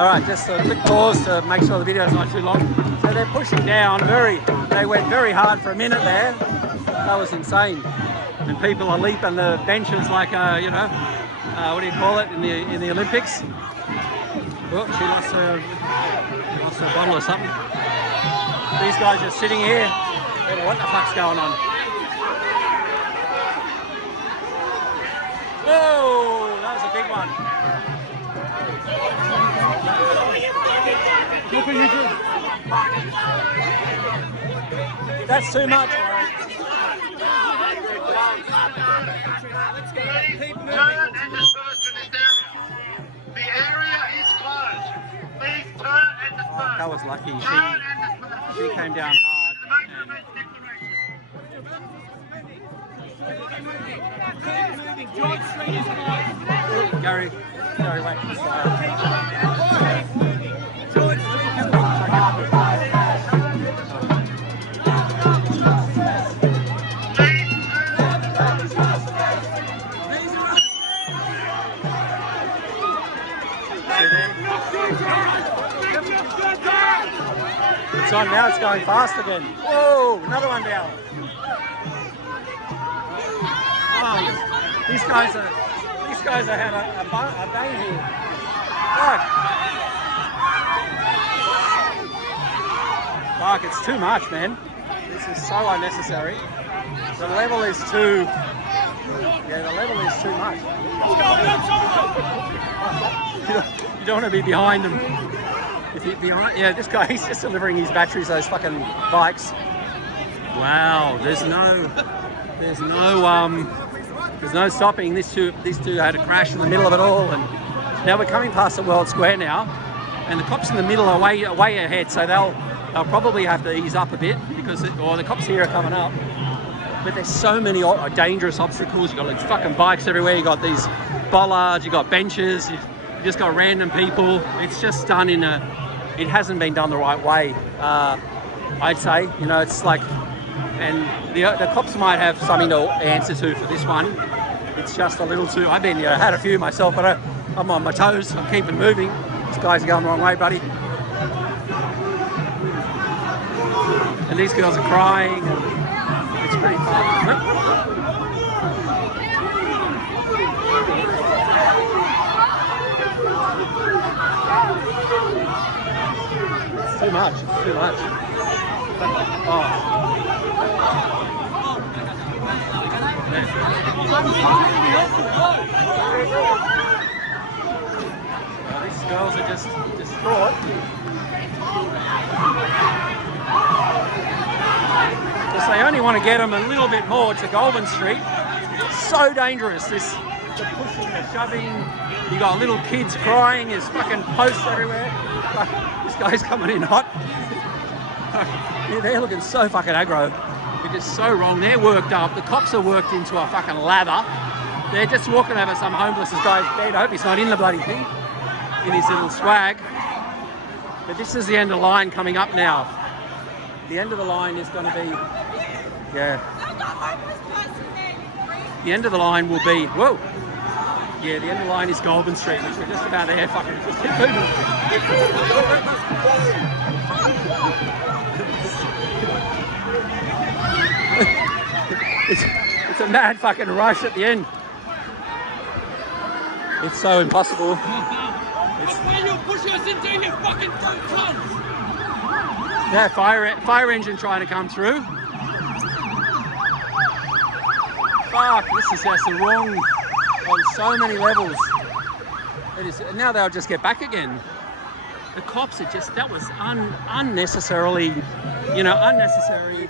All right, just a quick pause to make sure the video is not too long. So they're pushing down they went very hard for a minute there. That was insane. And people are leaping the benches like, you know, what do you call it in the Olympics? Oh, she lost her bottle or something. These guys are sitting here. I don't know what the fuck's going on. Whoa, that was a big one. That's too much. Please turn and disperse to this area. The area is closed. Please turn and disperse. That was lucky. She came down hard. Gary, wait. It's on now, it's going fast again. Whoa, another one down. Oh, these guys are having a day here. Fuck, it's too much, man. This is so unnecessary. The level is too much. You don't want to be behind them. If you're behind, yeah, this guy, he's just delivering his batteries, those fucking bikes. Wow, there's no stopping. These two had a crash in the middle of it all, and now we're coming past the World Square now, and the cops in the middle are way ahead, so they'll probably have to ease up a bit because the cops here are coming up. But there's so many dangerous obstacles. You've got like fucking bikes everywhere. You got these bollards. You got benches. You just got random people. It's just done it hasn't been done the right way. I'd say, you know, it's like, and the cops might have something to answer to for this one. It's just a little too. I've been, had a few myself, but I'm on my toes. I'm keeping moving. These guys are going the wrong way, buddy. And these girls are crying. And it's pretty fun. It's too much. It's too much. Oh. These girls are just distraught. Because they only want to get them a little bit more to Goulburn Street. It's so dangerous, the pushing, the shoving. You got little kids crying, there's fucking posts everywhere. This guy's coming in hot. Yeah, they're looking so fucking aggro. Which is so wrong. They're worked up. The cops are worked into a fucking lather. They're just walking over some homeless guy's dead. I hope he's not in the bloody thing. In his little swag. But this is the end of the line coming up now. The end of the line is going to be... Yeah. The end of the line will be... Whoa! Yeah, the end of the line is Goulburn Street, which we're just about there. Fucking just keep moving. It's a mad fucking rush at the end. It's so impossible. When you push us into your fucking tons. Yeah, fire engine trying to come through. Fuck, this is just wrong on so many levels. It is, now they'll just get back again. The cops are just, that was unnecessarily, unnecessary.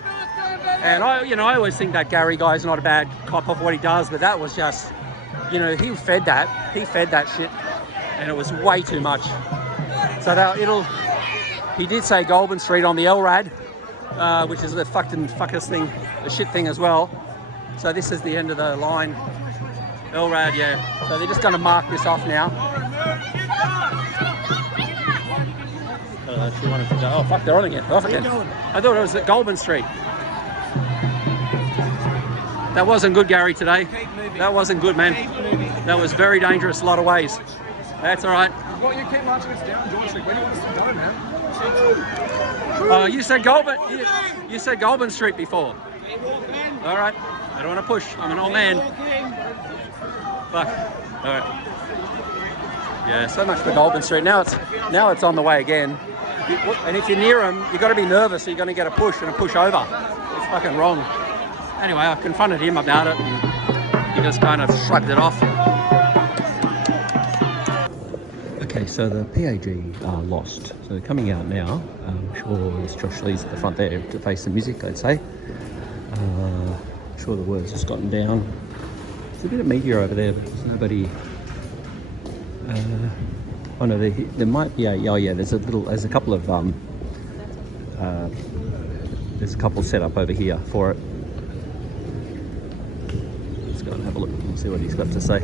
And I always think that Gary guy's not a bad cop of what he does, but that was just, he fed that shit, and it was way too much. So he did say Goulburn Street on the LRAD, which is the fuckers thing, the shit thing as well. So this is the end of the line. LRAD, yeah. So they're just going to mark this off now. Oh fuck, they're on again. Off again. I thought it was at Goulburn Street. That wasn't good, Gary, today. That wasn't good, man. That was very dangerous a lot of ways. That's all right. Well, you keep marching us down, George. Like, where do you want us to go, man? You said Goulburn. You said Goulburn Street before. All right. I don't want to push. I'm an old man. Fuck. All right. Yeah. So much for Goulburn Street. Now it's on the way again. And if you're near them, you've got to be nervous. So you're going to get a push and a push over. It's fucking wrong. Anyway, I confronted him about it. And he just kind of shrugged it off. Okay, so the PAG are lost. So they're coming out now. I'm sure there's Josh Lee's at the front there to face the music, I'd say. I'm sure the word's just gotten down. There's a bit of media over there, but there's nobody. Oh no, there might be there's a couple of there's a couple set up over here for it. Let's go and have a look and see what he's got to say.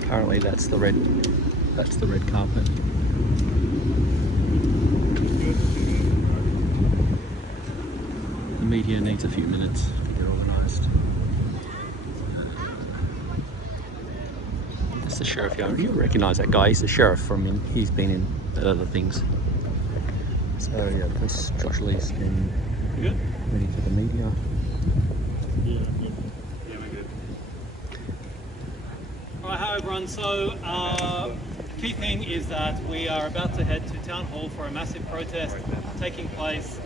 Apparently that's the red carpet. The media needs a few minutes to get organised. That's the sheriff. You recognise that guy? He's the sheriff he's been in other things. So yeah, that's Josh Lee's been ready for the media. Hi everyone, so key thing is that we are about to head to Town Hall for a massive protest taking place,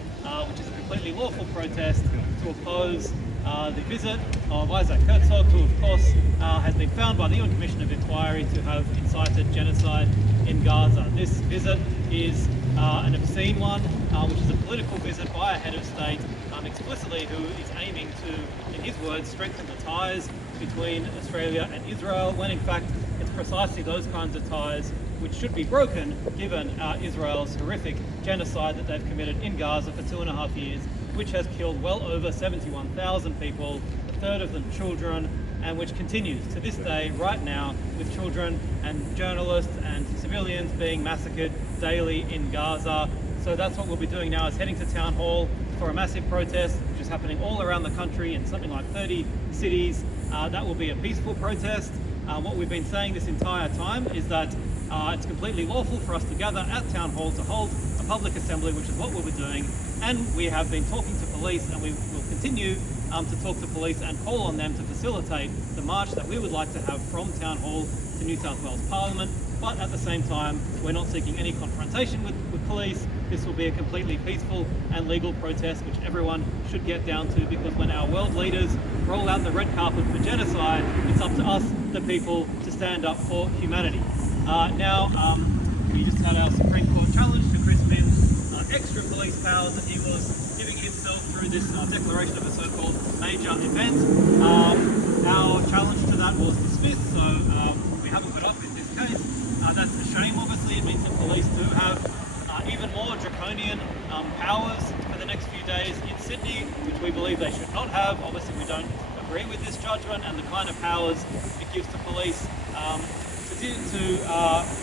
which is a completely lawful protest to oppose the visit of Isaac Herzog, who of course has been found by the UN Commission of Inquiry to have incited genocide in Gaza. This visit is an obscene one, which is a political visit by a head of state explicitly who is aiming to, in his words, strengthen the ties between Australia and Israel, when in fact it's precisely those kinds of ties which should be broken given Israel's horrific genocide that they've committed in Gaza for 2.5 years, which has killed well over 71,000 people, a third of them children, and which continues to this day right now with children and journalists and civilians being massacred daily in Gaza. So that's what we'll be doing now, is heading to Town Hall for a massive protest, which is happening all around the country in something like 30 cities. That will be a peaceful protest. What we've been saying this entire time is that it's completely lawful for us to gather at Town Hall to hold a public assembly, which is what we'll be doing. And we have been talking to police, and we will continue to talk to police and call on them to facilitate the march that we would like to have from Town Hall to New South Wales Parliament. But at the same time, we're not seeking any confrontation with police. This will be a completely peaceful and legal protest, which everyone should get down to, because when our world leaders roll out the red carpet for genocide, it's up to us, the people, to stand up for humanity. We just had our Supreme Court challenge to Chris Minn's extra police powers that he was giving himself through this declaration of a so-called major event. Our challenge to that was dismissed, so we haven't got up in this case. That's a shame, obviously. It means that police do have even more draconian powers for the next few days in Sydney, which we believe they should not have. Obviously, we don't agree with this judgment and the kind of powers it gives to police to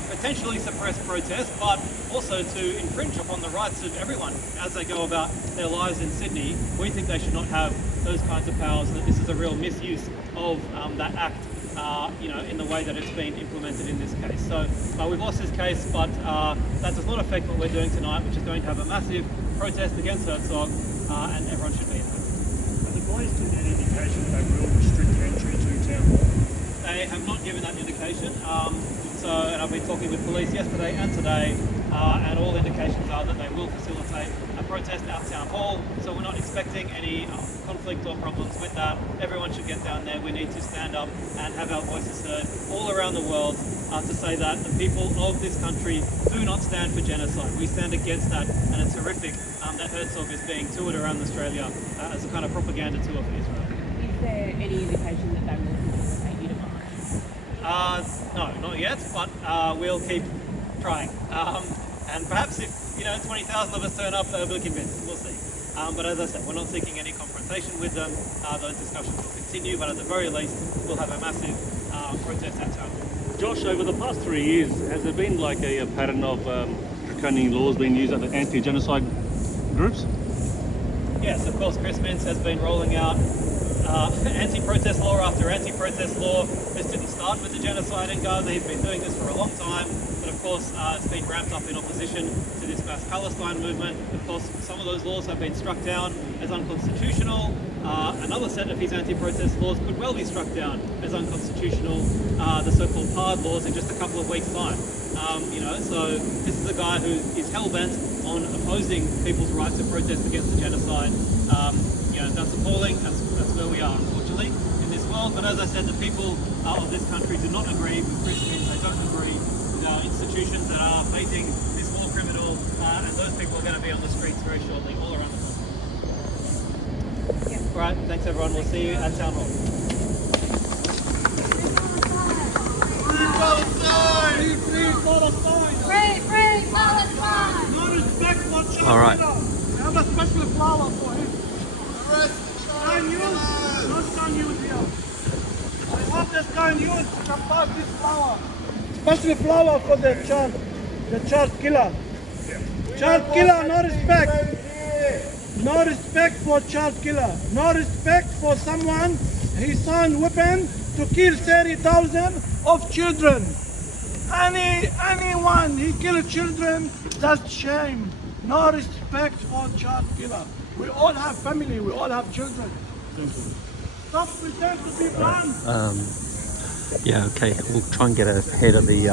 potentially suppress protests, but also to infringe upon the rights of everyone as they go about their lives in Sydney. We think they should not have those kinds of powers, and that this is a real misuse of that act, in the way that it's been implemented in this case. So we've lost this case, but that does not affect what we're doing tonight, which is going to have a massive protest against Herzog, and everyone should be there. Have the police given any indication that they will restrict entry to Town Hall? They have not given that indication. And I've been talking with police yesterday and today, and all indications are that they will facilitate a protest at Town Hall. So we're not expecting any conflict or problems with that. Everyone should get down there. We need to stand up and have our voices heard all around the world to say that the people of this country do not stand for genocide. We stand against that, and it's horrific that Herzog is being toured around Australia as a kind of propaganda tour for Israel. Is there any indication that they will facilitate you to march? No, not yet, but we'll keep trying. And perhaps if 20,000 of us turn up, they'll be convinced. We'll see. But as I said, we're not seeking any confrontation with them. Those discussions will continue, but at the very least, we'll have a massive protest at town. Josh, over the past 3 years, has there been like a pattern of draconian laws being used at the anti-genocide groups? Yes, of course, Chris Mintz has been rolling out anti-protest law after anti-protest law. This didn't start with the genocide in Gaza. He's been doing this for a long time. But of course, it's been ramped up in opposition to this mass Palestine movement. Of course, some of those laws have been struck down as unconstitutional. Another set of his anti-protest laws could well be struck down as unconstitutional, the so-called PARD laws, in just a couple of weeks' time. So this is a guy who is hell-bent on opposing people's right to protest against the genocide. That's appalling. That's where we are, unfortunately, in this world. But as I said, the people of this country do not agree with Chris Mintz. They don't agree with our institutions that are facing this war criminal, and those people are going to be on the streets very shortly, all around the country. All right, thanks everyone. We'll see you at Town Hall. Free Palestine! No respect for children. All right. We have a special flower for him. Sky News, not Sky News here. I want the Sky News to pass this flower. Special flower for the child killer. Child killer, no respect. No respect for child killer. No respect for someone he signed weapon to kill 30,000 of children. Anyone he killed children, that's shame. No respect for child killer. We all have family, we all have children. Stop pretend to be blind. Yeah, okay. We'll try and get ahead of the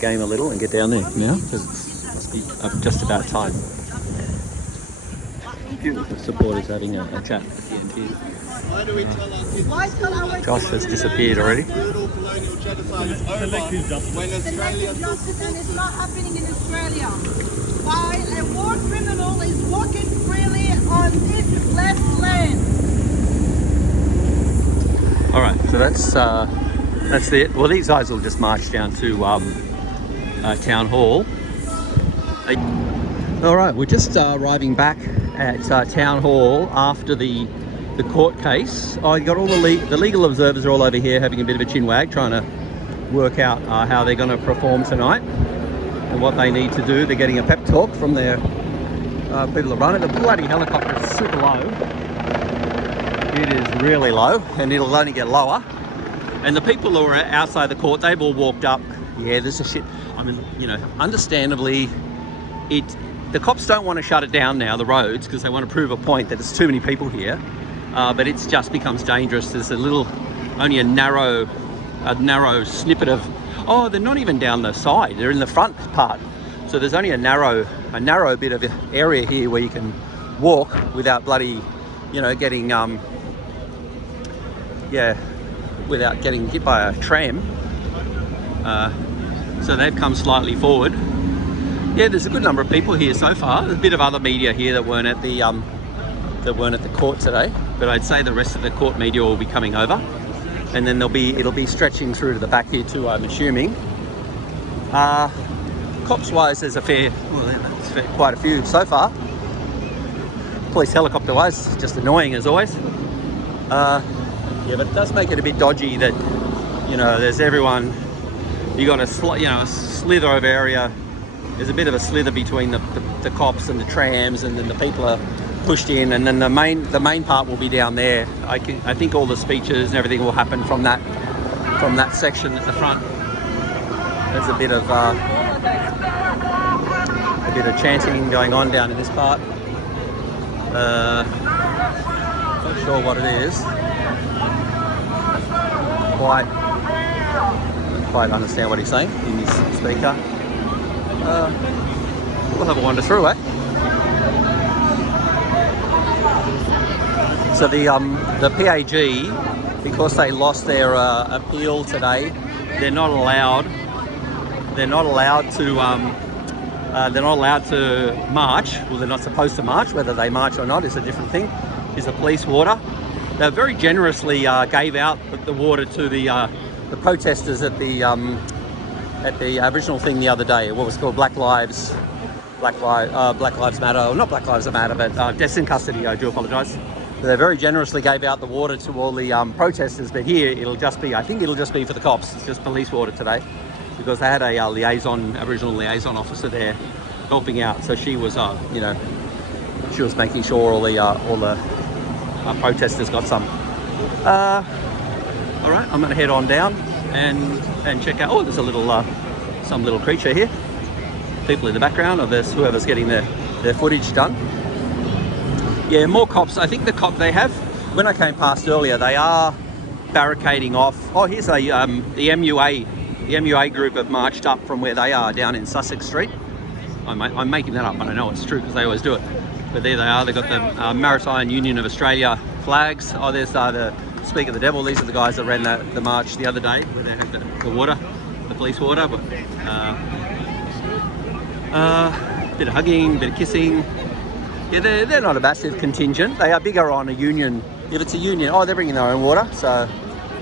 game a little and get down there now, because it must be just about time. The supporters having a chat at the end here. Why do we tell our kids Josh has disappeared already. brutal colonial genocide is over when Australia Justice, and it's not happening in Australia. While a war criminal is walking freely on this blessed land. All right, so that's it. Well, these guys will just march down to Town Hall. All right, we're just arriving back at Town Hall after the court case. I got all the legal observers are all over here having a bit of a chin wag, trying to work out how they're going to perform tonight and what they need to do. They're getting a pep talk from their people that run it. The bloody helicopter is super low. It is really low, and it'll only get lower. And the people who are outside the court, they've all walked up. Yeah, this is shit. I mean, understandably, the cops don't want to shut it down now, the roads, because they want to prove a point that there's too many people here. But it just becomes dangerous. There's only a narrow snippet of. Oh, they're not even down the side. They're in the front part. So there's only a narrow bit of area here where you can walk without bloody, getting without getting hit by a tram. So they've come slightly forward. Yeah, there's a good number of people here so far. There's a bit of other media here that weren't at the court today, but I'd say the rest of the court media will be coming over, and then it'll be stretching through to the back here too, I'm assuming. Cops-wise, there's quite a few so far. Police helicopter-wise, just annoying as always. Yeah, but it does make it a bit dodgy that there's everyone. You got a slither of area. There's a bit of a slither between the cops and the trams, and then the people are pushed in, and then the main part will be down there. I think all the speeches and everything will happen from that section at the front. There's a bit of chanting going on down in this part. Not sure what it is. Don't quite understand what he's saying in his speaker. We'll have a wander through, eh? So the PAG, because they lost their appeal today, they're not allowed to march. Well, they're not supposed to march. Whether they march or not is a different thing. Is the police water? They very generously gave out the water to the protesters at the Aboriginal thing the other day. What was called Black Lives Black Lives Matter, or not Black Lives Matter, but Deaths in Custody, I do apologise. They very generously gave out the water to all the protesters, but here it'll just be, I think it'll just be for the cops. It's just police water today, because they had a Aboriginal liaison officer there helping out. So she was, you know, she was making sure all the protesters got some. All right, I'm going to head on down and check out. Oh, there's a little, some little creature here. People in the background, or there's whoever's getting their footage done. Yeah, more cops. I think the cop they have, when I came past earlier, they are barricading off. Oh, here's the MUA group have marched up from where they are down in Sussex Street. I'm making that up, but I know it's true because they always do it. But there they are. They've got the Maritime Union of Australia flags. Oh, there's the Speak of the Devil. These are the guys that ran the march the other day where they had the water, the police water. But bit of hugging, bit of kissing. Yeah, they're not a massive contingent. They are bigger on a union. If it's a union, oh, they're bringing their own water. So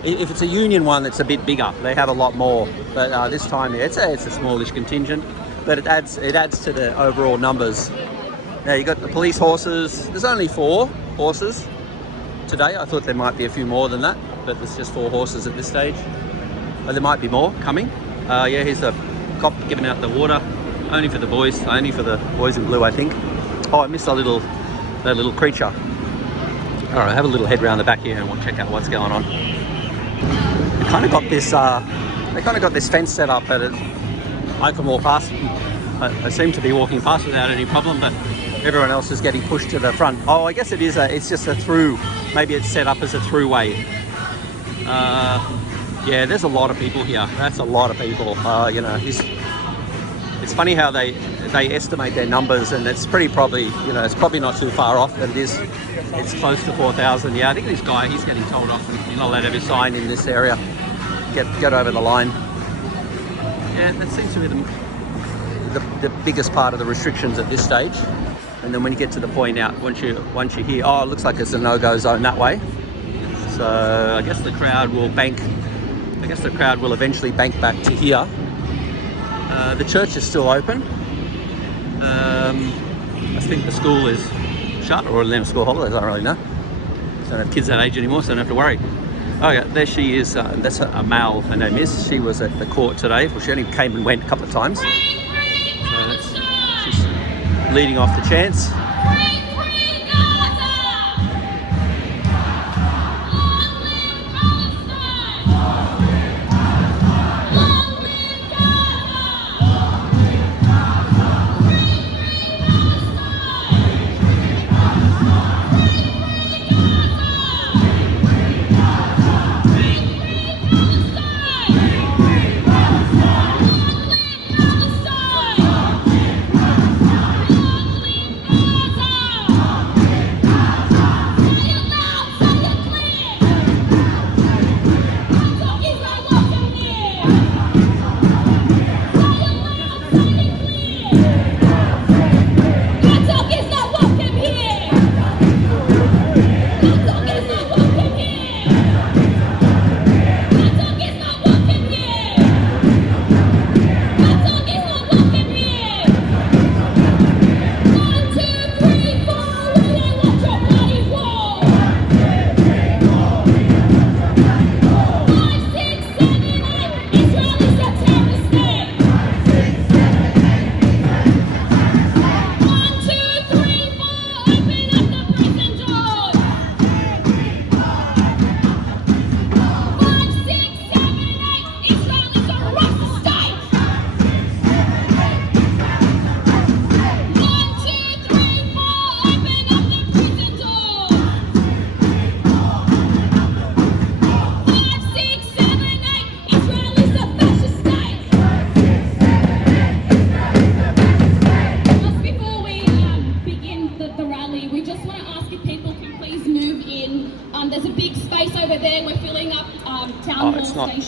if it's a union one that's a bit bigger, they have a lot more. But this time, yeah, it's a smallish contingent, but it adds to the overall numbers. Now you got the police horses. There's only 4 horses today. I thought there might be a few more than that, but there's just 4 horses at this stage. There might be more coming. Yeah, here's the cop giving out the water, only for the boys in blue, I think. Oh, I missed that little creature. All right, have a little head round the back here and we'll check out what's going on. They kind of got this fence set up that I can walk past. I seem to be walking past without any problem, but everyone else is getting pushed to the front. Oh, I guess it's just a through. Maybe it's set up as a throughway. Yeah, there's a lot of people here. That's a lot of people. You know, it's funny how they estimate their numbers, and it's probably not too far off, but it's close to 4,000. Yeah, I think this guy, he's getting told off and you're not allowed to have a sign in this area. Get over the line. Yeah, that seems to be the biggest part of the restrictions at this stage. And then when you get to the point out, once you hear, oh, it looks like it's a no-go zone that way. So I guess the crowd will eventually bank back to here. The church is still open. I think the school is shut, or they're school holidays, I don't really know. Don't have kids that age anymore, so don't have to worry. Oh yeah, there she is. That's Amal, her name is. She was at the court today. Well, she only came and went a couple of times. So she's leading off the chants.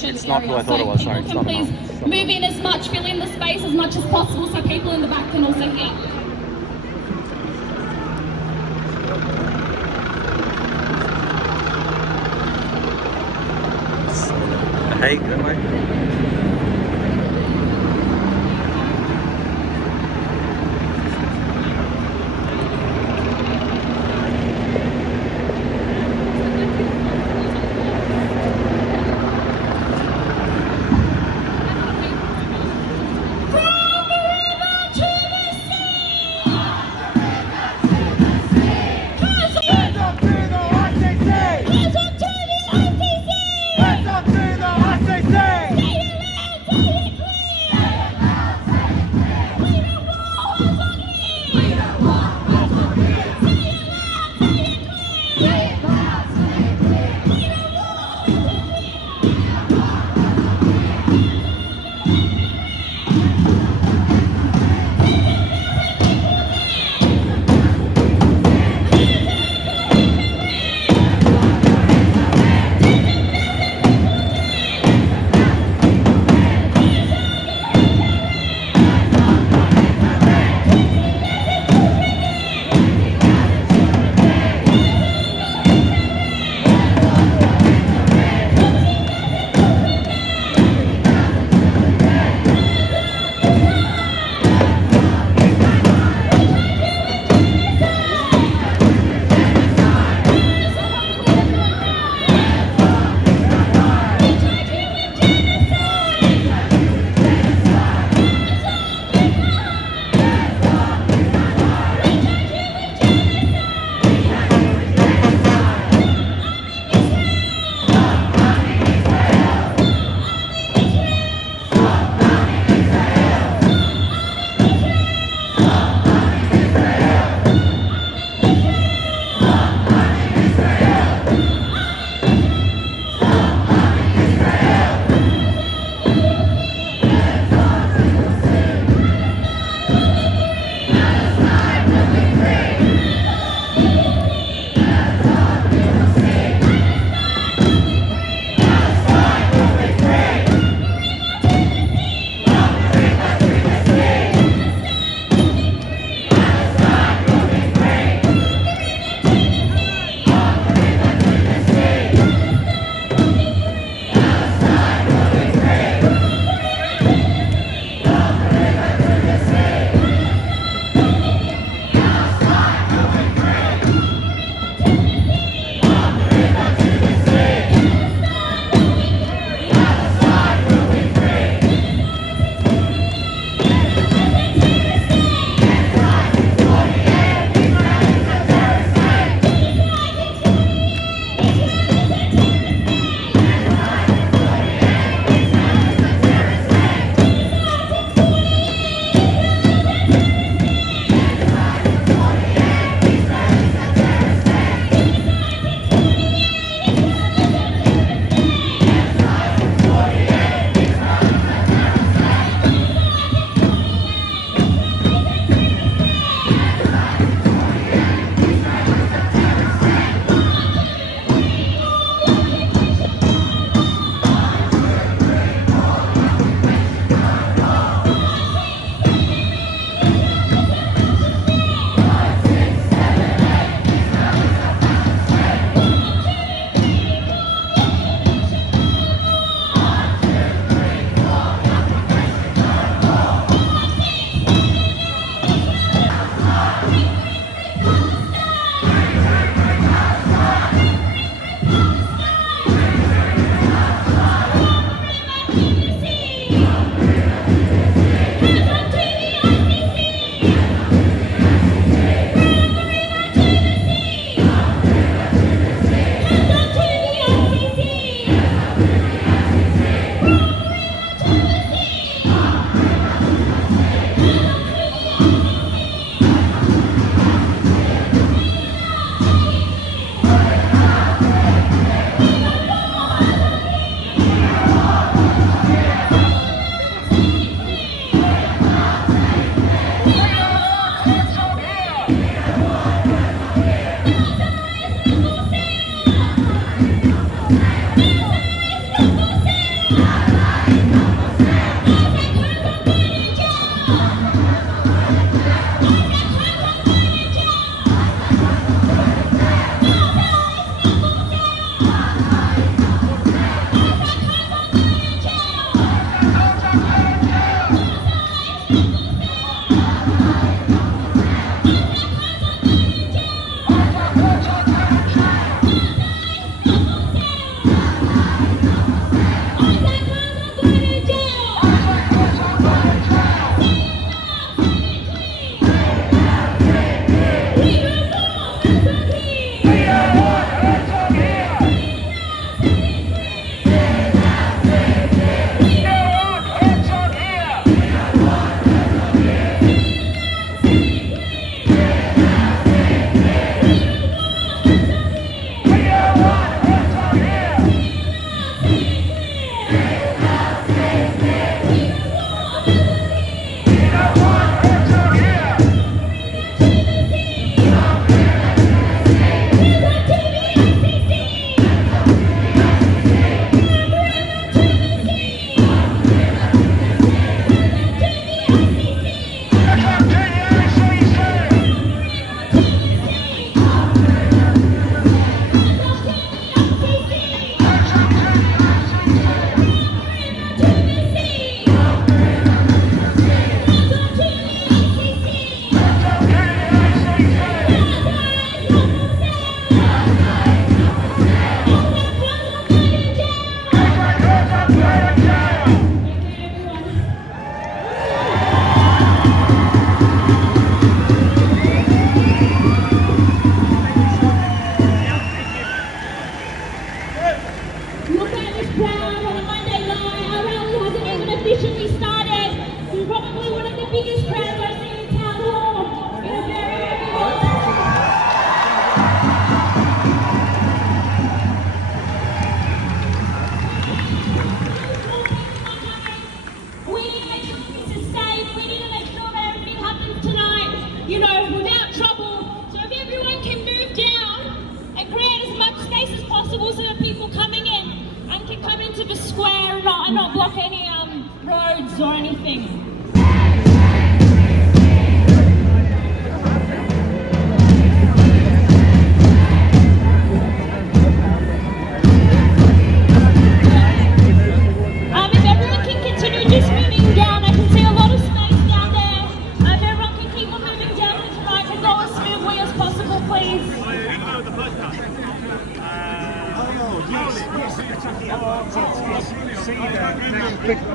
It's not who I thought it was, sorry. It's not please move in as much, fill in the space as much as possible so people in the back can also hear. Hey, good way.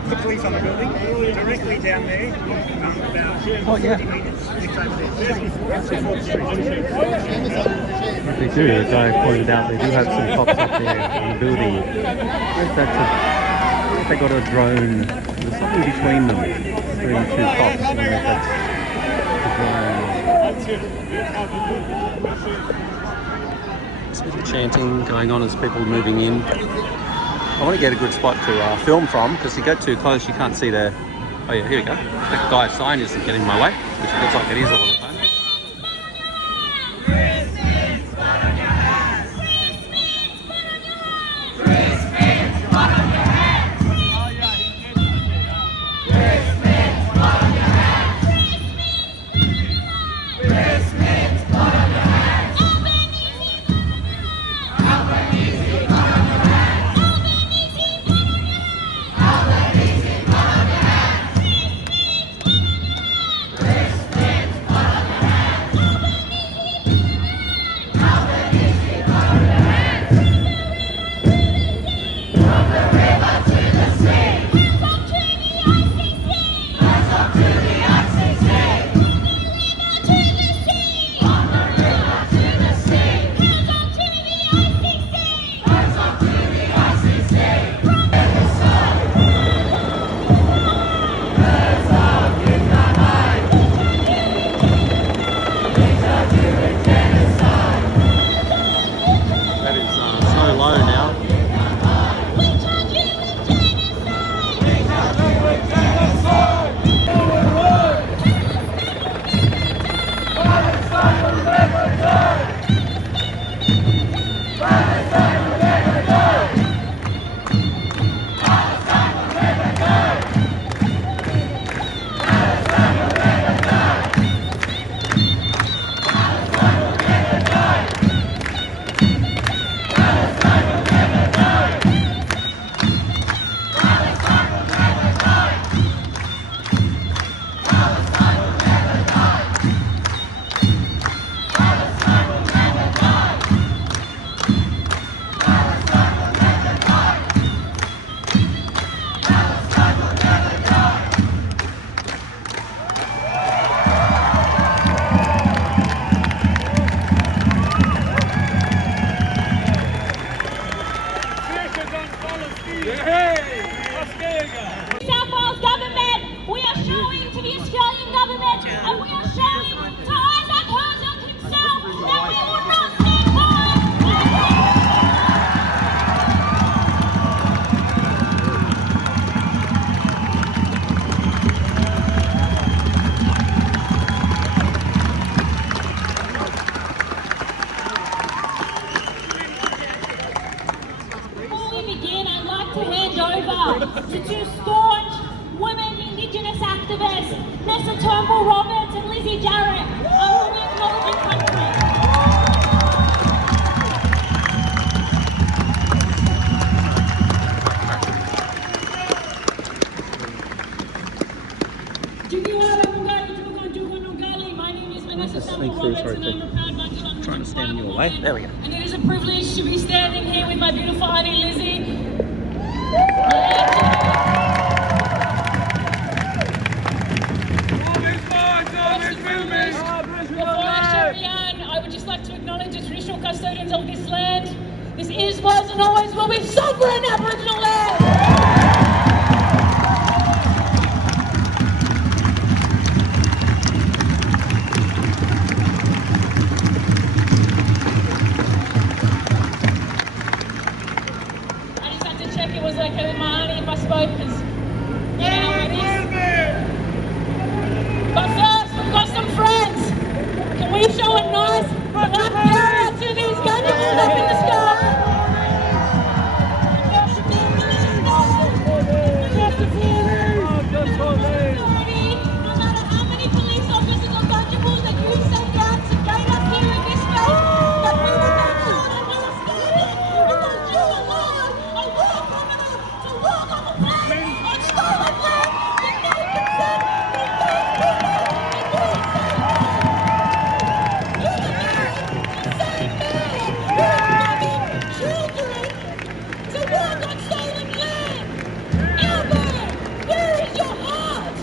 The police on the building, directly down there, about 40 metres. They do, the guy pointed out they do have some cops up there in the building. They got a drone, there's something between them, between the two cops. I don't know if that's the drone. There's a bit of chanting going on as people are moving in. I want to get a good spot to film from, because if you go too close you can't see the... Oh yeah, here we go. That guy's sign isn't getting in my way, which it looks like it is all the time. to two staunch women Indigenous activists, Nessa Turnbull-Roberts and Lizzie, Jarrett, are acknowledging country. My name is Nessa Turnbull-Roberts and I'm a proud Bunch Trying to stand in your way. There we go. And it is a privilege to be standing here with my beautiful auntie Lizzie. Before I carry on, I would just like to acknowledge the traditional custodians of this land. This is, was, and always will be sovereign Aboriginal land. It was okay with my auntie if I spoke, because you know how it is. But first, we've got some friends. Can we show a nice black power to these gunjubles up in the sky? No matter how many police officers or gunjubles that you send out to gate us here in this space, that we will make sure that we are standing because you alone are war criminals to walk on the planet on stolen land with no consent from those people in these same men who are mothering children to walk on stolen land. Albert, where is your heart?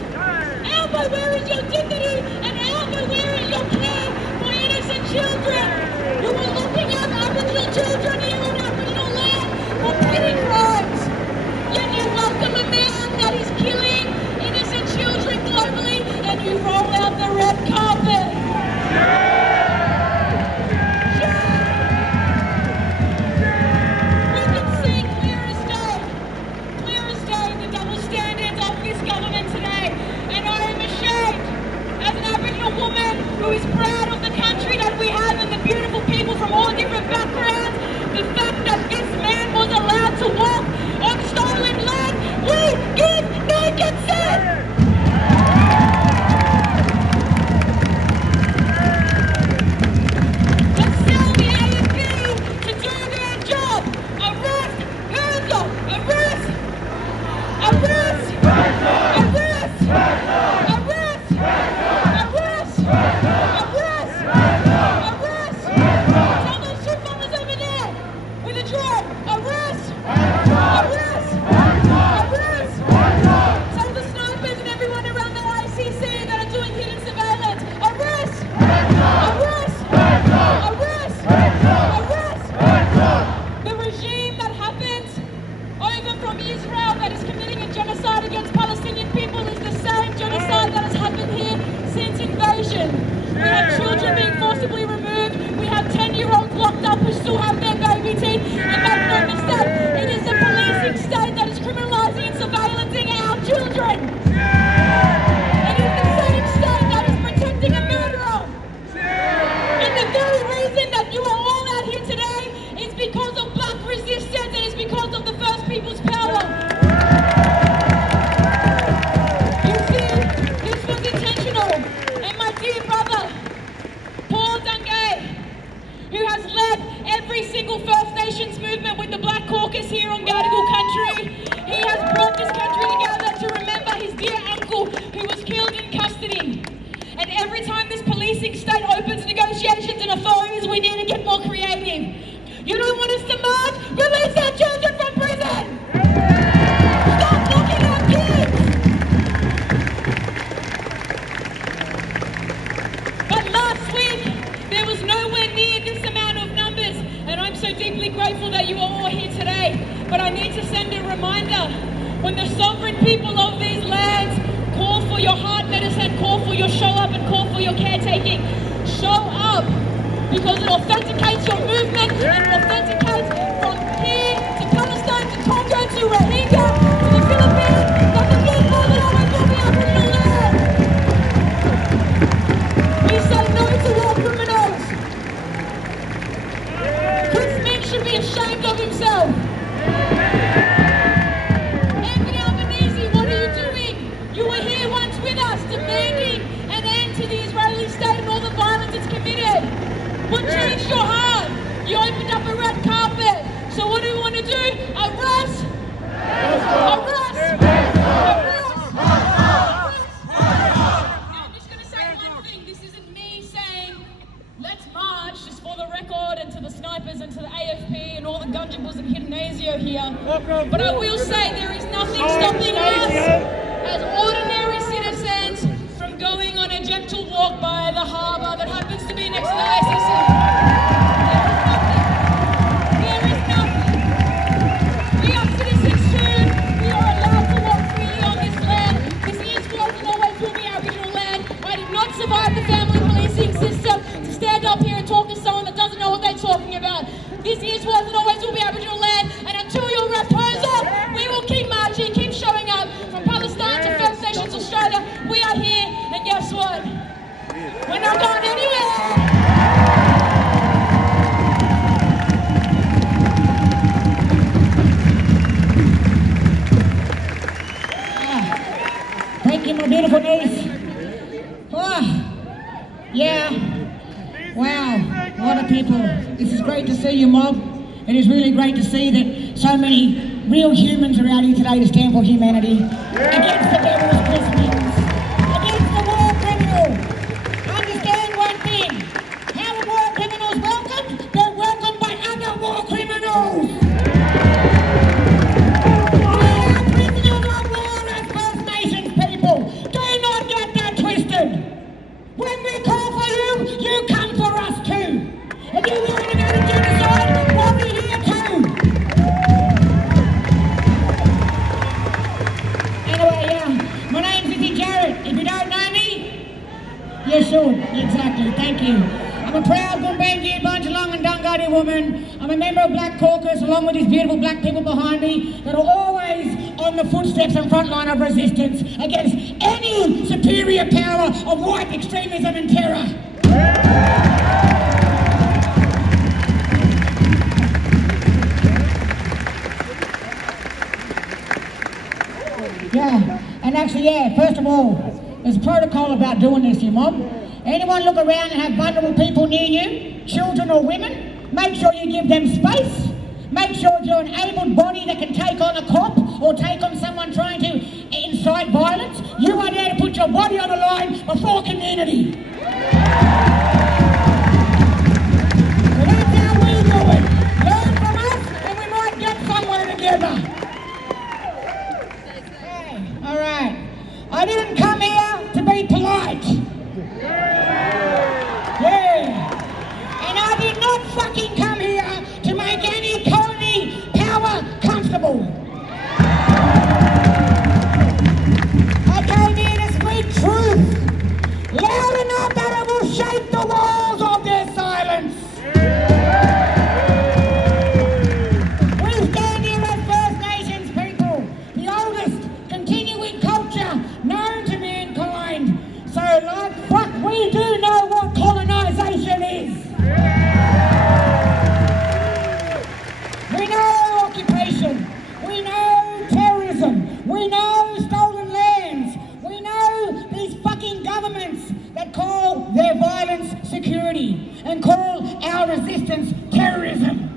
Albert, where is your dignity? And Albert, where is your care for innocent children? You are looking at Aboriginal children here on Aboriginal land for petty crimes. Yet you welcome a man that is killing innocent children globally and you roll out the red carpet. We can see clear as day, the double standards of this government today. And I am ashamed, as an Aboriginal woman who is proud of the country that we have and the beautiful people from all different backgrounds, the fact that this man was allowed to walk on stolen land. We give no consent! Let's tell the AFP to do their job. Arrest Herzog! Arrest! Arrest! Arrest! Arrest! Arrest! Arrest! Arrest! Tell those two fellas over there with a drone. Arrest! Arrest! Arrest! Tell the snipers and everyone around the ICC that are doing hidden surveillance. Arrest! Arrest! Arrest! Arrest! The regime that happens over from Israel that is committing a genocide against Palestinian people is the same genocide that has happened here since invasion. We have children being forcibly removed. We have 10-year-olds locked up who still have their baby teeth. And make no mistake, it is the policing state that is criminalizing and surveillancing our children. It is the same state that is protecting a murderer. And the very reason that you are all out here today is because of black resistance and is because of the First People's power. You see, this was intentional. And my dear brother, Paul Dungay, who has led every single First Nations movement with the Blak Caucus here on Gadigal country, he has brought this country together to remember his dear uncle who was killed in custody. And every time this policing state opens negotiations and authorities, we need to get more creative. You don't want us to march? Release our children from prison! Stop looking at kids! But last week, there was nowhere near this amount of numbers, and I'm so deeply grateful that you are all here today. But I need to send a reminder, when the sovereign people of these lands call for your heart medicine, call for your show up, and call for your caretaking, show up, because it authenticates your movement, and it authenticates from here to Palestine to Congo to Rohingya to the Philippines, that the people that are on the Aboriginal land. We say no to war criminals. Chris Mink should be ashamed of himself. Gunjables and hidden Naser here. But I will say there is nothing stopping us as ordinary citizens from going on a gentle walk by the harbour that happens to be next to the ICC. There is nothing. We are citizens too. We are allowed to walk freely on this land. This is what and always will be Aboriginal land. I did not survive the family policing system to stand up here and talk to someone that doesn't know what they're talking about. This is what and always will be Aboriginal land, and until your proposal, we will keep marching, keep showing up from Palestine to First Nations Australia. We are here, and guess what? We're not going anywhere. Thank you, my beautiful niece. Oh, yeah. Wow, what a people. This is great to see you, mob. It is really great to see that so many real humans are out here today to stand for humanity. Against the devil's prisoners. Against the war criminal. Understand one thing. How are war criminals welcomed? They're welcomed by other war criminals. We are prisoners of war as First Nations people. Do not get that twisted. When we call for you, you come for us too. If you're worried about a genocide, we'll be here too. Anyway, my name's Lizzie Jarrett. If you don't know me, you should. Exactly. Thank you. I'm a proud Gumbaynggirr, Bunjalung and Dunghutti woman. I'm a member of Blak Caucus, along with these beautiful black people behind me that are always on the footsteps and front line of resistance against any superior power of white extremism and terror. Yeah, and actually, first of all, there's a protocol about doing this, you mob. Anyone look around and have vulnerable people near you, children or women, make sure you give them space. Make sure if you're an able body that can take on a cop or take on someone trying to incite violence, you are there to put your body on the line before community. So that's how we do it. Learn from us and we might get somewhere together. All right. I didn't come here to be polite. Yeah. And I did not fucking come here to make any colony power comfortable. I came here to speak truth, loud enough that it will shake the walls of their silence. We stand here as First Nations people, the oldest continuing culture known to mankind. So like fuck, we do know what colonisation is. We know occupation, we know terrorism, we know stolen lands, we know these fucking governments that call their violence security and call our resistance terrorism.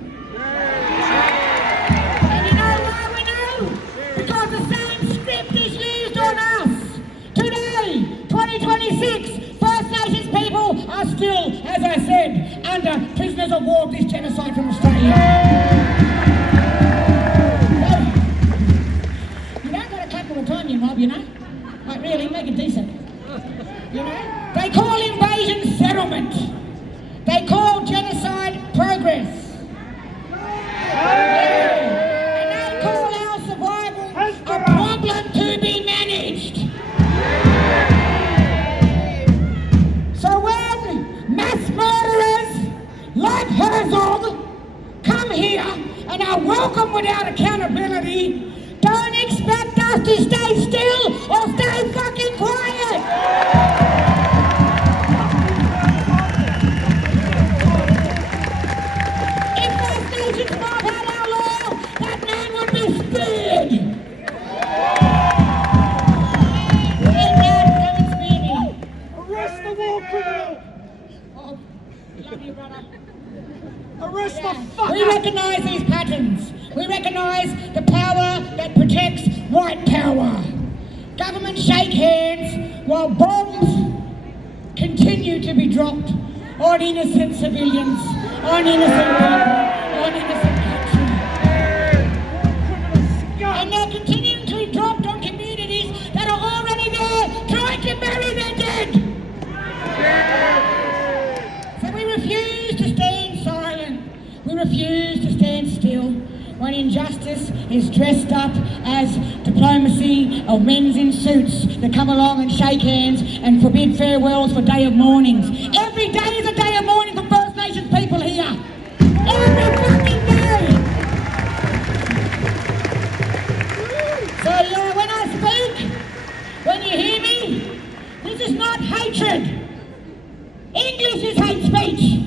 And you know why we know? Because the same script is used on us. Today, 2026, First Nations people are still, as I said, under prisoners of war of this genocide from Australia. You don't got to clap all the time, you mob, you know? Like really, make it decent. You know? They call invasion settlement. They call genocide progress. Yeah. And they call our survival a problem to be managed. So when mass murderers like Herzog come here and are welcome without accountability, don't expect us to stay still or stay fucking quiet. If First Nations mob had our law, that man would be speared. Ain't that coming speedy? Arrest the war criminal! Oh, love you, brother. Arrest the fucker! We recognise these patterns. We recognise the power that protects white power. Governments shake hands while bombs continue to be dropped on innocent civilians, on innocent people, on innocent countries. refuse to stand still when injustice is dressed up as diplomacy of men in suits that come along and shake hands and forbid farewells for day of mournings. Every day is a day of mourning for First Nations people here. Every fucking day. So when I speak, when you hear me, this is not hatred. English is hate speech.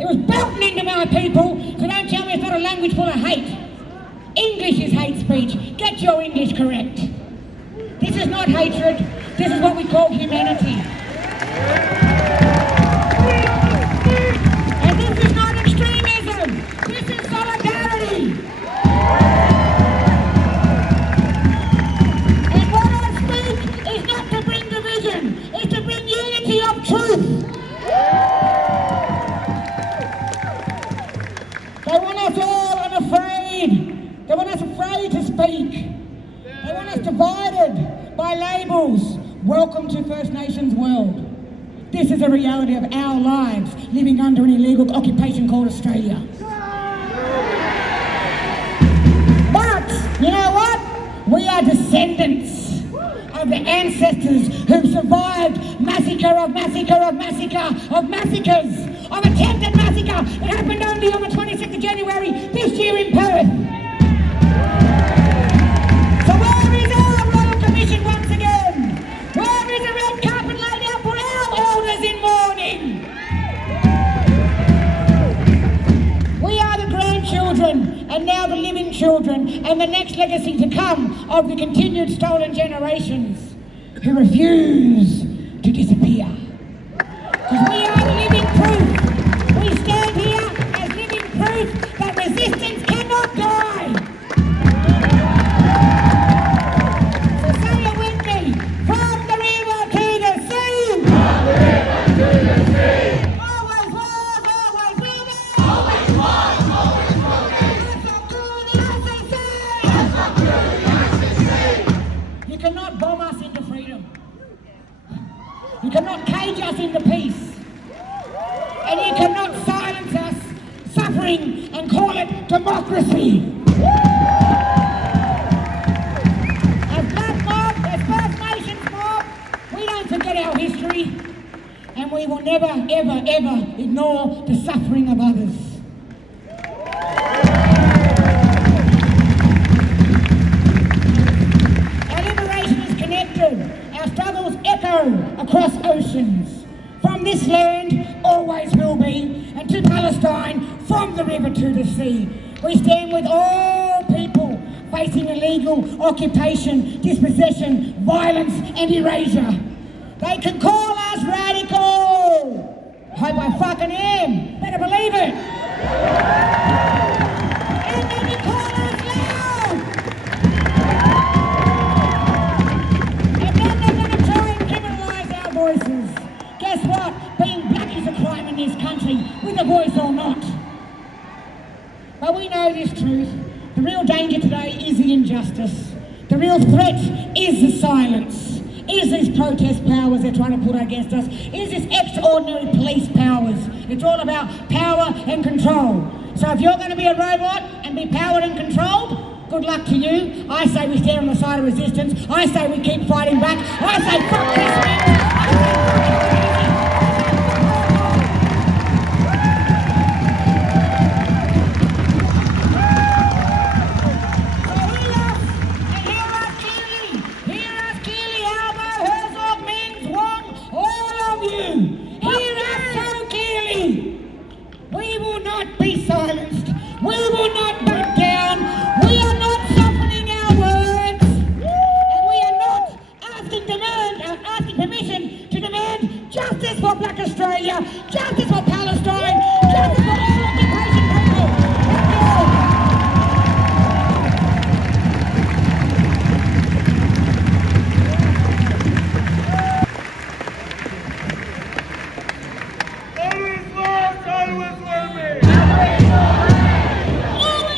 It was belting into my people, so don't tell me it's not a language full of hate. English is hate speech. Get your English correct. This is not hatred. This is what we call humanity. And this is not extremism. This is solidarity. And what I speak is not to bring division. It's to bring unity of truth. They want us all unafraid. They want us afraid to speak. They want us divided by labels. Welcome to First Nations world. This is a reality of our lives living under an illegal occupation called Australia. But, you know what? We are descendants of the ancestors who survived massacre of massacre of massacre of massacres. Of attempted massacre. It happened only on the 26th of January this year in Perth. So where is our Royal Commission once again? Where is a red carpet laid out for our elders in mourning? We are the grandchildren and now the living children and the next legacy to come of the continued stolen generations who refuse to disappear. Because we are the living proof. We stand here as living proof that resistance cannot die. So say it with me. From the river to the sea. From the river to the sea. Always was, always will be. Always was, always will be. That's up to the ICC. That's up to the ICC. You cannot bomb us into freedom. You cannot cage us into peace. And you cannot silence us suffering and call it democracy. As Black mob, as First Nations mob, we don't forget our history and we will never, ever, ever ignore the suffering of others. Our liberation is connected. Our struggles echo across oceans. From this land, always will be, and to Palestine, from the river to the sea. We stand with all people facing illegal occupation, dispossession, violence and erasure. They can call us radical. Hope I fucking am. Better believe it. And they can call us loud. And then they're going to try and criminalise our voices. Guess what? Being black is a crime in this country, with a voice or not. But we know this truth. The real danger today is the injustice. The real threat is the silence. Is these protest powers they're trying to put against us? Is this extraordinary police powers? It's all about power and control. So if you're going to be a robot and be powered and controlled, good luck to you. I say we stand on the side of resistance. I say we keep fighting back. I say fuck this bitch. Justice for Black Australia, justice for Palestine, justice for all occupation people. Always was, always will be. Always was, always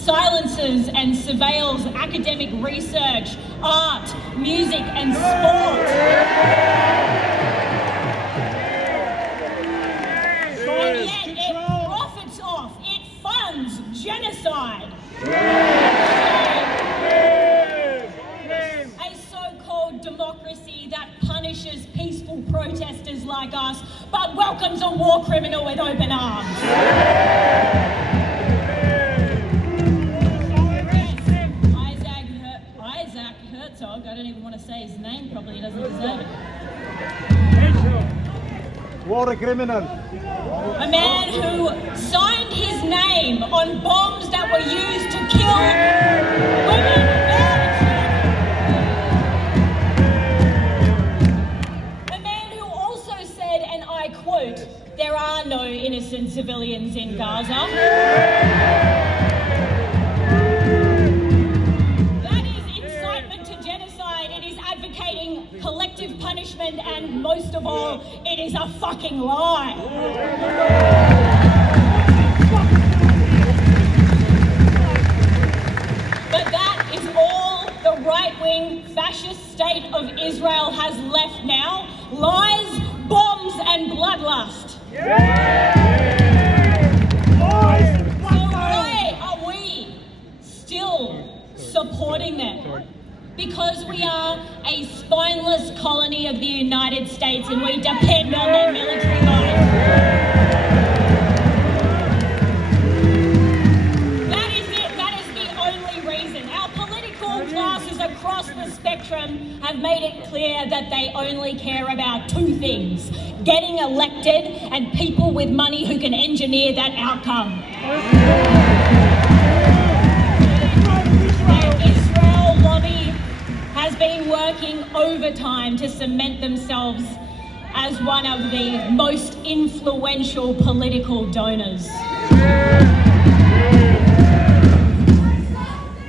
silences and surveils academic research, art, music and sport. And yet it profits off, it funds genocide. A so-called democracy that punishes peaceful protesters like us, but welcomes a war criminal with open arms. Isaac Herzog, I don't even want to say his name properly, he doesn't deserve it. War criminal. A man who signed his name on bombs that were used to kill women and children. A man who also said, and I quote, "There are no innocent civilians in Gaza." That is incitement to genocide. It is advocating collective punishment, and most of all, it is a fucking lie. But that is all the right-wing fascist state of Israel has left now. Lies, bombs and bloodlust. So why are we still supporting them? Because we are a spineless colony of the United States and we depend on their military might. That is it. That is the only reason. Our political classes across the spectrum have made it clear that they only care about two things: getting elected and people with money who can engineer that outcome. Has been working overtime to cement themselves as one of the most influential political donors.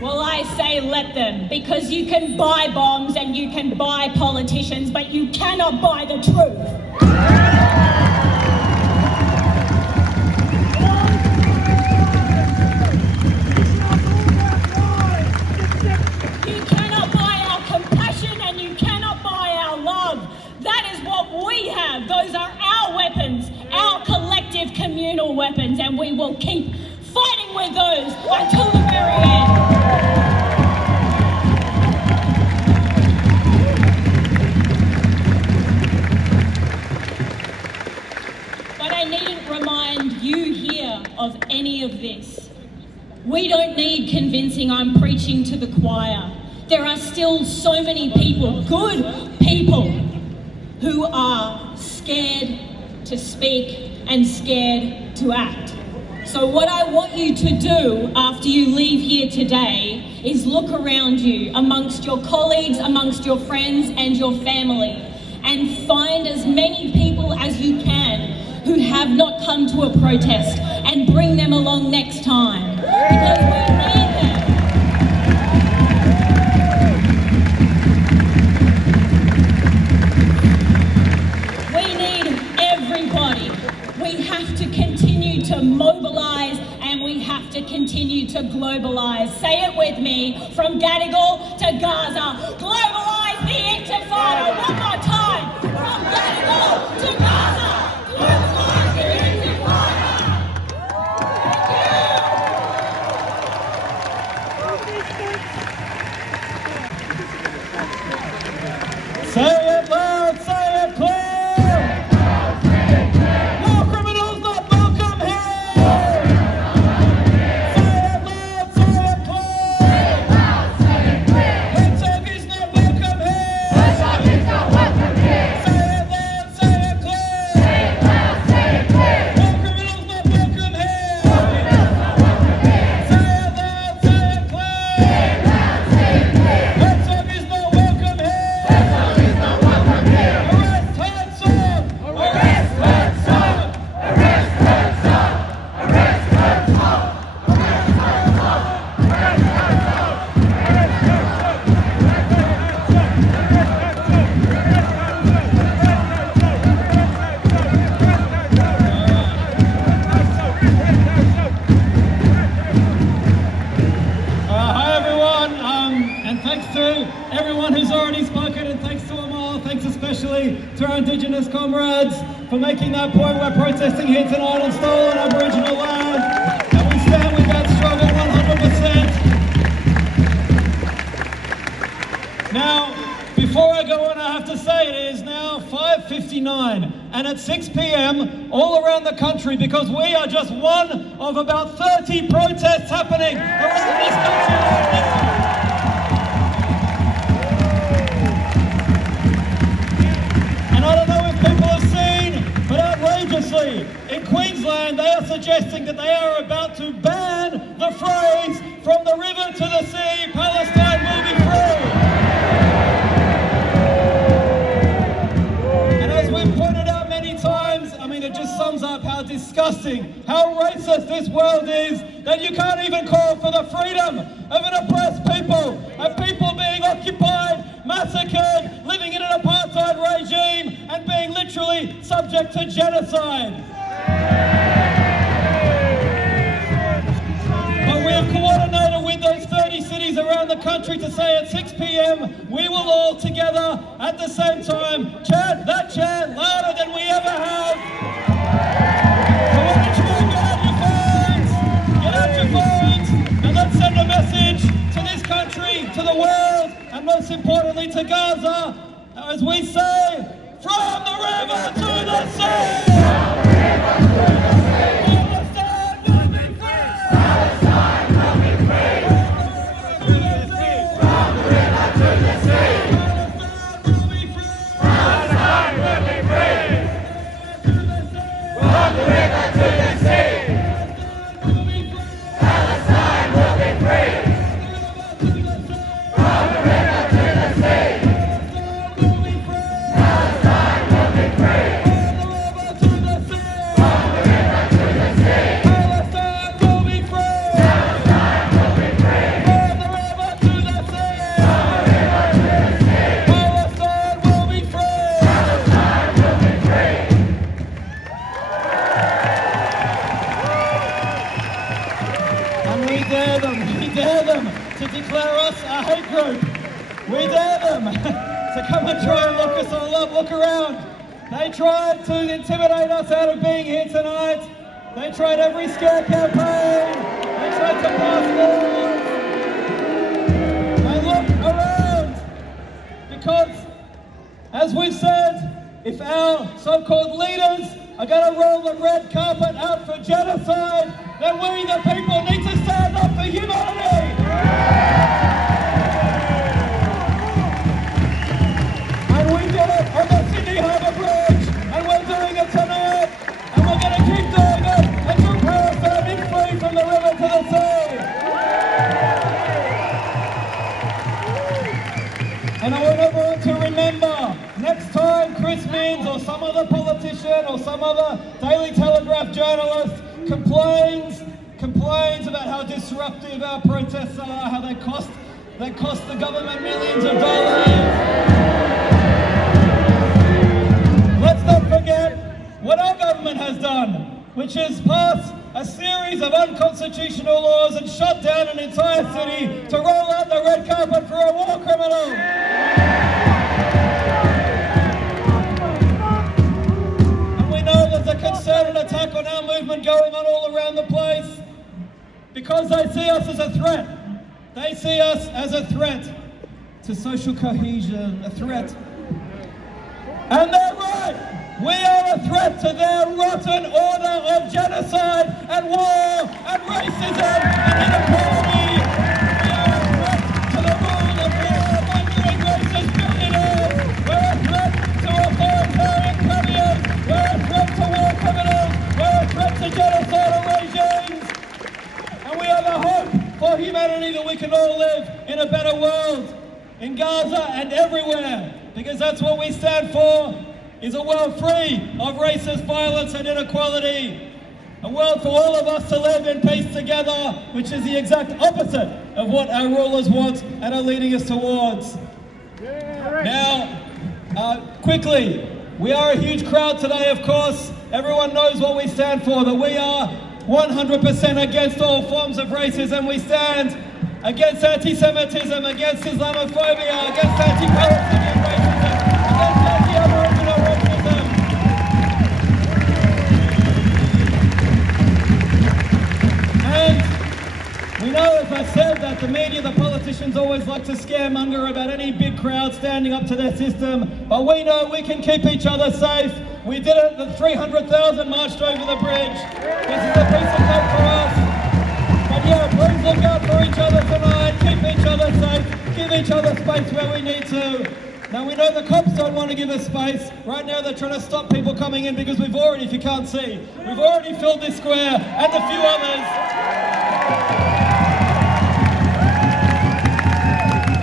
Well, I say let them, because you can buy bombs and you can buy politicians, but you cannot buy the truth. Those are our weapons, our collective communal weapons, and we will keep fighting with those until the very end. But I needn't remind you here of any of this. We don't need convincing. I'm preaching to the choir. There are still so many people, good people, who are scared to speak and scared to act. So what I want you to do after you leave here today is look around you, amongst your colleagues, amongst your friends and your family, and find as many people as you can who have not come to a protest and bring them along next time, because we need them. We have to continue to mobilise and we have to continue to globalise. Say it with me, from Gadigal to Gaza. Globalise the Intifada. One more time. From Gadigal to Gaza. Globalise the Intifada. Say it loud, say it clear. already spoken, and thanks to Amal, thanks especially to our Indigenous comrades for making that point. We're protesting here tonight on stolen Aboriginal land, and we stand with that struggle 100%. Now, before I go on, I have to say it is now 5:59, and at 6 p.m. all around the country, because we are just one of about 30 protests happening around this country. And I don't know if people have seen, but outrageously, in Queensland, they are suggesting that they are about to ban the phrase, "From the river to the sea, Palestine will be free." We've pointed out many times, I mean, it just sums up how disgusting, how racist this world is, that you can't even call for the freedom of an oppressed people, a people being occupied, massacred, living in an apartheid regime, and being literally subject to genocide. But we have coordinated with those 30 cities around the country to say at 6 p.m. we will all together at the same time chant that chant louder than we ever have. So why don't you all get out your phones, and let's send a message to this country, to the world, and most importantly to Gaza, as we say, from the river to the sea! Look around. They tried to intimidate us out of being here tonight. They tried every scare campaign. They tried to pass laws. And look around. Because, as we've said, if our so-called leaders are going to roll the red carpet out for genocide, then we, the people, need to stand up for humanity. On the Sydney Harbour Bridge, and we're doing it tonight, and we're going to keep doing it until Palestine is free from the river to the sea. And I want everyone to remember, next time Chris Minns or some other politician or some other Daily Telegraph journalist complains about how disruptive our protests are, how they cost the government millions of dollars. Let's not forget what our government has done, which is pass a series of unconstitutional laws and shut down an entire city to roll out the red carpet for a war criminal. And we know there's a concerted attack on our movement going on all around the place because they see us as a threat. They see us as a threat to social cohesion, a threat. And they're right! We are a threat to their rotten order of genocide and war and racism and inequality. We are a threat to the rule of law mongering racist billionaires. We're a threat to authoritarian premiers. We're a threat to war criminals. We're a threat to genocidal regimes. And we are the hope for humanity that we can all live in a better world, in Gaza and everywhere. Because that's what we stand for, is a world free of racist violence and inequality. A world for all of us to live in peace together, which is the exact opposite of what our rulers want and are leading us towards. Now, quickly, we are a huge crowd today, of course. Everyone knows what we stand for, that we are 100% against all forms of racism. We stand against anti-Semitism, against Islamophobia, against anti-Palestinian racism, against anti-Aboriginal racism. And we know, as I said, that the media, the politicians always like to scaremonger about any big crowd standing up to their system, but we know we can keep each other safe. We did it, the 300,000 marched over the bridge. This is a piece of cake for us. But yeah, please look out for each other tonight, keep each other safe, give each other space where we need to. Now we know the cops don't want to give us space. Right now they're trying to stop people coming in because we've already, if you can't see, we've already filled this square and a few others.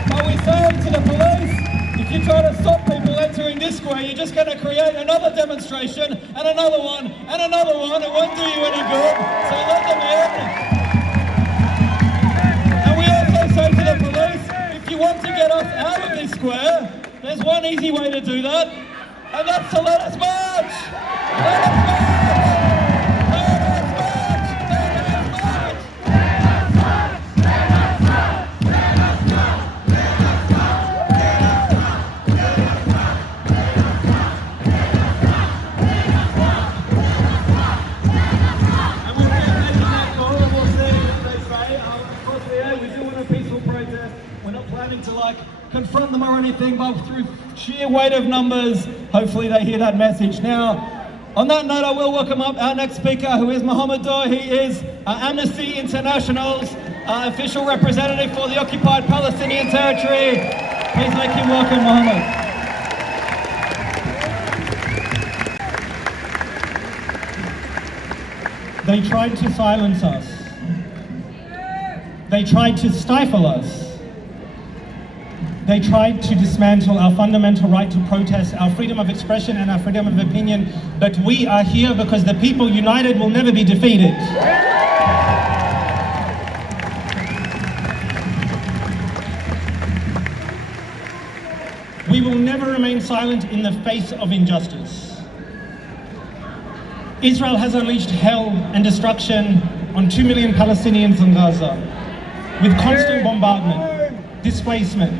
But we say to the police, if you try to stop people entering this square, you're just going to create another demonstration and another one and another one. It won't do you any good, so let them in. And we also say to the police, if you want to get us out of this square, there's one easy way to do that, and that's to let us march! Let us march! Let us march! Let us march! And we'll keep making that call and we'll see what they say. Of course we do want a peaceful protest. We're not planning to confront them or anything, but through sheer weight of numbers, hopefully they hear that message. Now, on that note, I will welcome up our next speaker, who is Mohammed Dor. He is Amnesty International's official representative for the occupied Palestinian territory. Please make him welcome, Mohammed. They tried to silence us. They tried to stifle us. They tried to dismantle our fundamental right to protest, our freedom of expression and our freedom of opinion, but we are here because the people united will never be defeated. We will never remain silent in the face of injustice. Israel has unleashed hell and destruction on 2 million Palestinians in Gaza, with constant bombardment, displacement,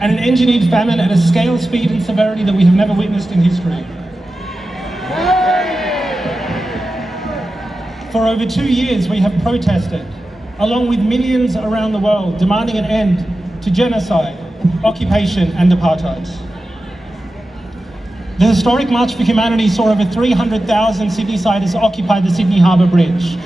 and an engineered famine at a scale, speed and severity that we have never witnessed in history. For over 2 years we have protested, along with millions around the world, demanding an end to genocide, occupation and apartheid. The historic March for Humanity saw over 300,000 Sydney-siders occupy the Sydney Harbour Bridge.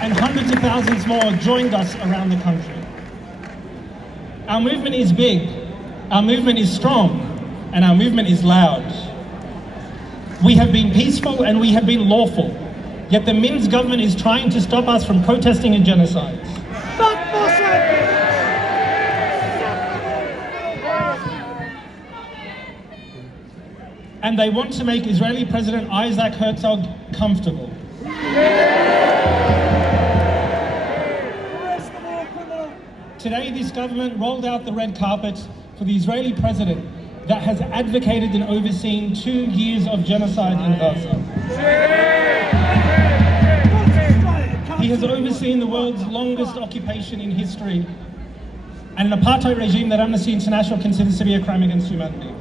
And hundreds of thousands more joined us around the country. Our movement is big, our movement is strong, and our movement is loud. We have been peaceful and we have been lawful, yet the Min's government is trying to stop us from protesting and genocides. And they want to make Israeli President Isaac Herzog comfortable. Today, this government rolled out the red carpet for the Israeli president that has advocated and overseen 2 years of genocide in Gaza. He has overseen the world's longest occupation in history and an apartheid regime that Amnesty International considers to be a crime against humanity.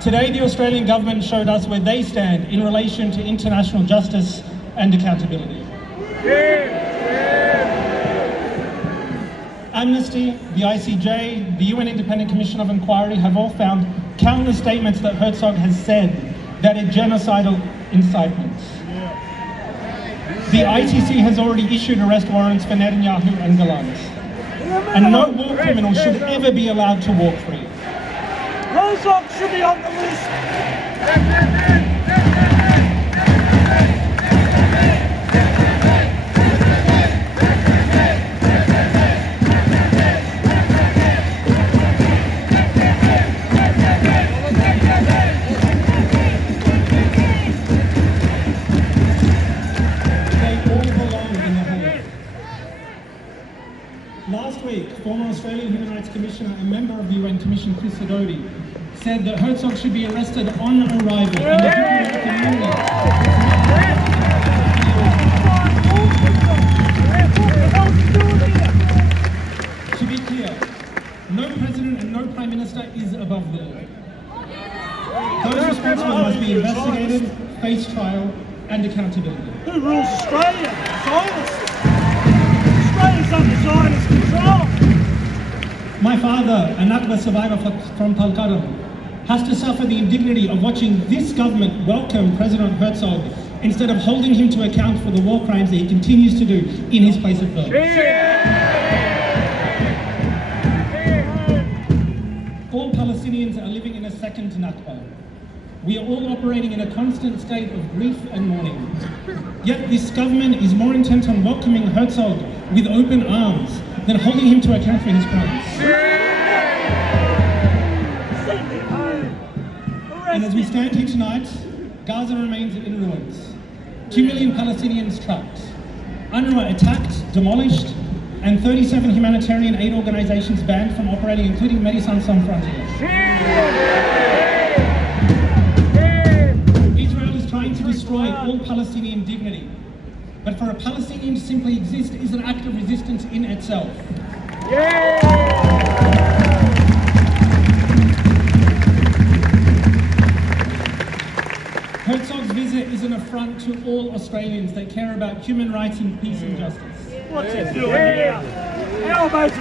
Today, the Australian government showed us where they stand in relation to international justice and accountability. Amnesty, the ICJ, the UN Independent Commission of Inquiry have all found countless statements that Herzog has said that are genocidal incitements. The ICC has already issued arrest warrants for Netanyahu and Gallant. And no war criminal should ever be allowed to walk free. Herzog should be on the list. Last week, former Australian Human Rights Commissioner and member of the UN Commission, Chris Sidoti, said that Herzog should be arrested on arrival. And the to be clear, no president and no prime minister is above the law. Those responsible must be investigated, face trial, and accountability. Who rules Australia? Zionists. Australia's under Zionist control. My father, a Nakba survivor from Palkaram, has to suffer the indignity of watching this government welcome President Herzog instead of holding him to account for the war crimes that he continues to do in his place of birth. All Palestinians are living in a second Nakba. We are all operating in a constant state of grief and mourning. Yet this government is more intent on welcoming Herzog with open arms than holding him to account for his crimes. And as we stand here tonight, Gaza remains in ruins. 2 million Palestinians trapped. UNRWA attacked, demolished, and 37 humanitarian aid organizations banned from operating, including Médecins Sans Frontières. Trying to destroy all Palestinian dignity. But for a Palestinian to simply exist is an act of resistance in itself. Herzog's visit is an affront to all Australians that care about human rights and peace and justice. What's it doing here?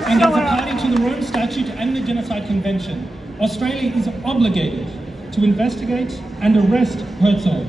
And as a party to the Rome Statute and the Genocide Convention, Australia is obligated to investigate and arrest Herzog.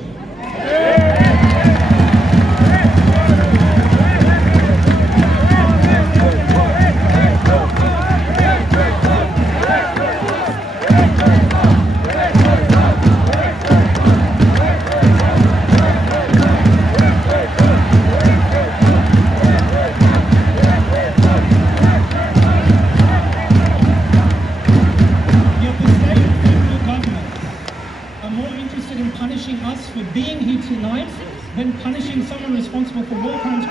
Being here tonight than punishing someone responsible for war crimes.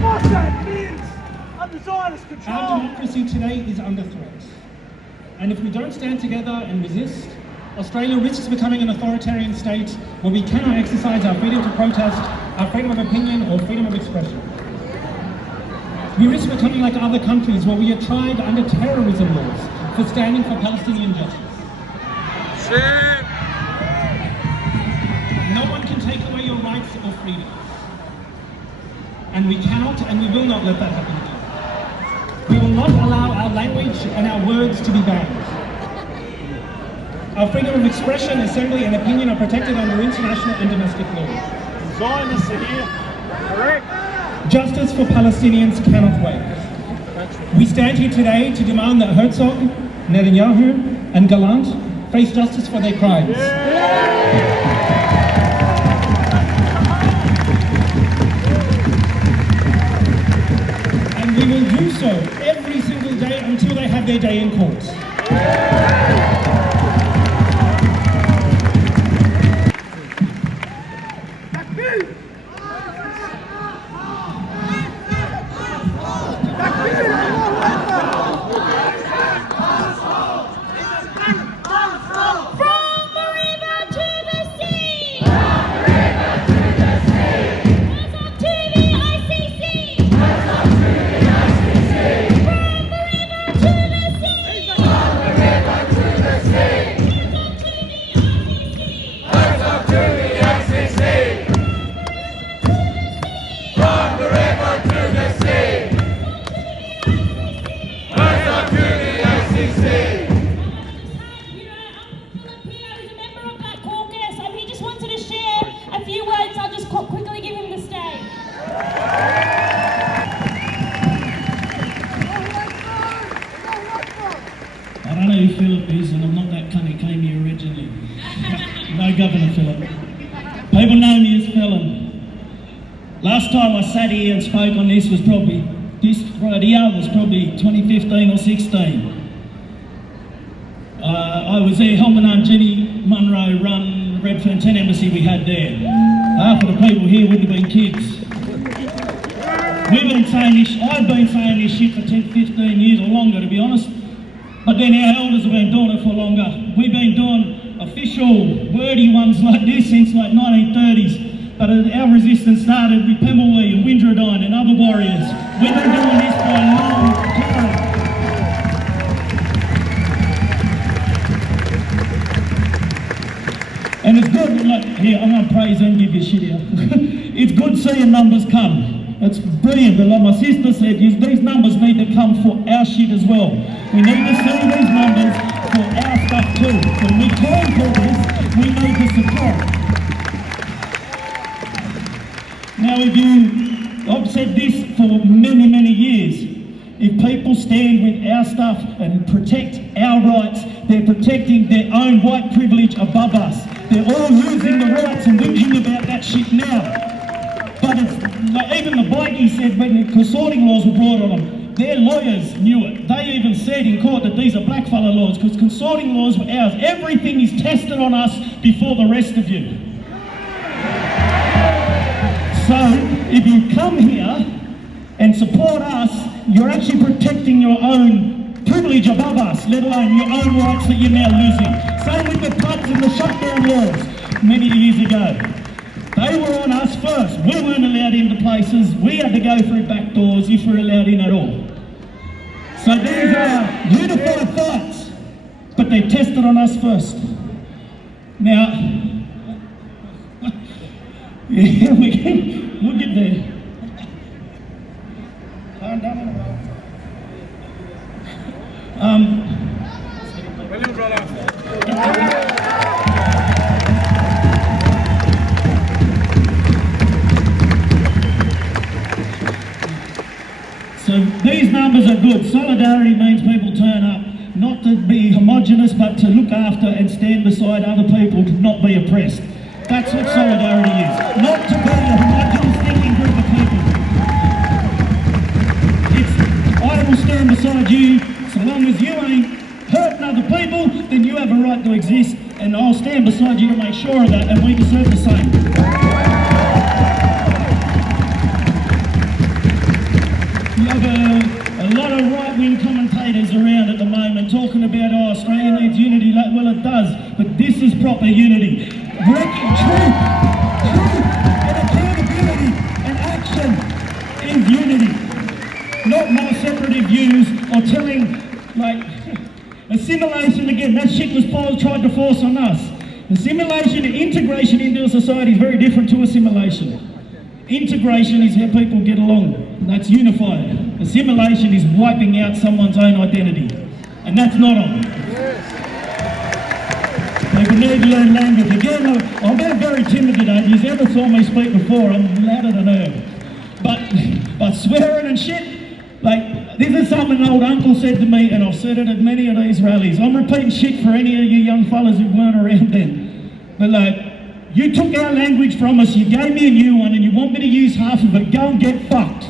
What's that means? Under Zionist control. Our democracy today is under threat. And if we don't stand together and resist, Australia risks becoming an authoritarian state where we cannot exercise our freedom to protest, our freedom of opinion, or freedom of expression. We risk becoming like other countries where we are tried under terrorism laws for standing for Palestinian justice. No one can take away your rights or freedoms. And we cannot and we will not let that happen again. We will not allow our language and our words to be banned. Our freedom of expression, assembly and opinion are protected under international and domestic law. Zionists are here. Correct. Justice for Palestinians cannot wait. We stand here today to demand that Herzog, Netanyahu and Gallant face justice for their crimes. And we will do so every single day until they have their day in court. Last time I sat here and spoke on this right here was probably 2015 or 16. I was there helping Jenny Munro run the Redfern 10 embassy we had there. Half of the people here wouldn't have been kids. Women saying this, I've been saying this shit for 10, 15 years or longer, to be honest. But then our elders have been doing it for longer. We've been doing official, wordy ones like this since like 1930s. But our resistance started with Pemberley and Windradine and other warriors. We've been doing this for a long time. And it's good, like, here, I'm going to praise and give you shit here. It's good seeing numbers come. It's brilliant, but like my sister said, these numbers need to come for our shit as well. We need to see these numbers for our stuff too. When we call for this, we need to support. Now I've said this for many, many years. If people stand with our stuff and protect our rights, they're protecting their own white privilege above us. They're all losing the rights and whinging about that shit now. But it's, like, even the bikies said when the consorting laws were brought on them, their lawyers knew it. They even said in court that these are blackfella laws because consorting laws were ours. Everything is tested on us before the rest of you. So if you come here and support us, you're actually protecting your own privilege above us, let alone your own rights that you're now losing. Same with the pubs and the shutdown laws many years ago. They were on us first. We weren't allowed into places. We had to go through back doors if we're allowed in at all. So these are unified fights, but they tested on us first. Now, yeah, we'll get there. So these numbers are good. Solidarity means people turn up, not to be homogenous, but to look after and stand beside other people, to not be oppressed. That's what solidarity is. Not to be a homogenous thinking group of people. It's, I will stand beside you so long as you ain't hurting other people, then you have a right to exist, and I'll stand beside you to make sure of that, and we deserve the same. You have a lot of right-wing commentators around at the moment talking about, oh, Australia needs unity. Well, it does, but this is proper unity. Truth and accountability and action is unity. Not more separative views or telling, like, assimilation again. That shit was Paul tried to force on us. Assimilation and integration into a society is very different to assimilation. Integration is how people get along, and that's unified. Assimilation is wiping out someone's own identity, and that's not on. People need to learn language. Again, I'm being very timid today. You've never saw me speak before. I'm louder than her. But swearing and shit, like, this is something an old uncle said to me, and I've said it at many of these rallies. I'm repeating shit for any of you young fellas who weren't around then. But like, you took our language from us, you gave me a new one, and you want me to use half of it. Go and get fucked.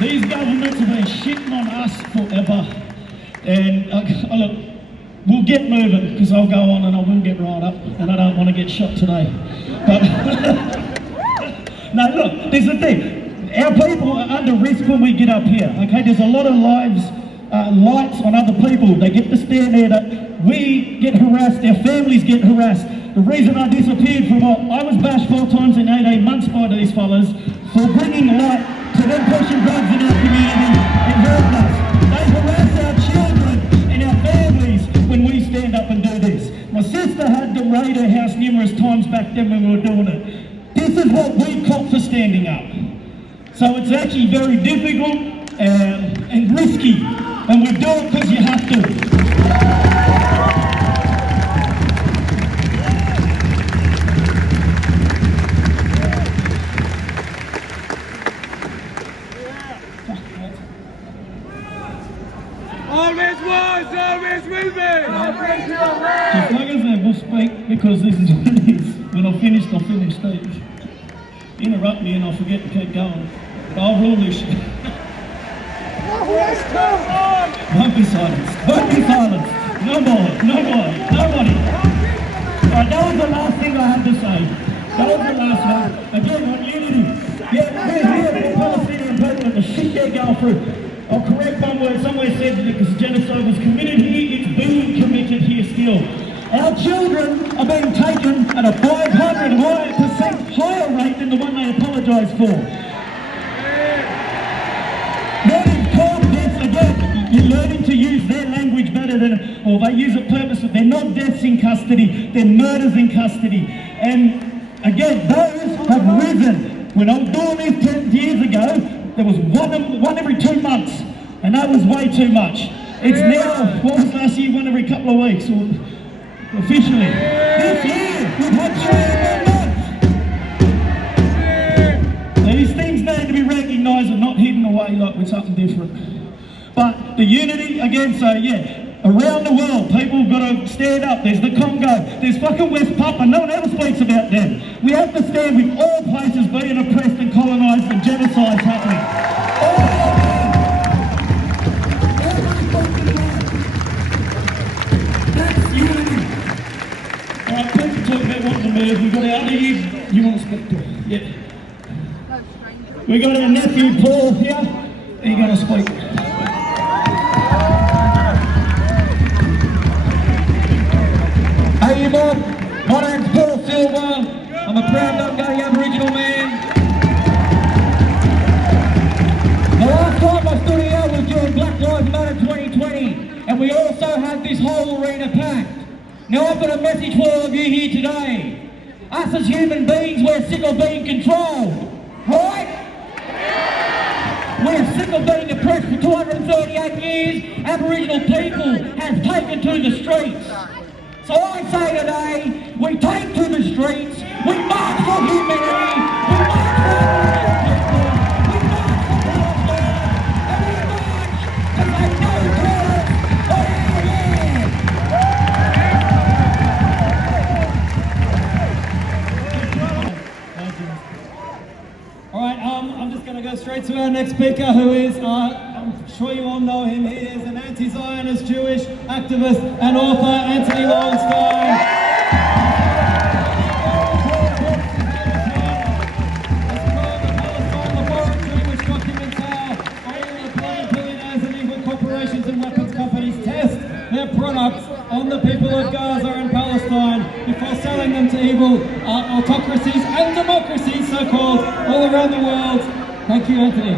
These governments have been shitting on us forever. And look, we'll get moving, because I'll go on and I will get right up, and I don't want to get shot today. But no, look, there's the thing. Our people are under risk when we get up here, okay? There's a lot of lights on other people. They get to stand there, that we get harassed, our families get harassed. The reason I disappeared from I was bashed 4 times in 18 months by these fellas for bringing light to them pushing drugs in our community and hurting us. They harass our children and our families when we stand up and do this. My sister had to raid her house numerous times back then when we were doing it. This is what we caught for standing up. So it's actually very difficult and risky, and we do it because you have to. Always was, always will be! Just like I said, we'll speak because this is what it is. When I'm finished, I'll finish stage. Interrupt me and I'll forget to keep going. But I'll rule this shit. Won't be silenced. Won't be silenced. Nobody. Right, that was the last thing I had to say. That was the last one. Again, on unity. Yeah, we're here for the Palestinian people and the shit they're going through. I'll correct one word. Somewhere said that because genocide was committed here, it's being committed here still. Our children are being taken at a 500% higher rate than the one they apologised for. Learning calm deaths again. You're learning to use their language better than, or they use it purposely. They're not deaths in custody, they're murders in custody. And again, those have risen. When I was doing this 10 years ago, there was one every 2 months, and that was way too much. It's now, what was last year, one every couple of weeks, or officially. This year, we've had 3 months. These things need to be recognised and not hidden away like with something different. But the unity, again, so yeah, around the world, people have got to stand up. There's the Congo, there's fucking West Papua, no one ever speaks about them. We have to stand with all places being oppressed and colonised and genocides happening. That's unity. Alright, people talk about wanting to move. We've got our other you want to speak to? Yeah. We got our nephew Paul here. He's going to speak. Hey mob, my name's Paul Silva. I'm a proud Dungay Aboriginal man. The last time I stood here was during Black Lives Matter 2020, and we also had this whole arena packed. Now I've got a message for all of you here today. Us as human beings, we're sick of being controlled, right? We're sick of being oppressed for 238 years. Aboriginal people have taken to the streets. So I say today, we take to the streets, we march for humanity, we march for people, we march for Palestine, and we march to say no terrorists on our land. Alright, I'm just going to go straight to our next speaker, who is, I'm sure you all know him. He is an anti-Zionist Jewish activist and author, Antony Loewenstein. Which documents how all billionaires and evil corporations and weapons companies test their products on the people of Gaza and Palestine before selling them to evil autocracies and democracies, so-called, all around the world. Thank you, Antony.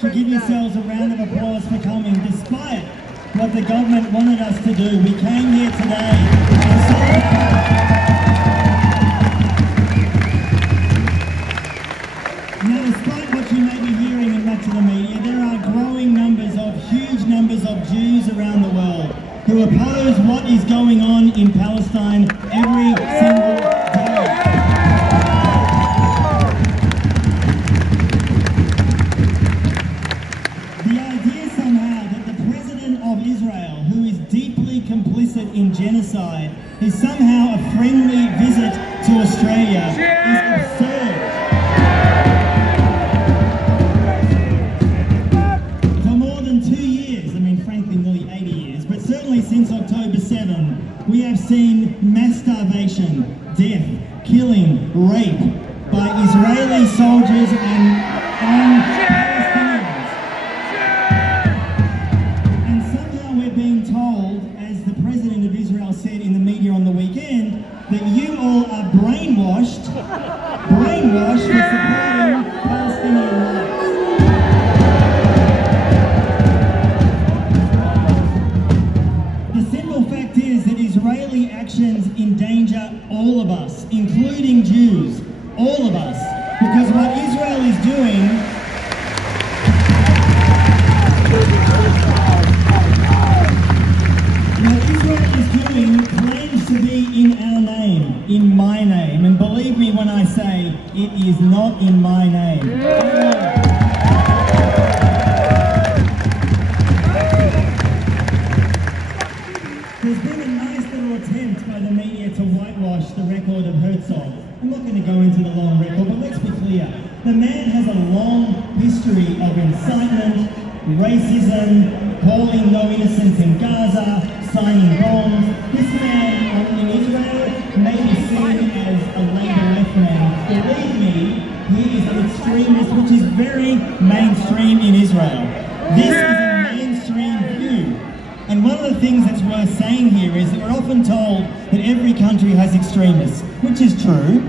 To give yourselves a round of applause for coming, despite what the government wanted us to do. We came here today and now, despite what you may be hearing in much of the media, there are growing numbers of, huge numbers of Jews around the world who oppose what is going on in Palestine every single day. Israel, who is deeply complicit in genocide, is somehow a friendly visit to Australia is absurd. For more than 2 years, I mean frankly nearly 80 years, but certainly since October 7, we have seen mass starvation, death, killing, rape by Israeli soldiers and Palestinians. As the President of Israel said in the media on the weekend, that you all are brainwashed for supporting Palestinian rights. The simple fact is that Israeli actions endanger all of us, including Jews, all of us, because what Israel is doing claims to be in our name, in my name, and believe me when I say it is not in my name. There's been a nice little attempt by the media to whitewash the record of Herzog. I'm not going to go into the long record, but let's be clear. The man has a long history of incitement, racism, calling no innocents in Gaza, signing bombs. This man in Israel may be seen as a Labour left man. Believe me, he is an extremist, which is very mainstream in Israel. This is a mainstream view. And one of the things that's worth saying here is that we're often told that every country has extremists, which is true.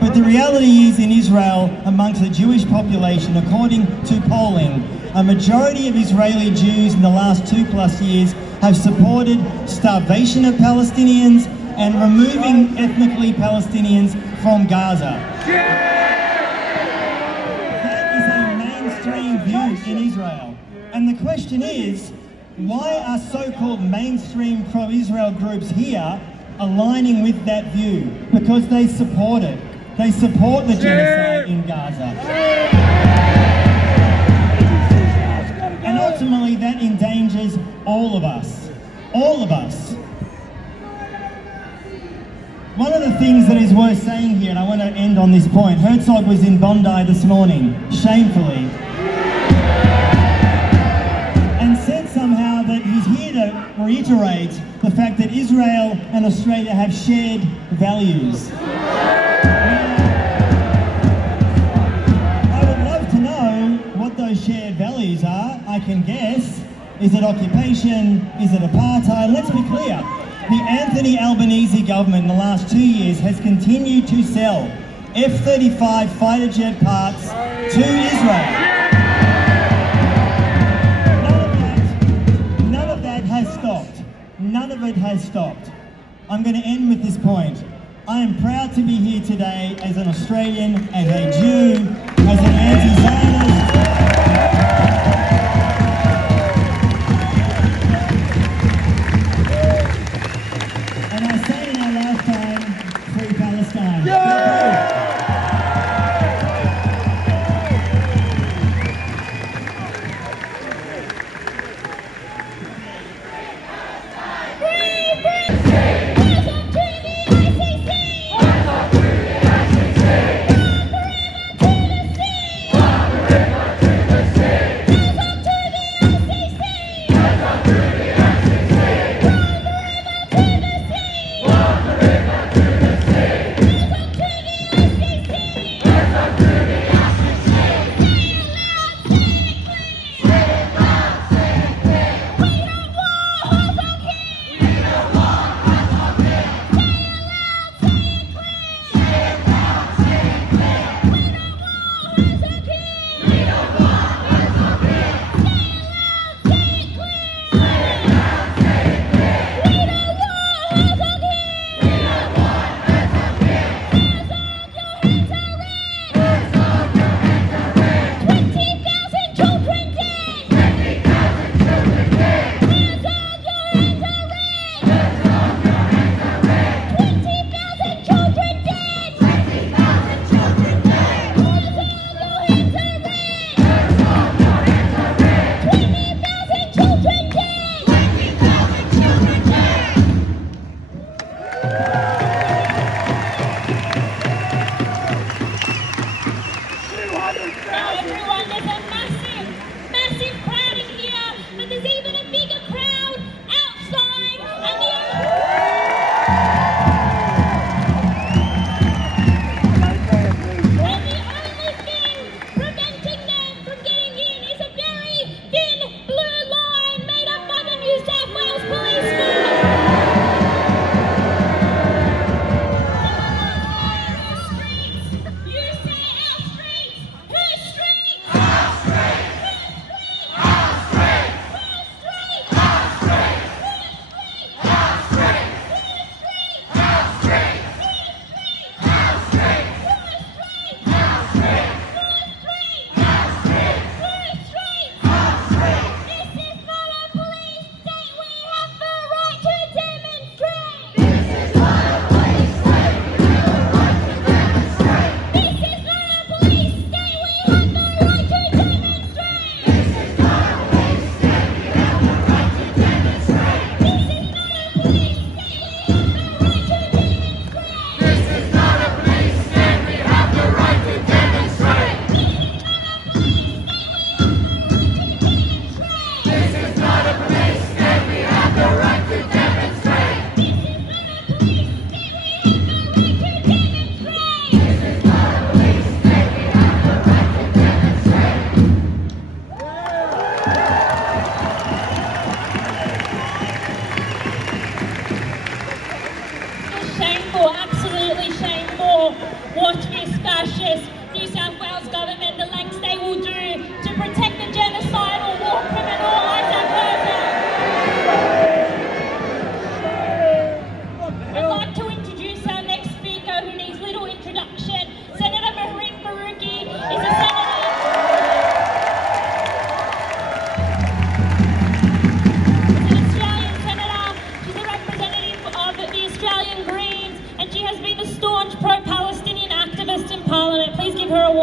But the reality is in Israel, amongst the Jewish population, according to polling, a majority of Israeli Jews in the last 2+ years have supported starvation of Palestinians and removing ethnically Palestinians from Gaza. That is a mainstream view in Israel. And the question is, why are so-called mainstream pro-Israel groups here aligning with that view? Because they support it. They support the genocide in Gaza. And ultimately that endangers all of us. All of us. One of the things that is worth saying here, and I want to end on this point, Herzog was in Bondi this morning, shamefully, and said somehow that he's here to reiterate the fact that Israel and Australia have shared values. Shared values are, I can guess. Is it occupation? Is it apartheid? Let's be clear. The Anthony Albanese government in the last 2 years has continued to sell F-35 fighter jet parts to Israel. None of that has stopped. None of it has stopped. I'm going to end with this point. I am proud to be here today as an Australian, as a Jew, as an anti-Zionist. And I say in our lifetime, free Palestine.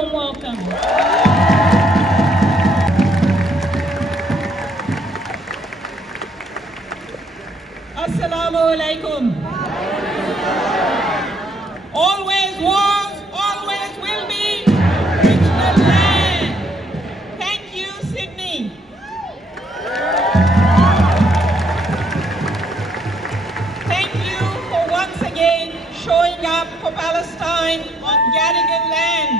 warm welcome. Assalamu alaikum. Always was, always will be regional land. Thank you, Sydney. Thank you for once again showing up for Palestine on Gadigal land.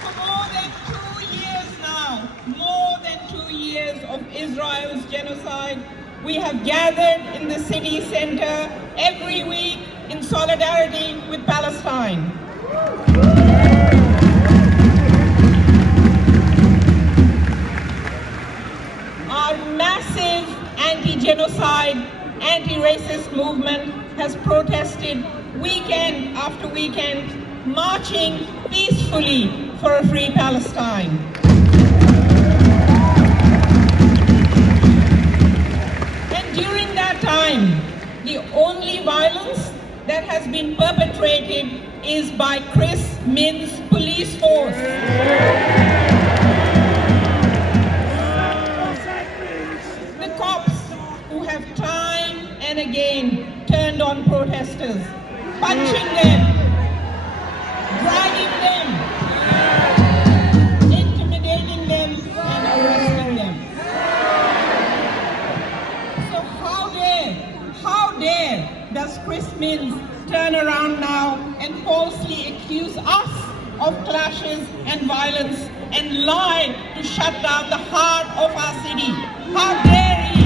For more than 2 years now, more than 2 years of Israel's genocide, we have gathered in the city center every week in solidarity with Palestine. Our massive anti-genocide, anti-racist movement has protested weekend after weekend, marching peacefully for a free Palestine. And during that time, the only violence that has been perpetrated is by Chris Min's police force. The cops who have time and again turned on protesters, punching them, dragging them, intimidating them, and arresting them. So how dare does Chris Minns turn around now and falsely accuse us of clashes and violence and lie to shut down the heart of our city? How dare he?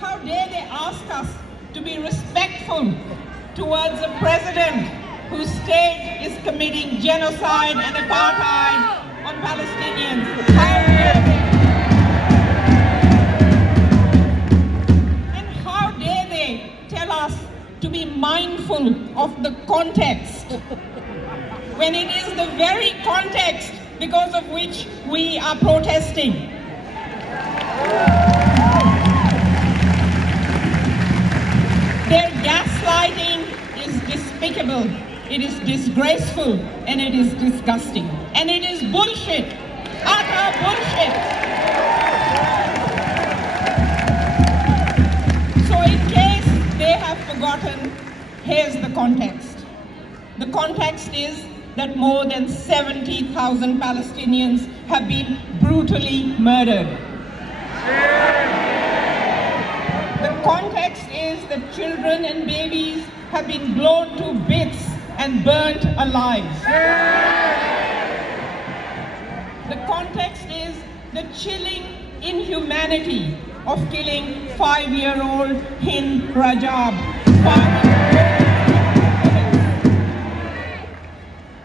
How dare they ask us to be respectful towards a president whose state is committing genocide and apartheid on Palestinians? How dare they? And how dare they tell us to be mindful of the context, when it is the very context because of which we are protesting? Their gaslighting is despicable, it is disgraceful, and it is disgusting. And it is bullshit, utter bullshit. So in case they have forgotten, here's the context. The context is that more than 70,000 Palestinians have been brutally murdered. The context is that children and babies have been blown to bits and burnt alive. The context is the chilling inhumanity of killing 5-year-old Hind Rajab.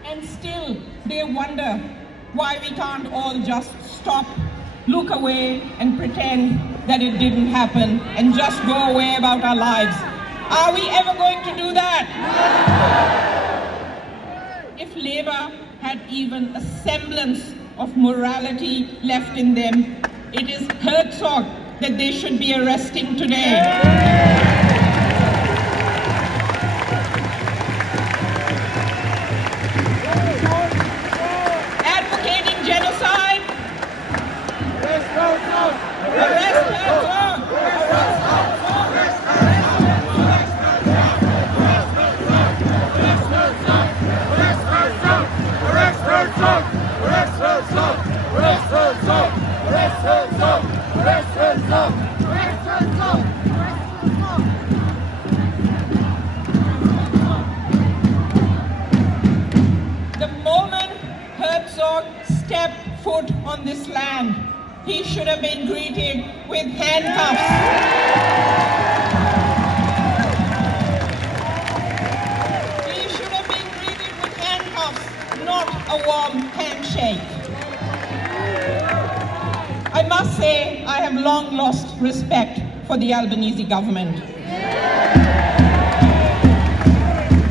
And still they wonder why we can't all just stop, look away and pretend that it didn't happen and just go away about our lives. Are we ever going to do that? If Labour had even a semblance of morality left in them, it is Herzog that they should be arresting today. Advocating genocide? Arrest Herzog! Arrest Herzog! The moment Herzog stepped foot on this land, he should have been greeted with handcuffs. He should have been greeted with handcuffs, not a warm handshake. I must say, I have long lost respect for the Albanese government.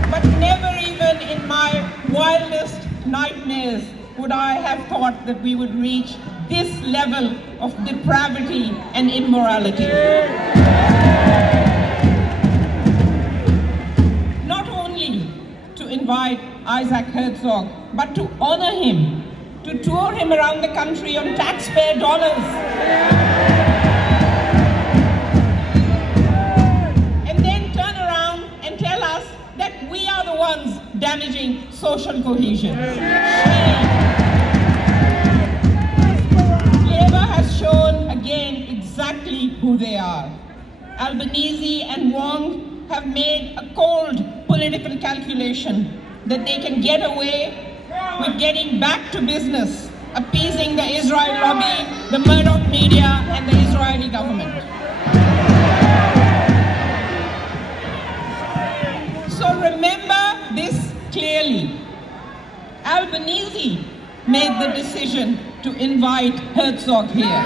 But never even in my wildest nightmares would I have thought that we would reach this level of depravity and immorality. Not only to invite Isaac Herzog, but to honor him, to tour him around the country on taxpayer dollars. And then turn around and tell us that we are the ones damaging social cohesion. Shame. Labour has shown again exactly who they are. Albanese and Wong have made a cold political calculation that they can get away with getting back to business, appeasing the Israel lobby, the Murdoch media, and the Israeli government. So remember this clearly. Albanese made the decision to invite Herzog here.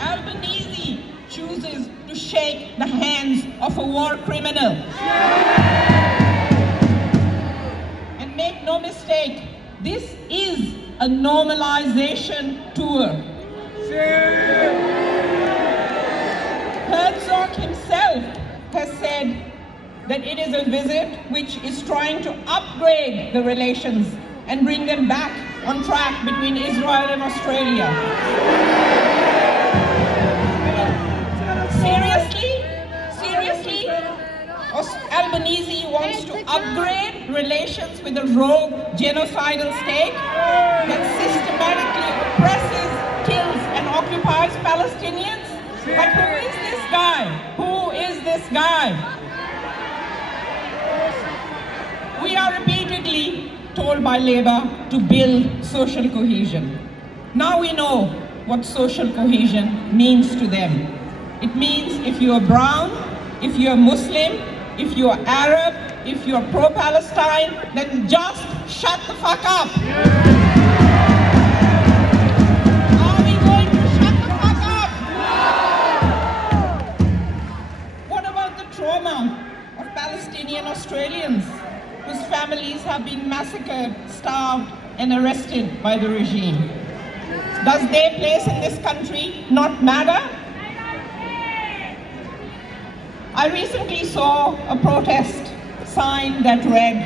Albanese chooses to shake the hands of a war criminal. And make no mistake, this is a normalization tour. Herzog himself has said that it is a visit which is trying to upgrade the relations and bring them back on track between Israel and Australia. Seriously, Albanese wants to upgrade relations with a rogue genocidal state that systematically oppresses, kills, and occupies Palestinians? But who is this guy? Who is this guy? We are repeatedly told by Labour to build social cohesion. Now we know what social cohesion means to them. It means if you are brown, if you are Muslim, if you are Arab, if you are pro-Palestine, then just shut the fuck up. Are we going to shut the fuck up? What about the trauma of Palestinian Australians whose families have been massacred, starved, and arrested by the regime? Does their place in this country not matter? I recently saw a protest sign that read,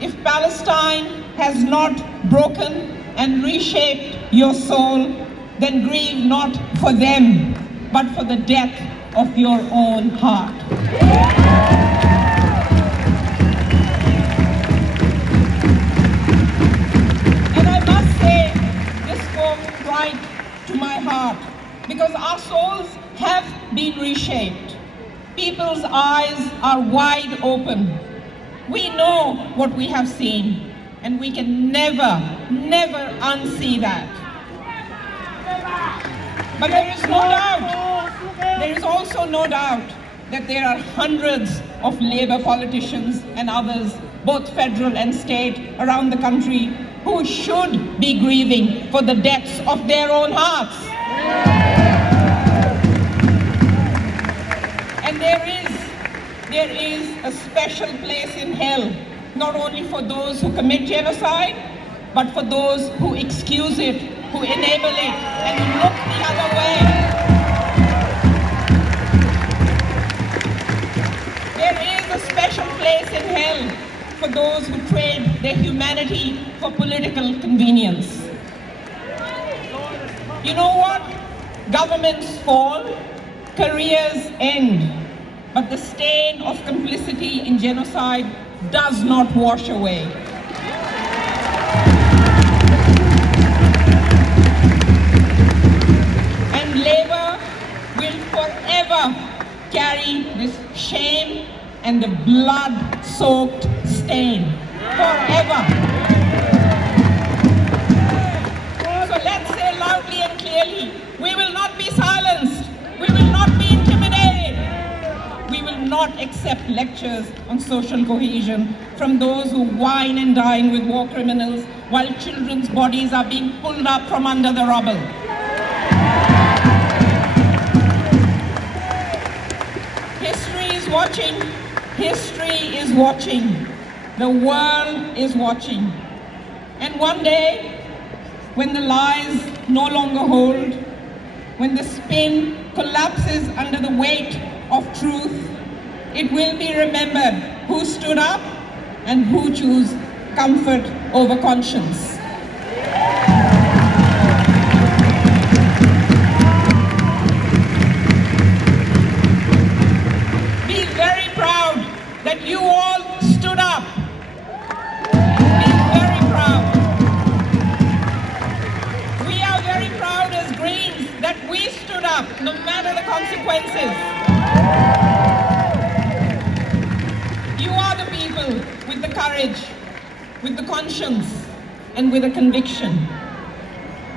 "If Palestine has not broken and reshaped your soul, then grieve not for them, but for the death of your own heart." And I must say, this spoke right to my heart, because our souls have been reshaped. People's eyes are wide open. We know what we have seen, and we can never unsee that. But there is no doubt, there is also no doubt that there are hundreds of Labour politicians and others, both federal and state, around the country who should be grieving for the deaths of their own hearts. And there is a special place in hell, not only for those who commit genocide, but for those who excuse it, who enable it, and who look the other way. There is a special place in hell for those who trade their humanity for political convenience. You know what? Governments fall, careers end. But the stain of complicity in genocide does not wash away. And Labour will forever carry this shame and the blood-soaked stain. Forever. So let's say loudly and clearly, we will not be silenced. We will not be intimidated. We will not accept lectures on social cohesion from those who wine and dine with war criminals while children's bodies are being pulled up from under the rubble. History is watching. History is watching. The world is watching. And one day, when the lies no longer hold, when the spin collapses under the weight of truth, it will be remembered who stood up and who chose comfort over conscience. Be very proud that you all stood up. Be very proud. We are very proud as Greens that we stood up no matter the consequences. You are the people with the courage, with the conscience, and with a conviction.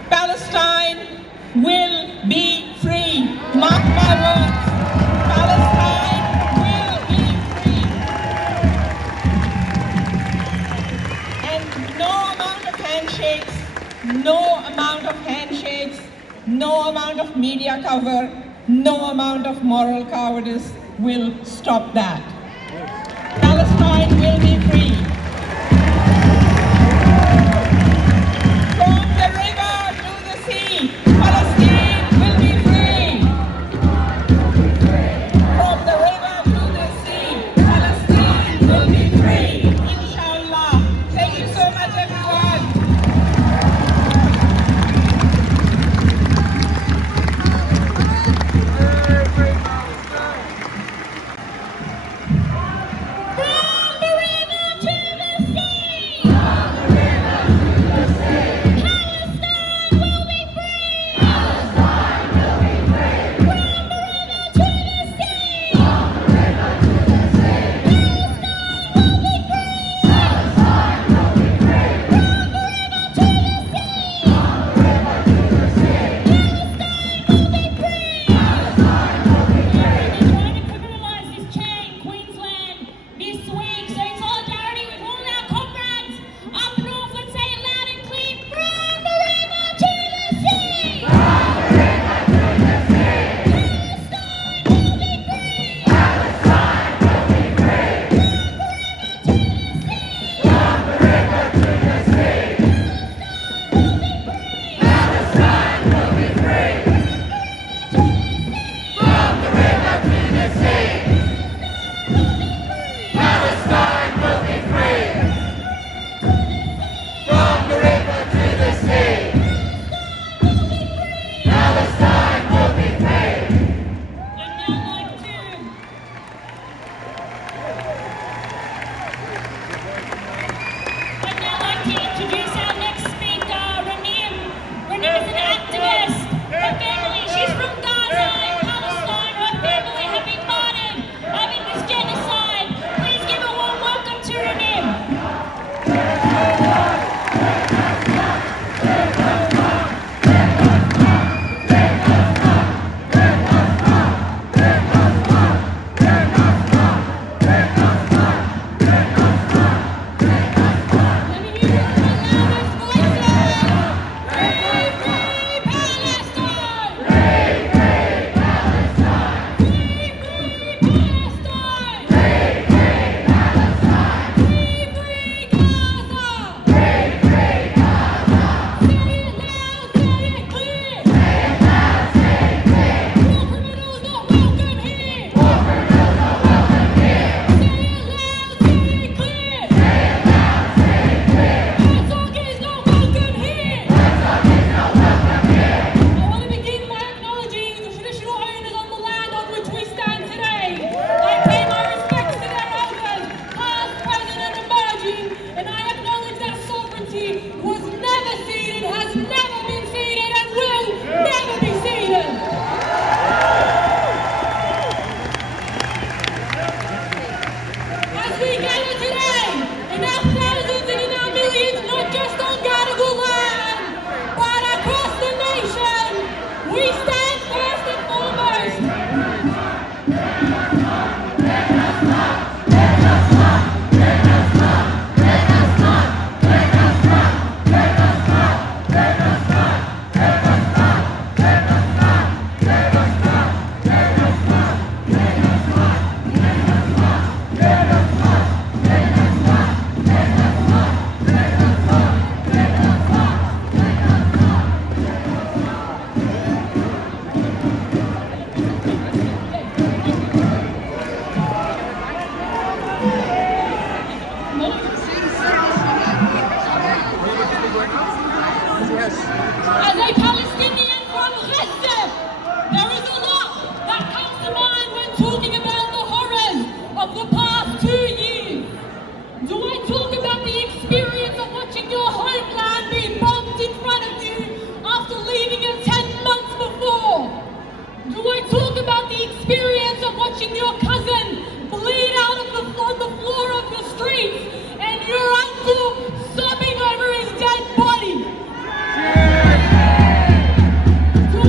Palestine will be free. Mark my words. Palestine will be free. And no amount of handshakes, no amount of media cover, no amount of moral cowardice will stop that. Palestine will be free. From the river to the sea, Palestine will be free. From the river to the sea, Palestine will be free. Inshallah. Thank you so much, everyone.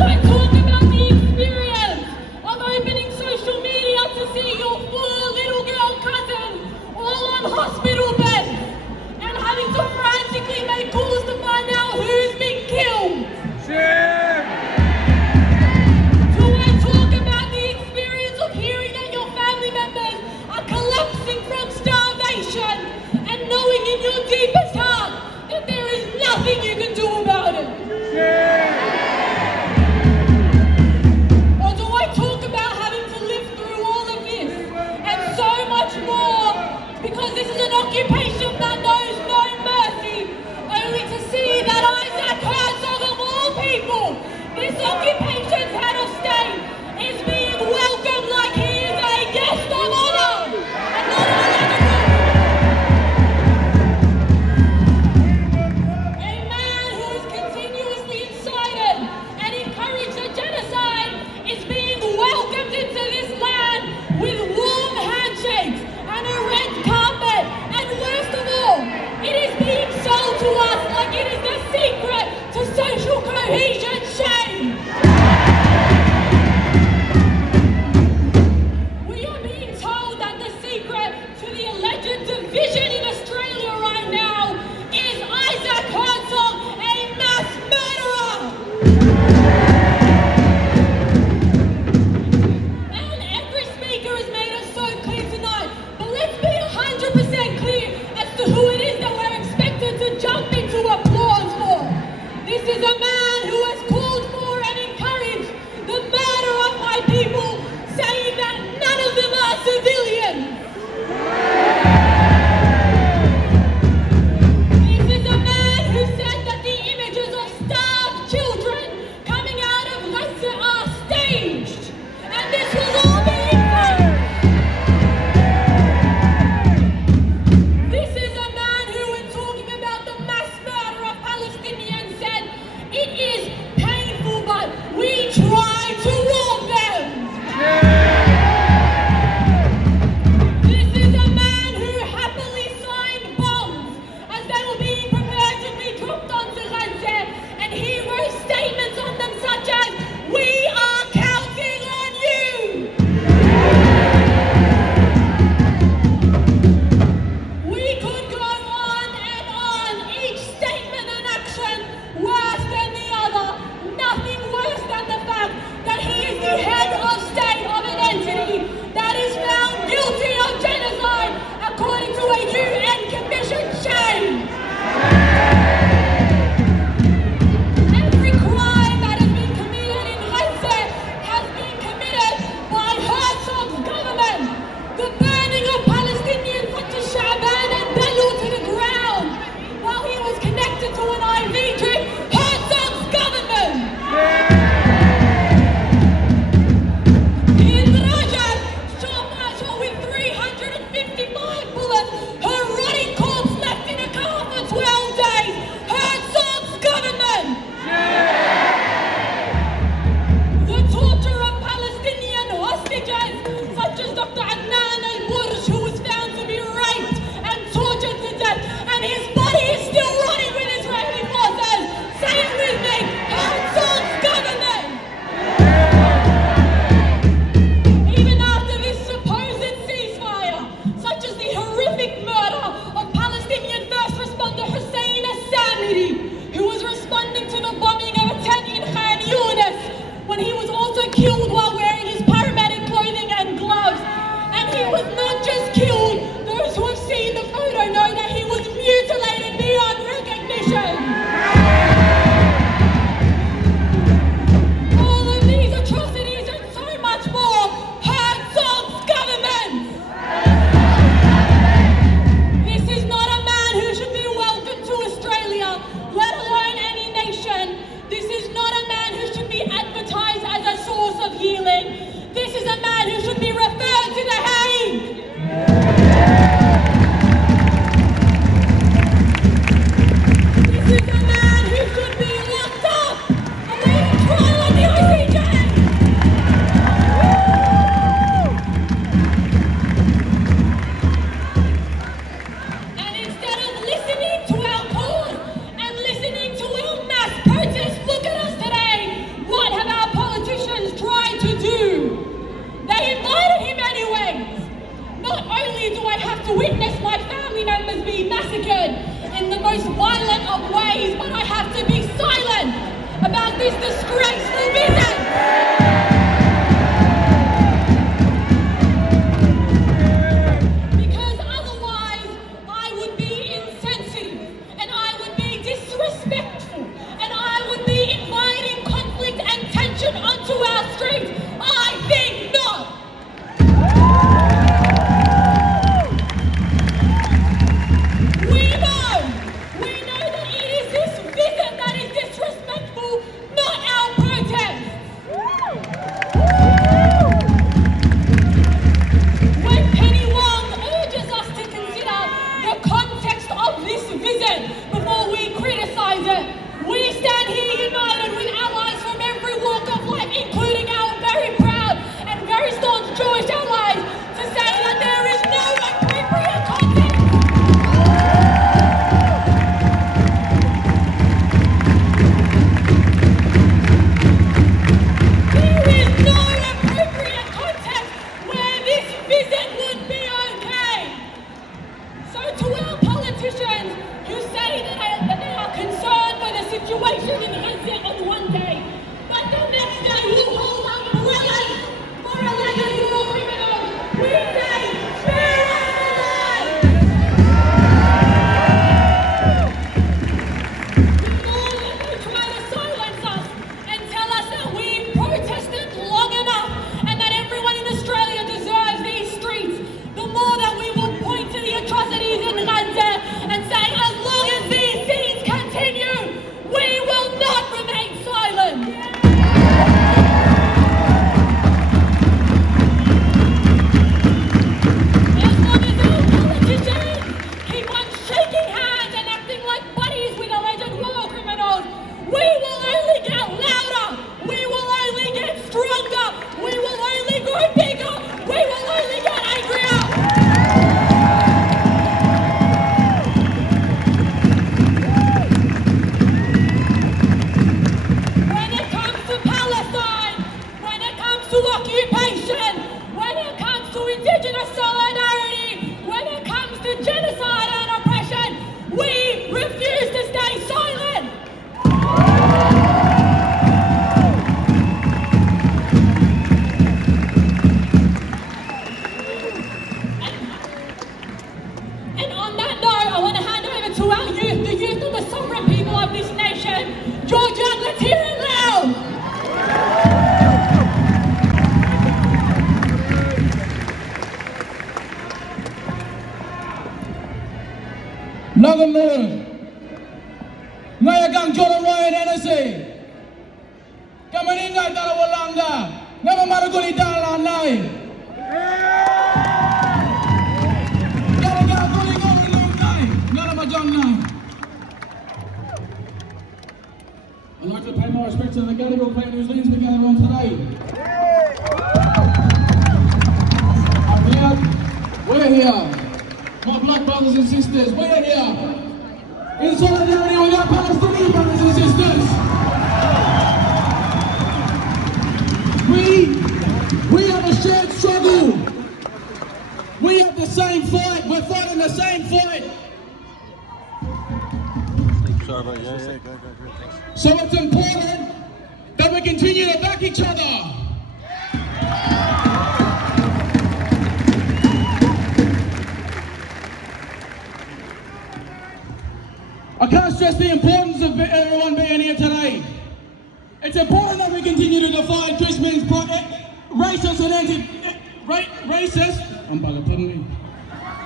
I talk about the experience of opening social media to see your 4 little girl cousins all on hospital beds and having to frantically make calls to find out who's been killed? Do I talk about the experience of hearing that your family members are collapsing from starvation and knowing in your deepest heart that there is nothing you can do about it? Or do I talk about having to live through all of this and so much more because this is an occupation that knows no mercy, only to see that Isaac Herzog of all people, this occupation's head of state, is being welcomed like he is a guest of honor and not an elected a man who has continuously incited and encouraged a genocide is being welcomed into this land with warm handshakes and a red carpet, and worst of all, it is being sold to us like it is the secret to social cohesion. Shame! We are being told that the secret to the alleged division in Australia right now is Isaac Herzog, a mass murderer! And every speaker has made us so clear tonight, but let's be 100% clear as to who it is that we're expected to jump into applause for. This is a man who has called for and encouraged the murder of my people, saying that none of them are civilians. This is a man who said that the images of starved children coming out of Nessa are staged, and this was all being faked. This is a man who, in talking about the mass murder of Palestinians, said it is painful, but we try to warn them. This is a man who happily signed bombs as they were being prepared to be dropped onto Gaza, and he wrote statements on them such as, "We are counting on you." We could go on and on, each statement and action worse than the other, nothing worse than the fact that he is the head of state of an entity that is found guilty of genocide according to a UN commission. Shame! Every crime that has been committed in Gaza has been committed by Herzog's government. The burning of Palestinians such as Shaban and Bellu to the ground while he was connected to an IV drip. Herzog's government. In Rajab, shot with 355 bullets, her rotting corpse left in a car for 12 days. Herzog's government. The torture of Palestinian hostages, such as Dr. Adnan al-Burj, who was found to be raped and tortured to death, and his body is still rotting with Israeli forces. Say it with me, Herzog's government. Even after this supposed ceasefire, such as the horrific murder of Palestinian first responder Hussein al-Samiri, who was responding to the bombing of a tent in Khan Yunis, when he was also killed while wearing his paramedic clothing and gloves. And he was not just killed, those who have seen the photo know that he was mutilated beyond recognition. All of these atrocities and so much more, Herzog's government. This is not a man who should be welcomed to Australia, let alone any nation. This is not a man who should be advertised as a source of healing. This is a man who should be referred to the Hague. This is a man who should be locked up and waiting trial on the ICJ. And instead of listening to our cause and listening to our mass protests, look at us today. What have our protest this disgraceful visit. Because otherwise I would be insensitive and I would be disrespectful and I would be inviting conflict and tension onto our streets. I think not. We know that it is this visit that is disrespectful, not our protest. When Penny Wong urges us to consider the context of this visit before we criticise it, we stand here united with allies from every walk of life, including our very proud and very staunch Jewish allies, to say that there is no appropriate context. There is no appropriate context where this visit would be okay. So to our politicians who say that they are concerned by the situation in Gaza on one day, but the next day will hold umbrellas for alleged war criminals, we say, spare us alive! The more that they try to silence us and tell us that we've protested long enough and that everyone in Australia deserves these streets, the more that we will point to the atrocities in Gaza and say, as long as these scenes continue, we will not remain silent. As long as our politicians keep on shaking hands and acting like buddies with alleged war criminals, we will only get louder, we will only get stronger, we will only grow bigger, we will only get angrier. When it comes to Palestine, when it comes to occupation, when it comes to indigenous solidarity, when it comes to genocide and oppression, we refuse to stay silent. And on that note, I want to hand over to our youth, the youth of the sovereign people of this nation. Georgia, let's hear it loud! Nagamur, Ngayagang Jordan Ryan-Hennessy, Kamaninga Tarawalanga, Namamaraguli Talanay. Garaga Guligong Lunay, Naramajang. I'd like to pay my respects to the Gadigal clan whose leads we gather on today. We're here. My black brothers and sisters, we're here in solidarity with our Palestinian brothers and sisters. We have a shared struggle. We have the same fight. We're fighting the same fight. Sorry about that. So it's important that we continue to back each other. I can't stress the importance of everyone being here today. It's important that we continue to defy Chris Min's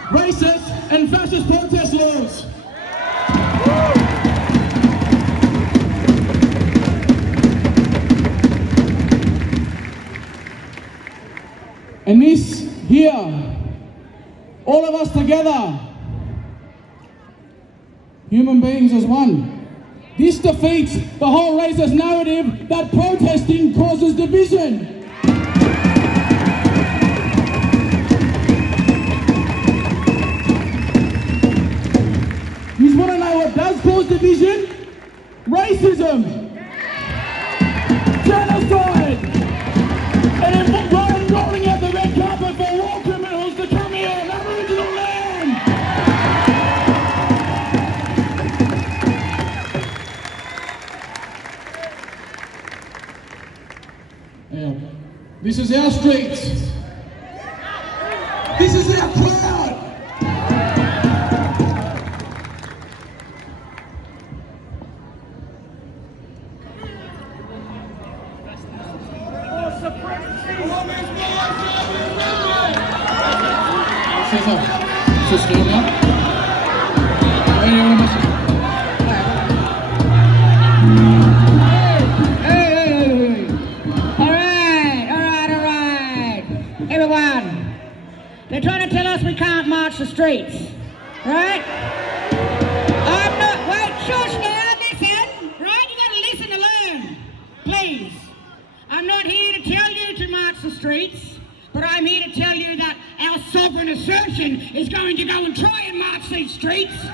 racist and fascist protest laws. And this here, all of us together, human beings as one. This defeats the whole racist narrative that protesting causes division. You want to know what does cause division? Racism, genocide, and rolling out the red carpet for war criminals to come here on Aboriginal land. This is our streets. This is our crowd. They're trying to tell us we can't march the streets, right? I'm not, wait, shush now, listen, right? You gotta listen to learn, please. I'm not here to tell you to march the streets, but I'm here to tell you that our sovereign assertion is going to go and try and march these streets. And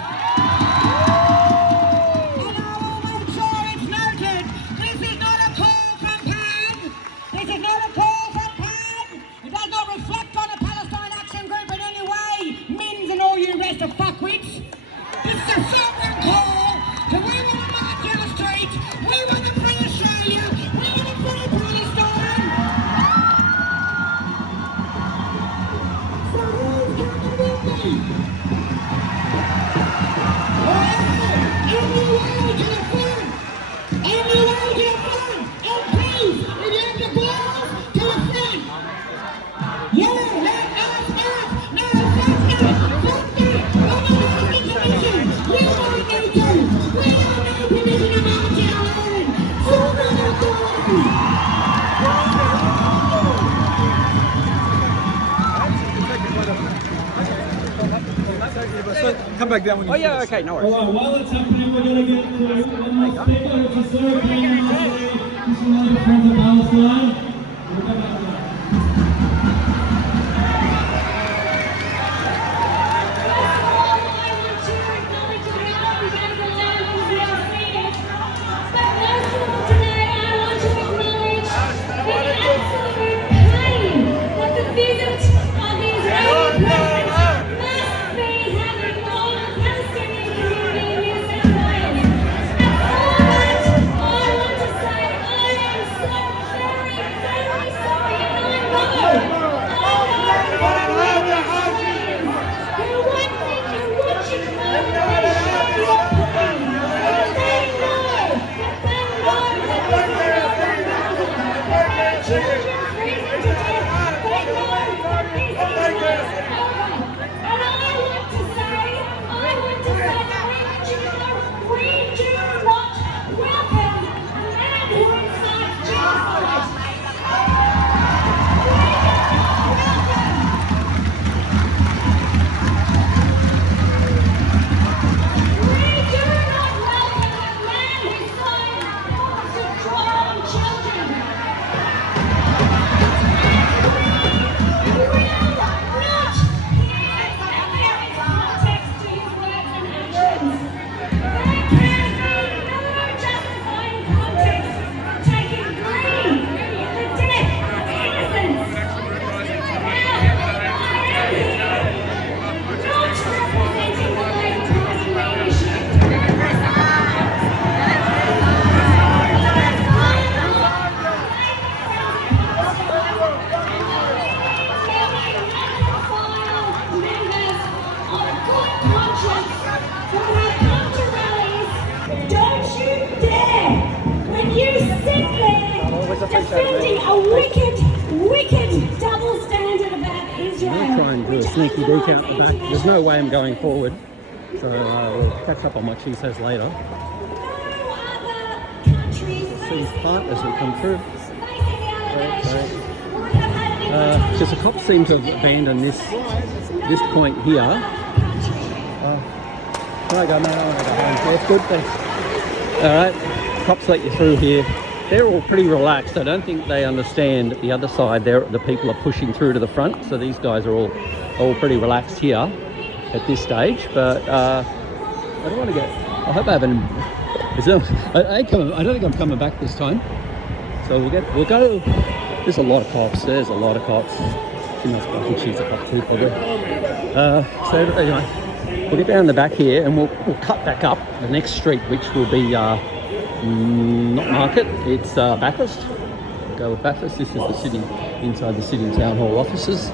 I will make sure it's noted, this is not a call from PAG. This is not a call from PAG. It does not reflect on the Palestine Action Group in any way, Mins and all you rest of fuckwits. This is a sovereign call, so we want to march down the streets, we want to free Australia, we want to free Palestine. So who's coming with me? On your way to the front! On your way to the front! MPs, if you have the balls, to the front! Yeah, let us march! No, fuck that! Fuck that! I'm not asking permission! We don't need to! We don't need permission to march our own! Sovereign authority! Come back down when you Oh yeah, okay, no worries. All right, while it's happening, we're going to get to one more speaker, which is Sarah Palestine. This is another friend of Palestine. We'll come back to that. Defending a wicked double standard about Israel. I'll try and do a sneaky deke out the back. There's no way I'm going forward, so we'll catch up on what she says later. See his partners will come through. Because the cops seem to have abandoned this point here. Can I go, mate? I want to go home. That's good, thanks. Alright, cops let you through here. They're all pretty relaxed. I don't think they understand at the other side the people are pushing through to the front, so these guys are all pretty relaxed here at this stage. But I don't want to get. I hope I haven't. I don't think I'm coming back this time. So we'll go. There's a lot of cops. There's a lot of cops. I think she's a cop too, probably. So anyway, we'll get down the back here and we'll cut back up the next street, which will be. Not Market, it's Bathurst. go with Bathurst. This is the city, inside the city town hall offices.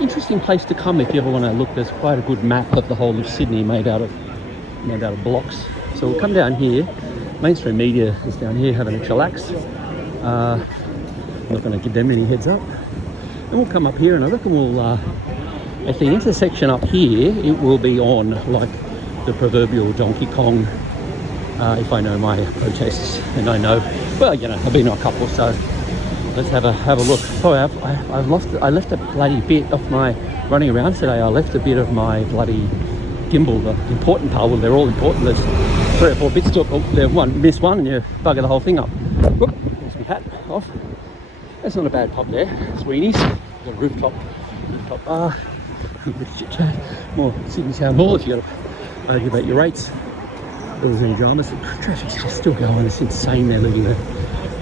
Interesting place to come if you ever want to look. There's quite a good map of the whole of Sydney made out of blocks. So we'll come down here. Mainstream media is down here having a chillax. I'm not going to give them any heads up. And we'll come up here, and I reckon we'll, at the intersection up here, it will be on like the proverbial Donkey Kong, if I know my protests, and I know, well, you know, I've been on a couple, so let's have a look. Oh, I left a bloody bit of my running around today. I left a bit of my bloody gimbal, the important part. Well, they're all important. There's 3 or 4 bits to it. Oh, there, miss one, and you bugger the whole thing up. Whoop, there's my hat off. That's not a bad pop there. Sweeney's. Got a rooftop bar. A bit of chit chat. More Sydney Town Hall if you got to argue about your rates. If there's any dramas. Traffic's just still going. It's insane they're leaving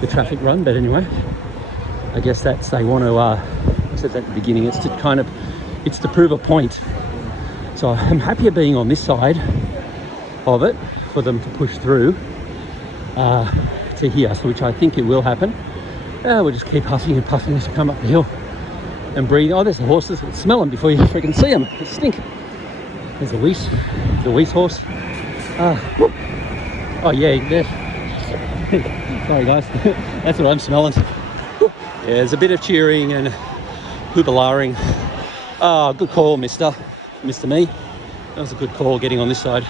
the traffic run. But anyway, I guess that's, they want to, I said that at the beginning, it's to kind of, it's to prove a point. So I'm happier being on this side of it for them to push through to here, so which I think it will happen. We'll just keep huffing and puffing as we come up the hill and breathe. Oh, there's the horses. Smell them before you freaking see them. They stink. There's a Weiss. The Weiss horse. Oh yeah, there. Sorry guys, that's what I'm smelling. Yeah, there's a bit of cheering and hoobalaring. Good call, Mr. Me. That was a good call getting on this side.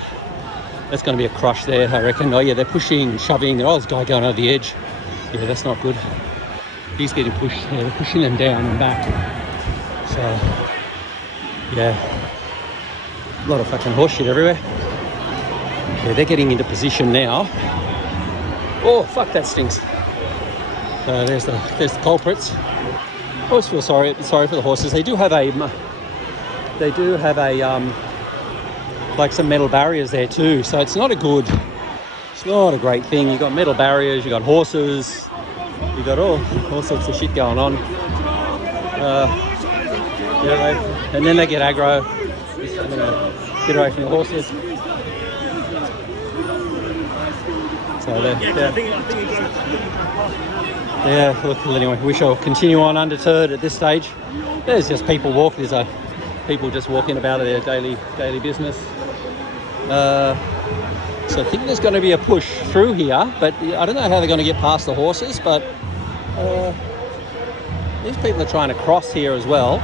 That's going to be a crush there, I reckon. Oh yeah, they're pushing and shoving. Oh, this guy going over the edge. Yeah, that's not good. He's getting pushed. Yeah, they're pushing them down and back. So, yeah. A lot of fucking horse shit everywhere. Yeah, they're getting into position now. Oh, fuck, that stinks. So there's the culprits. I always feel sorry for the horses. They do have a like some metal barriers there too. So it's not a great thing. You've got metal barriers, you've got horses, you've got all sorts of shit going on. And then they get aggro. I'm gonna get away from the horses. So yeah, look, anyway, we shall continue on undeterred at this stage. There's just people walking. There's people just walking about their daily business. So I think there's going to be a push through here, but I don't know how they're going to get past the horses, but these people are trying to cross here as well.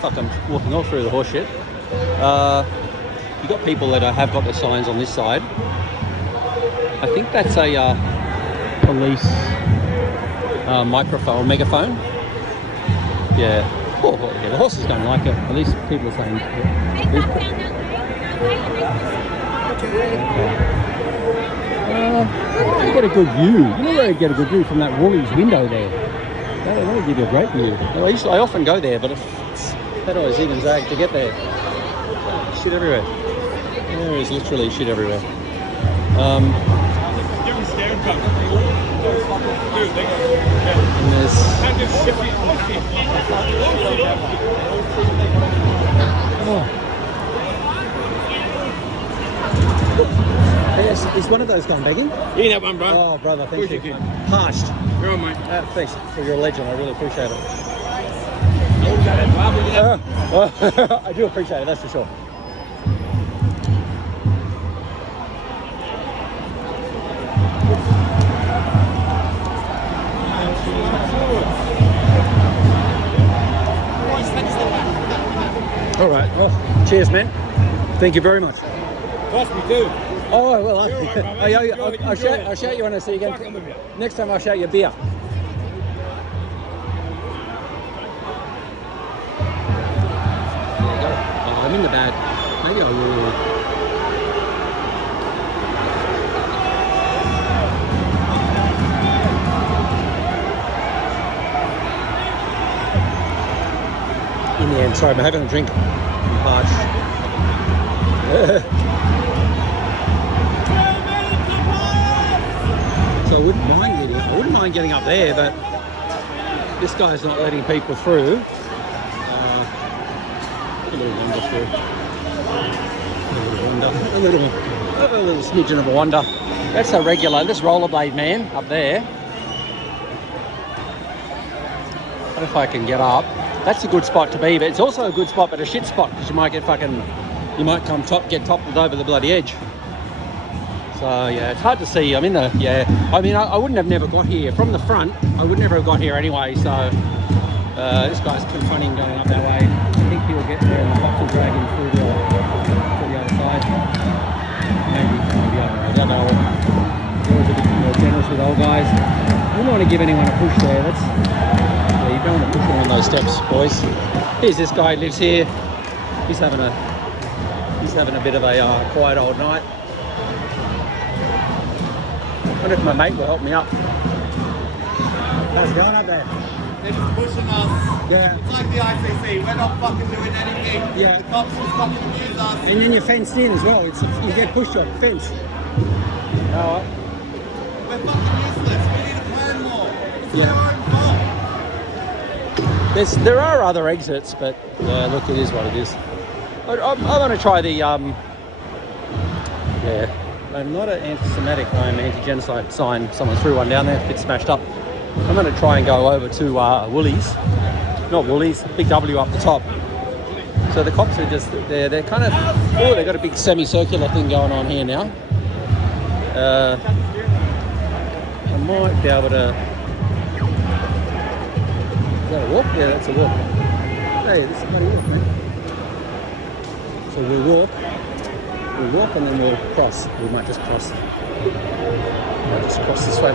Fucking walking all through the horse shit. You've got people that have got their signs on this side. I think that's a police megaphone. Yeah. Oh, yeah, the horse is going like it. At least people are saying. You get a good view. You know where you get a good view from that Woolies window there. That'll give you a great view. I often go there, but that always even zag to get there. Shit everywhere. There is literally shit everywhere. Yes, is one of those gone begging? You that one, bro. Oh, brother, thank you. Parched. You're on, mate. Thanks for your legend. I really appreciate it. I do appreciate it, that's for sure. All right. Well, cheers, man. Thank you very much. Trust me too. Oh well, I'll shout you when I see you again. Next time I'll shout you a beer. Oh, I'm in the bad. Maybe I will. In the end, sorry, I'm having a drink. I'm parched. So I wouldn't mind getting up there, but this guy's not letting people through. A little wonder through. A little smidgen of a wonder. That's a regular, this rollerblade man up there. What if I can get up? That's a good spot to be, but it's also a good spot, but a shit spot because you might get you might get toppled over the bloody edge. So yeah, it's hard to see. I'm in the, I mean, I wouldn't have never got here from the front. I would never have got here anyway. So this guy's confronting going up that way. I think he'll get there and the cops will drag him through the other side. Maybe I don't know. He was a bit more generous with old guys. You don't want to give anyone a push there. You don't want to push them on those steps, boys. Here's this guy who lives here. He's having a bit of a quiet old night. I wonder if my mate will help me up. How's it going up there? They're just pushing us. Yeah. It's like the ICC. We're not fucking doing anything. Yeah. The cops just fucking abuse us. And then you're fenced in as well. You get pushed off the fence. Alright. We're fucking useless. We need to plan more. It's Yeah. our own fault. There are other exits, but look, it is what it is. I'm going to try the I'm not an anti-Semitic, I'm anti-genocide sign. Someone threw one down there, a bit smashed up. I'm going to try and go over to Woolies, not Woolies, Big W up the top. So the cops are just, they're kind of, they've got a big semicircular thing going on here now. I might be able to, is that a walk? Yeah, that's a walk. Hey, this is a bloody walk, man. So we'll walk and then we'll cross. We might just cross. I'll just cross this way.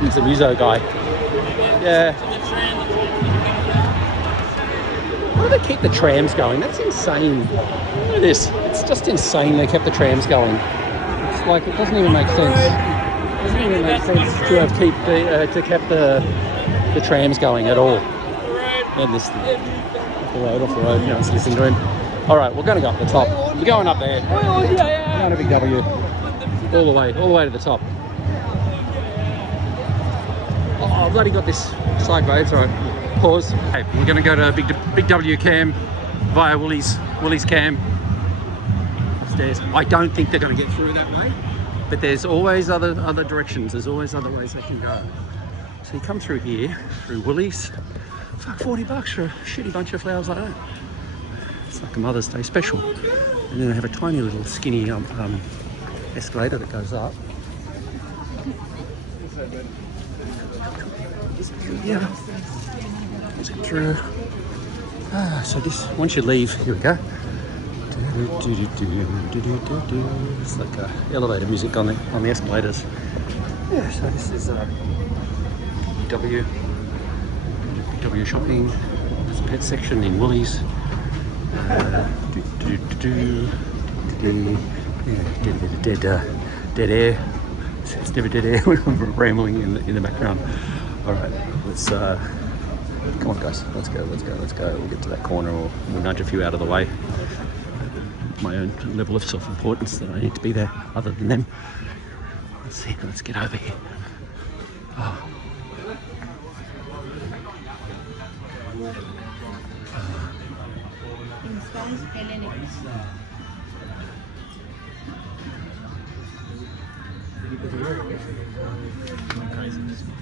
He's a muso guy. Yeah. Why do they keep the trams going? That's insane. Look at this. It's just insane they kept the trams going. It's like, it doesn't even make sense. It doesn't even make sense to have keep the trams going at all. And this thing. Off the road, let's listen to him. Alright, we're going to go up the top. We're going up there. We're going to Big W. All the way to the top. Oh, I've bloody got this side road, sorry. Pause. Okay, we're going to go to Big W cam via Woolies cam. Upstairs. I don't think they're going to get through that way, but there's always other directions. There's always other ways they can go. So you come through here, through Woolies. Fuck, $40 for a shitty bunch of flowers like that. It's like a Mother's Day special. And then they have a tiny little skinny escalator that goes up. Yeah. Is it through? So this, once you leave, here we go. It's like elevator music on the escalators. Yeah, so this is W shopping. There's a pet section in Woolies. Dead air. It's never dead air. We're rambling in the background. All right, let's come on, guys. Let's go. We'll get to that corner, or we'll nudge a few out of the way. My own level of self-importance that I need to be there, other than them. Let's see. Let's get over here. Oh.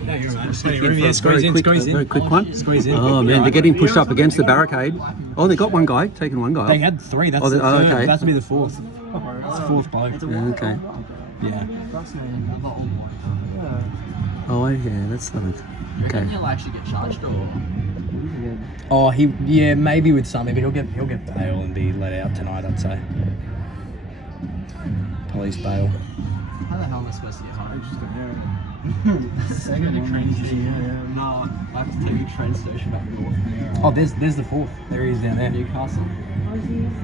No, you're right. Plenty of room. Yeah, squeeze in. Very quick one. Squeeze in. Oh man, they're getting pushed up against the barricade. Oh, they got one guy, taking one guy. They had three. That's the third. Okay. That would be the fourth. It's the fourth bloke. Okay. Yeah. Oh yeah, that's not okay. He'll actually get charged, or? Oh, maybe with some, but he'll get bail and be let out tonight, I'd say. Police bail. How the hell am I supposed to get home? No, I have to take a train station back north. Oh, there's the fourth. There he is down there. Newcastle.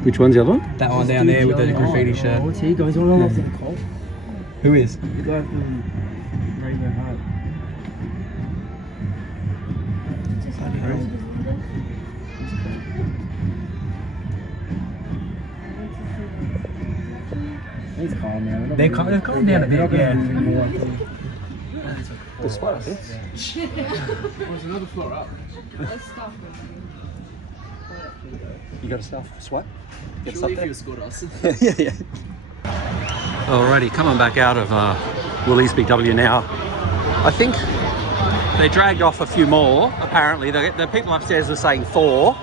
Which one's the other one? That one down there with the graffiti shirt. What's he going on off to the cold? Who is? The guy from Rainbow Heart. He's calm now. They've calmed down a bit, yeah. The spot, yeah? There's another floor up. You got a stuff SWAT? Get Surely there? if you escort us. yeah. Alrighty, coming back out of Woolies Big W now. I think they dragged off a few more, apparently. The people upstairs were saying 4,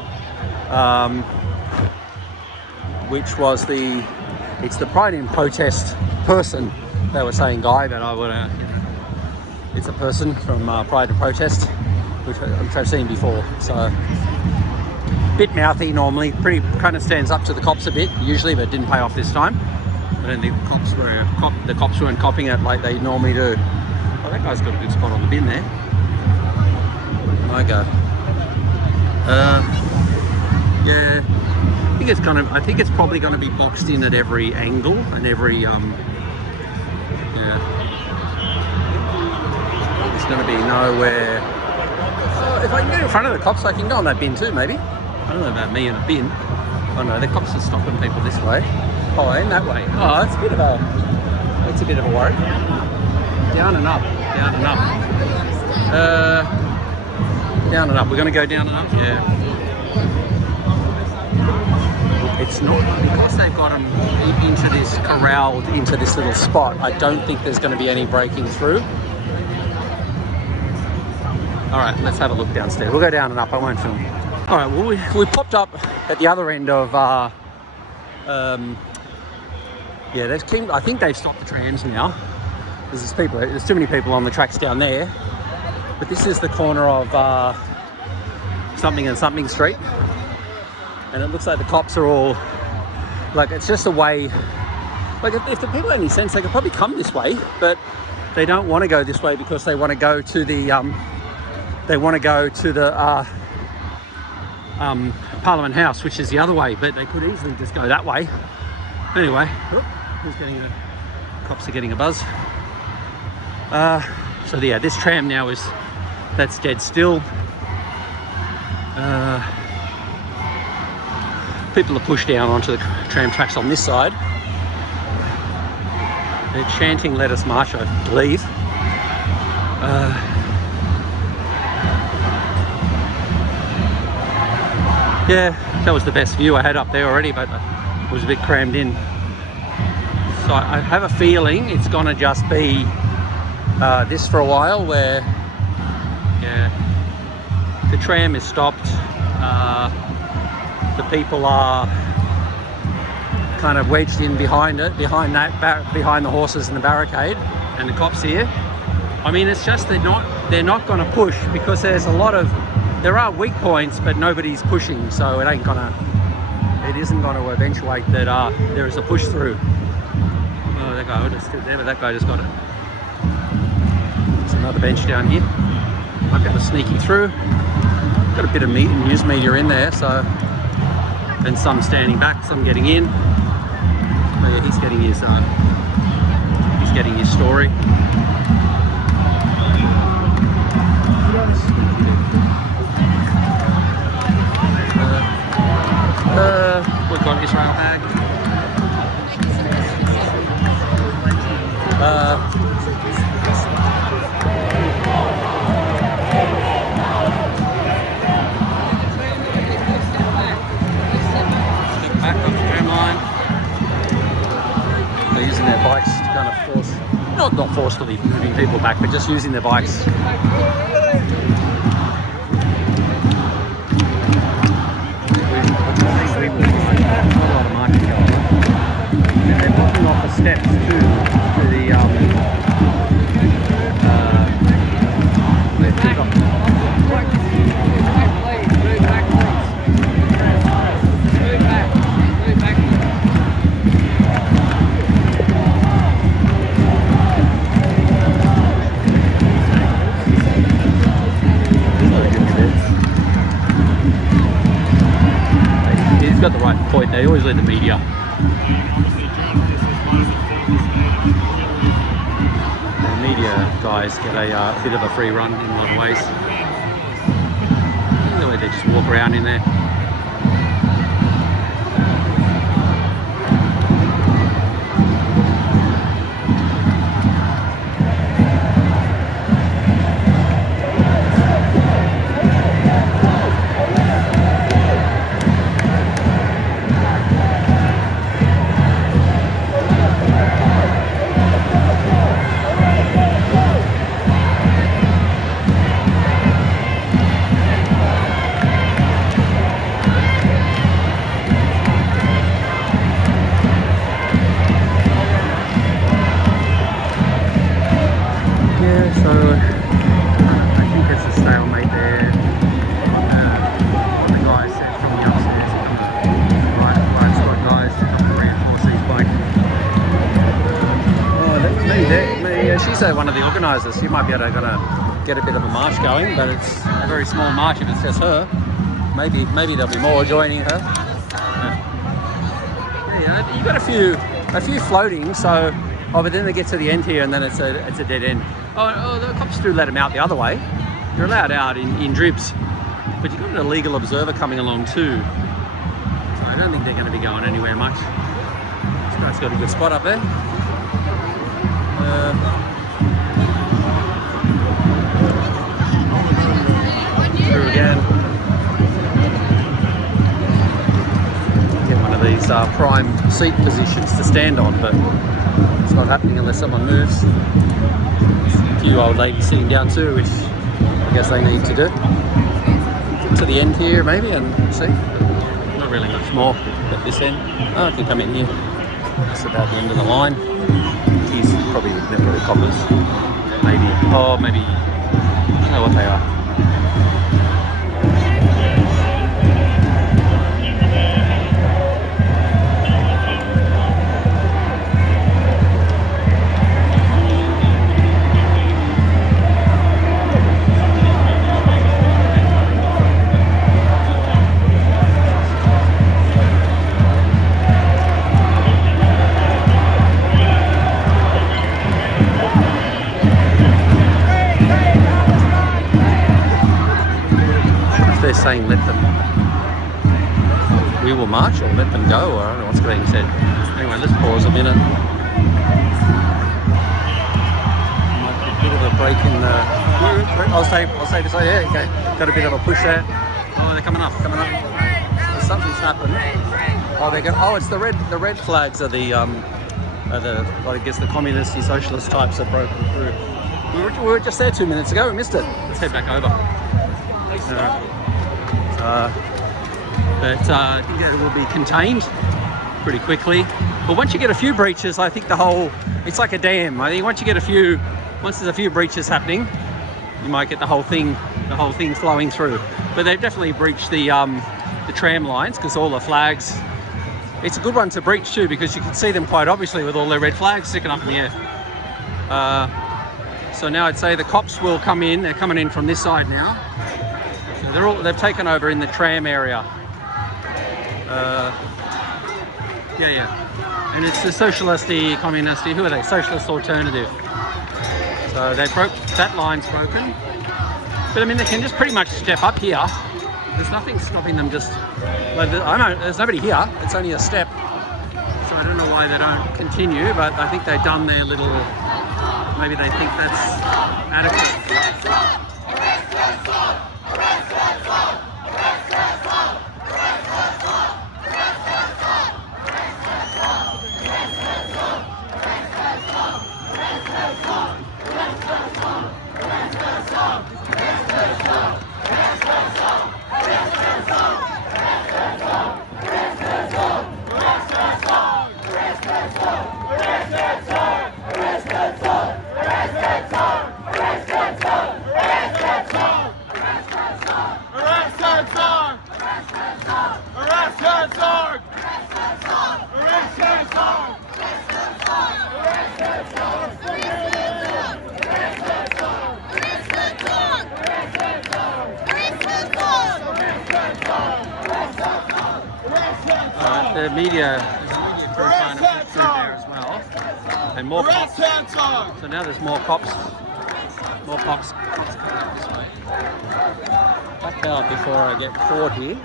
which was it's the Pride in Protest person. They were saying guy, but I would, it's a person from Pride in Protest, which I've seen before. So, bit mouthy normally, pretty kind of stands up to the cops a bit usually, but didn't pay off this time. I don't think the cops weren't copying it like they normally do. Oh, that guy's got a good spot on the bin there. I go. Yeah, I think it's probably going to be boxed in at every angle and every yeah. There's going to be nowhere. So if I can get in front of the cops, I can go on that bin too, maybe. I don't know about me in a bin. Oh no, the cops are stopping people this way. Oh, in that way. Oh, it's a bit of a worry. Down and up, down and up. Down and up. We're going to go down and up. Yeah. It's not because they've got them into this corralled into this little spot. I don't think there's going to be any breaking through. All right, let's have a look downstairs. We'll go down and up. I won't film. All right. Well, we popped up at the other end of. Yeah, I think they've stopped the trams now. There's too many people on the tracks down there. But this is the corner of something and something street. And it looks like the cops are all, like, it's just a way, like if the people had any sense, they could probably come this way, but they don't want to go this way because they want to go to the, Parliament House, which is the other way, but they could easily just go that way. Anyway, cops are getting a buzz. So yeah, this tram now that's dead still. People are pushed down onto the tram tracks on this side. They're chanting "Let us march," I believe. Yeah, that was the best view I had up there already, but it was a bit crammed in. So I have a feeling it's gonna just be this for a while, where yeah, the tram is stopped. The people are kind of wedged in behind the horses and the barricade, and the cops here. I mean, it's just they're not going to push because there are weak points, but nobody's pushing, so it isn't going to eventuate that there is a push through. Oh, that guy just stood there, but that guy just got it. There's another bench down here. I've got a sneaking through. Got a bit of news media in there, so. And some standing back, some getting in. Oh yeah, he's getting his story. We've got Israel Hag. Back on the tram line. They're using their bikes to kind of force, not forcefully moving people back, but just using their bikes. They're blocking off the steps to the he's got the right point. They always lead the media. The media guys get a bit of a free run in a lot of ways. The way they just walk around in there. maybe she's one of the organisers. She might be able to get a bit of a march going, but it's a very small march if it's just her. Maybe there'll be more joining her. Yeah, you've got a few floating. So, but then they get to the end here, and then it's a dead end. Oh, the cops do let them out the other way. You're allowed out in dribs, but you've got an illegal observer coming along too. So I don't think they're going to be going anywhere much. This guy's got a good spot up there. Through again. Get one of these prime seat positions to stand on, but it's not happening unless someone moves. There's a few old ladies sitting down too, which I guess they need to do. To the end here maybe and see. Not really much more at this end. Oh, I can come in here. That's about the end of the line. He's probably never the coppers. Maybe. Oh, maybe. I don't know what they are. Saying let them, we will march, or let them go, or I don't know what's being said. Anyway, let's pause a minute. Might be a bit of a break in the. I'll stay beside. Yeah, okay. Got a bit of a push there. Oh, they're coming up. So something's happened. Oh, they go. Oh, it's the red flags are the I guess the communist and socialist types have broken through. We were just there 2 minutes ago. We missed it. Let's head back over. But I think it will be contained pretty quickly. But once you get a few breaches, I think it's like a dam. I think once there's a few breaches happening, you might get the whole thing flowing through. But they've definitely breached the tram lines because all the flags. It's a good one to breach too because you can see them quite obviously with all their red flags sticking up in the air. So now I'd say the cops will come in. They're coming in from this side now. They've taken over in the tram area. And it's the socialist-y, communist-y, who are they? Socialist alternative. So that line's broken. But I mean, they can just pretty much step up here. There's nothing stopping them just, I know, there's nobody here. It's only a step. So I don't know why they don't continue, but I think they've done their little, maybe they think that's adequate. The media crew trying to put through there as well, and more cops. So now there's more cops. More cops this way. Back out before I get caught here.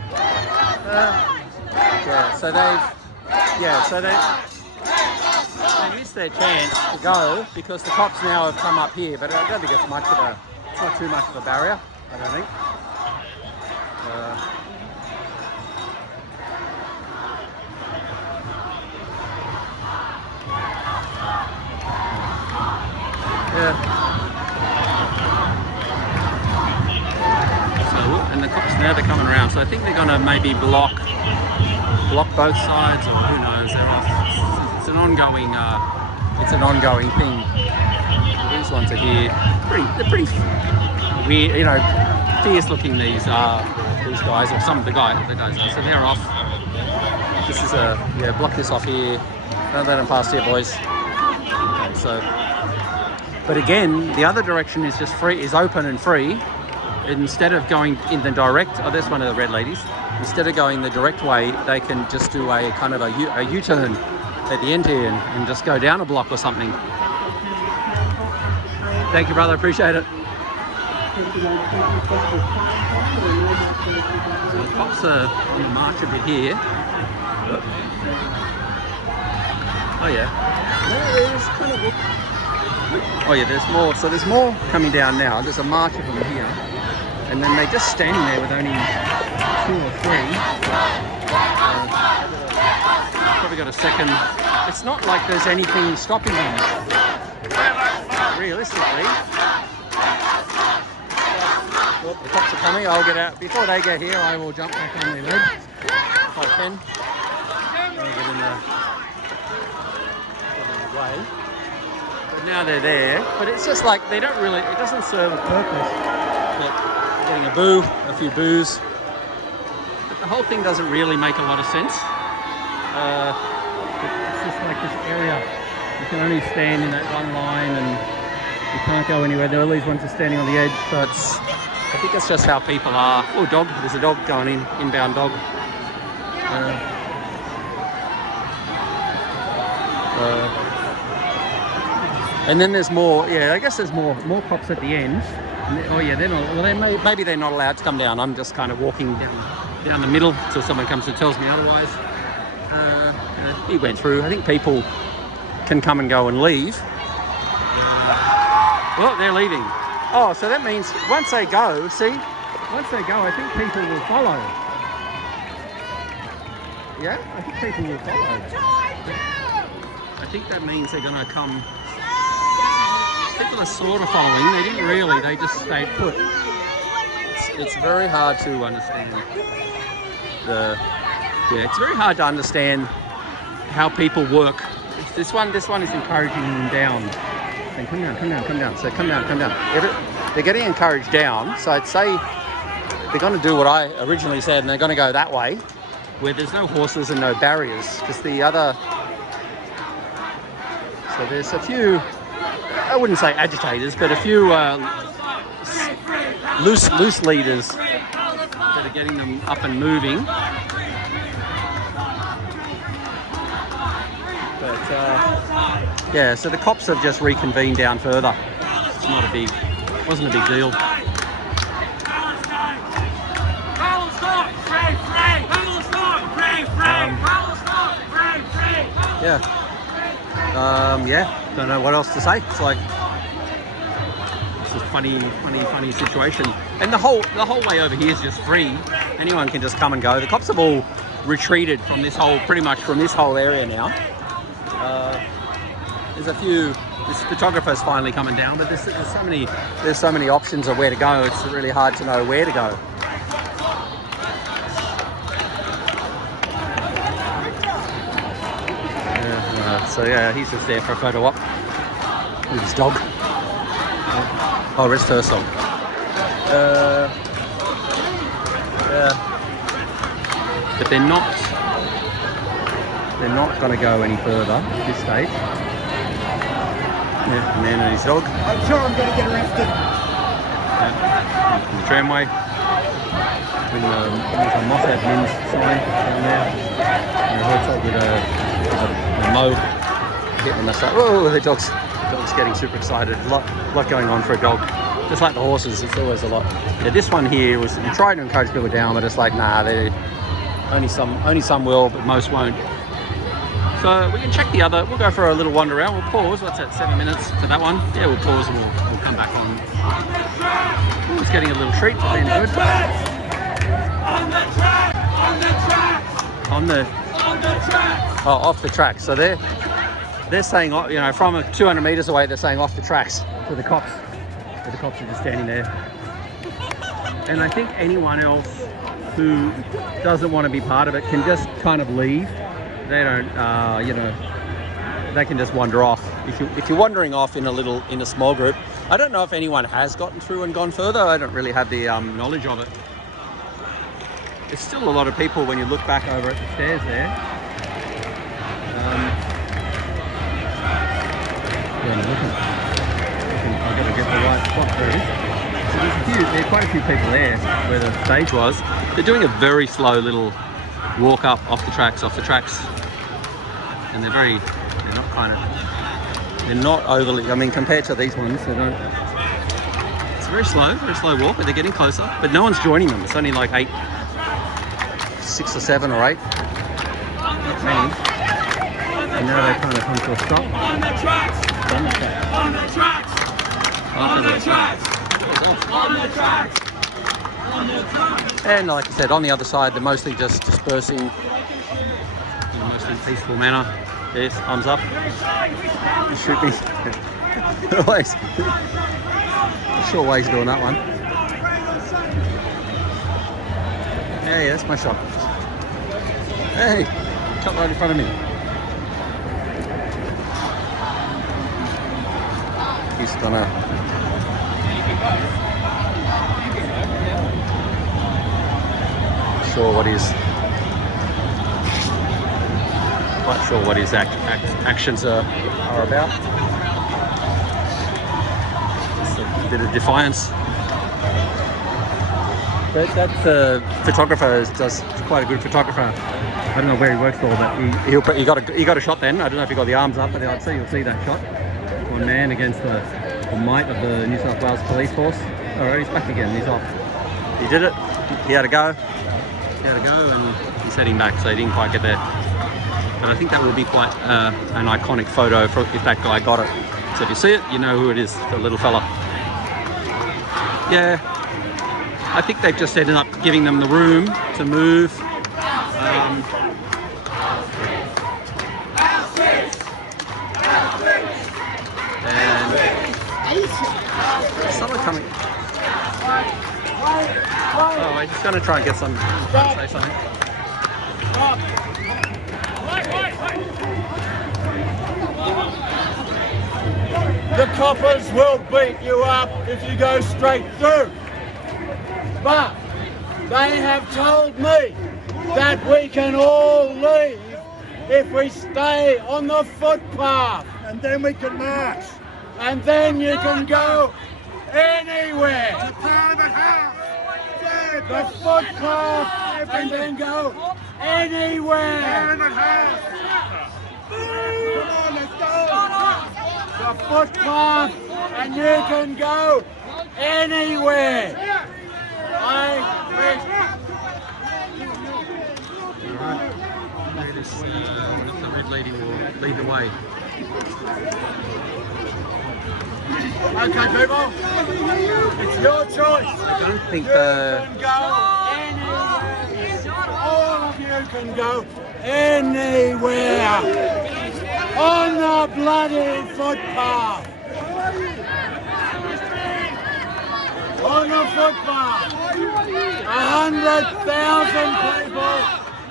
They missed their chance to go because the cops now have come up here. But I don't think it's not too much of a barrier. I don't think. And the cops now they're coming around, so I think they're going to maybe block both sides, or who knows? They're off. It's an ongoing thing. These ones are here. They're pretty weird, you know, fierce looking. These guys, or some of the guys are. So they're off. This is block this off here. Don't let them past here, boys. Okay, so. But again, the other direction is just free, is open and free. Instead of going in the direct, oh, there's one of the red ladies. Instead of going the direct way, they can just do a kind of a U-turn at the end here and just go down a block or something. Thank you, brother. Appreciate it. So the cops are on the march a bit here. Oh yeah. Oh yeah, there's more. So there's more coming down now. There's a march of them here. And then they're just standing there with only 2 or 3. Probably got a second. It's not like there's anything stopping them. Realistically. Oh, the cops are coming. I'll get out. Before they get here, I will jump back on their leg. If I can. I'll get in the way. But now they're there. But it's just like they don't really, it doesn't serve a purpose. But getting a boo, a few boos. But the whole thing doesn't really make a lot of sense. It's just like this area. You can only stand in that one line and you can't go anywhere. All these ones are standing on the edge. So it's, I think it's just how people are. Oh, dog. There's a dog going in. Inbound dog. And then there's more. Yeah, I guess there's more cops at the end. Oh yeah, they're not. Well, maybe they're not allowed to come down. I'm just kind of walking down the middle until someone comes and tells me otherwise. He went through. I think people can come and go and leave. Well, they're leaving. Oh, so that means once they go, see? Once they go, I think people will follow. Yeah, I think people will follow. I think that means they're going to come. People are sort of following. They didn't really. They just stayed put. It's very hard to understand it's very hard to understand how people work. This one is encouraging them down. Saying, come down. So come down. They're getting encouraged down. So I'd say they're going to do what I originally said, and they're going to go that way, where there's no horses and no barriers. Because the other, so there's a few, I wouldn't say agitators, but a few loose leaders that are getting them up and moving. But yeah, so the cops have just reconvened down further. It's not a big, wasn't a big deal. Yeah, don't know what else to say. It's like it's a funny situation. And the whole way over here is just free. Anyone can just come and go. The cops have all retreated from pretty much from this whole area now. There's a few. This photographer's finally coming down, but there's so many options of where to go. It's really hard to know where to go. So yeah, he's just there for a photo op with his dog. Oh, rest Herzog. Yeah. But they're not going to go any further at this stage. Yeah, man and his dog. I'm sure I'm going to get arrested. Yeah, in the tramway. There's a Mossad Men's sign down there. And Herzog with a mo. And that's like, oh, the dog's getting super excited. A lot going on for a dog. Just like the horses, it's always a lot. Yeah, this one here was, we tried to encourage people down, but it's like, nah, only some will, but most won't. So we can check the other. We'll go for a little wander around. We'll pause. What's that? 7 minutes for that one. Yeah, we'll pause and we'll come back on. Ooh, it's getting a little treat for being good. Oh, off the track. So they're saying, you know, from 200 meters away, they're saying off the tracks to the cops. So the cops are just standing there. And I think anyone else who doesn't want to be part of it can just kind of leave. They don't, you know, they can just wander off. If you're wandering off in a small group, I don't know if anyone has gotten through and gone further. I don't really have the knowledge of it. There's still a lot of people when you look back over at the stairs there. I've got to get the right spot for this. So there's quite a few people there where the stage was. They're doing a very slow little walk up off the tracks, and they're not overly, I mean, compared to these ones, it's very slow walk, but they're getting closer, but no one's joining them. It's only like 6 or 7 or 8. Not many. And now they kind of come to a stop. On the tracks! On the tracks! On the tracks! On the tracks! On the tracks! On the tracks! And like I said, on the other side, they're mostly just dispersing in a mostly peaceful manner. Yes, arms up. You shoot me. Always. Sure way he's doing that one. Hey, that's my shot. Hey, cut right in front of me. He's gonna. Quite sure what his actions are about. It's a bit of defiance. But that photographer does quite a good photographer. I don't know where he works for, but he got a shot then. I don't know if he got the arms up, but you'll see that shot. One man against the might of the New South Wales police force. All right, he's back again. He's off. He did it. He had to go. And he's heading back, so he didn't quite get there. But I think that will be quite an iconic photo if that guy got it. So if you see it, you know who it is, the little fella. Yeah, I think they've just ended up giving them the room to move. And someone coming. Oh, I'm just going to try and get some. Say something. The coppers will beat you up if you go straight through. But they have told me that we can all leave if we stay on the footpath. And then we can march. And then you can go anywhere. The footpath and then go anywhere. Come on, let's go. The footpath and you can go anywhere. I wish. The red lady will lead the way. Okay, people, it's your choice. I don't think you can go anywhere. All of you can go anywhere on the bloody footpath. On the footpath. 100,000 people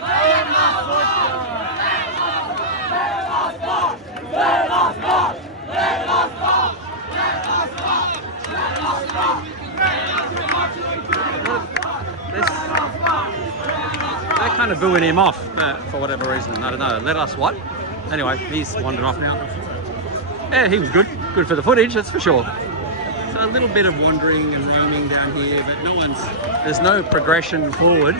on the footpath. Let us march! Let us march! Let us march! Let us march! They're kind of booing him off for whatever reason. I don't know. Let us what? Anyway, he's wandered off now. Yeah, he was good. Good for the footage, that's for sure. So a little bit of wandering and roaming down here, but there's no progression forward.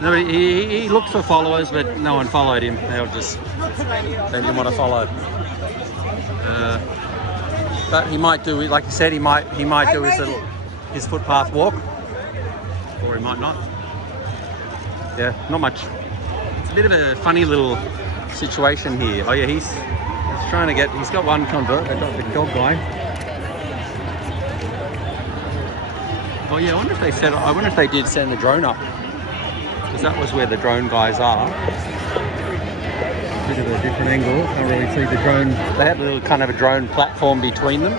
He looked for followers, but no one followed him. They didn't want to follow. But he might do, like you said, he might do his footpath walk, or he might not. Yeah, not much. It's a bit of a funny little situation here. Oh yeah, he's trying to get. He's got one convert. They've got the dog guy. Oh yeah, I wonder if they did send the drone up, because that was where the drone guys are. Bit of a different angle. Can't really see the drone. They had a little kind of a drone platform between them.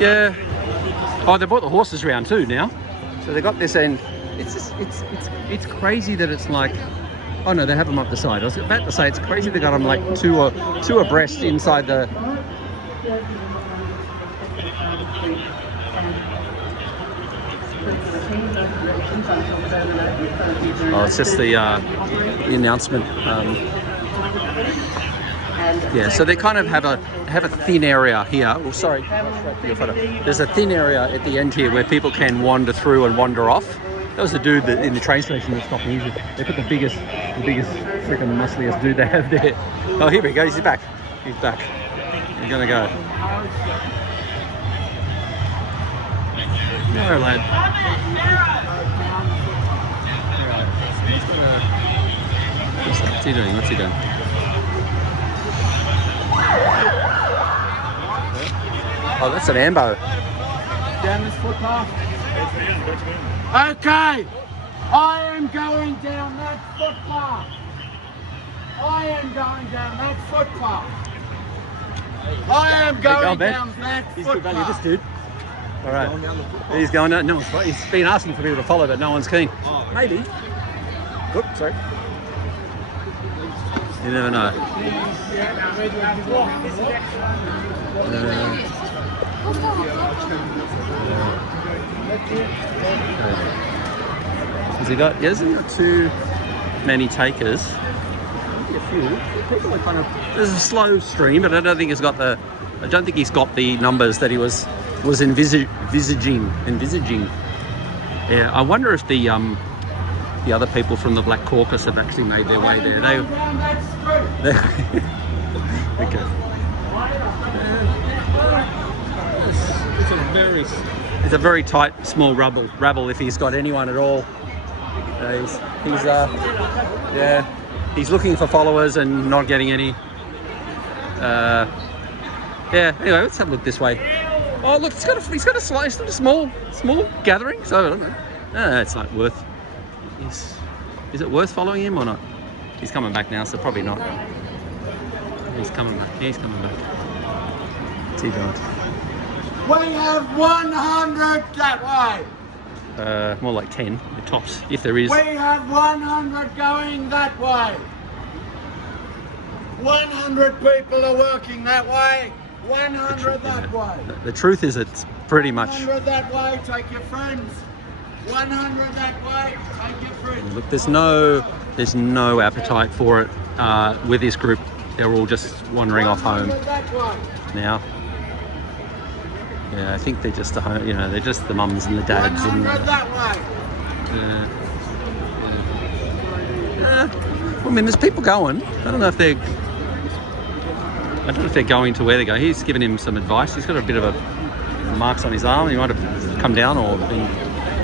Yeah. Oh, they brought the horses around too now. So they got this end. It's crazy that it's like. Oh no, they have them up the side. I was about to say it's crazy they got them like two abreast inside the. Oh, it's just the announcement. Yeah, so they kind of have a thin area here. Oh, sorry, your photo. There's a thin area at the end here where people can wander through and wander off. That was the dude that in the train station that stopped me. They put the biggest freaking muscliest dude they have there. Oh, here we go. He's back. He's back. We're gonna go. No, lad. What's he doing? What's he doing? Oh, that's an ambo. Down this footpath. Okay, I am going down that footpath. I am going down that footpath. I am going down that He's good value, footpath. this dude. All right. He's going down. No one's. He's been asking for people to follow, but no one's keen. Maybe. Oops, sorry. You never know. Has he got? He hasn't got too many takers. Maybe a few. People are kind of. There's a slow stream, but I don't think he's got the. I don't think he's got the numbers that he was envisaging. Yeah, I wonder if the other people from the Blak Caucus have actually made their way there. They okay. It's a very tight, small rabble if he's got anyone at all. He's looking for followers and not getting any. Yeah. Anyway, let's have a look this way. Oh, look, he's got a small gathering. So I don't know. It's not worth. Is it worth following him or not? He's coming back now, so probably not. He's coming back. What's he doing? We have 100 that way. More like 10, the tops, if there is. We have 100 going that way. 100 people are working that way. 100 that way. The truth is, it's pretty much. 100 that way, take your friends. 100 that way, take your friends. Look, there's no appetite for it with this group. They're all just wandering off home now. Yeah, I think they're just they're just the mums and the dads and. I mean, there's people going. I don't know if they're going to where they go. He's given him some advice. He's got a bit of a marks on his arm. He might have come down or been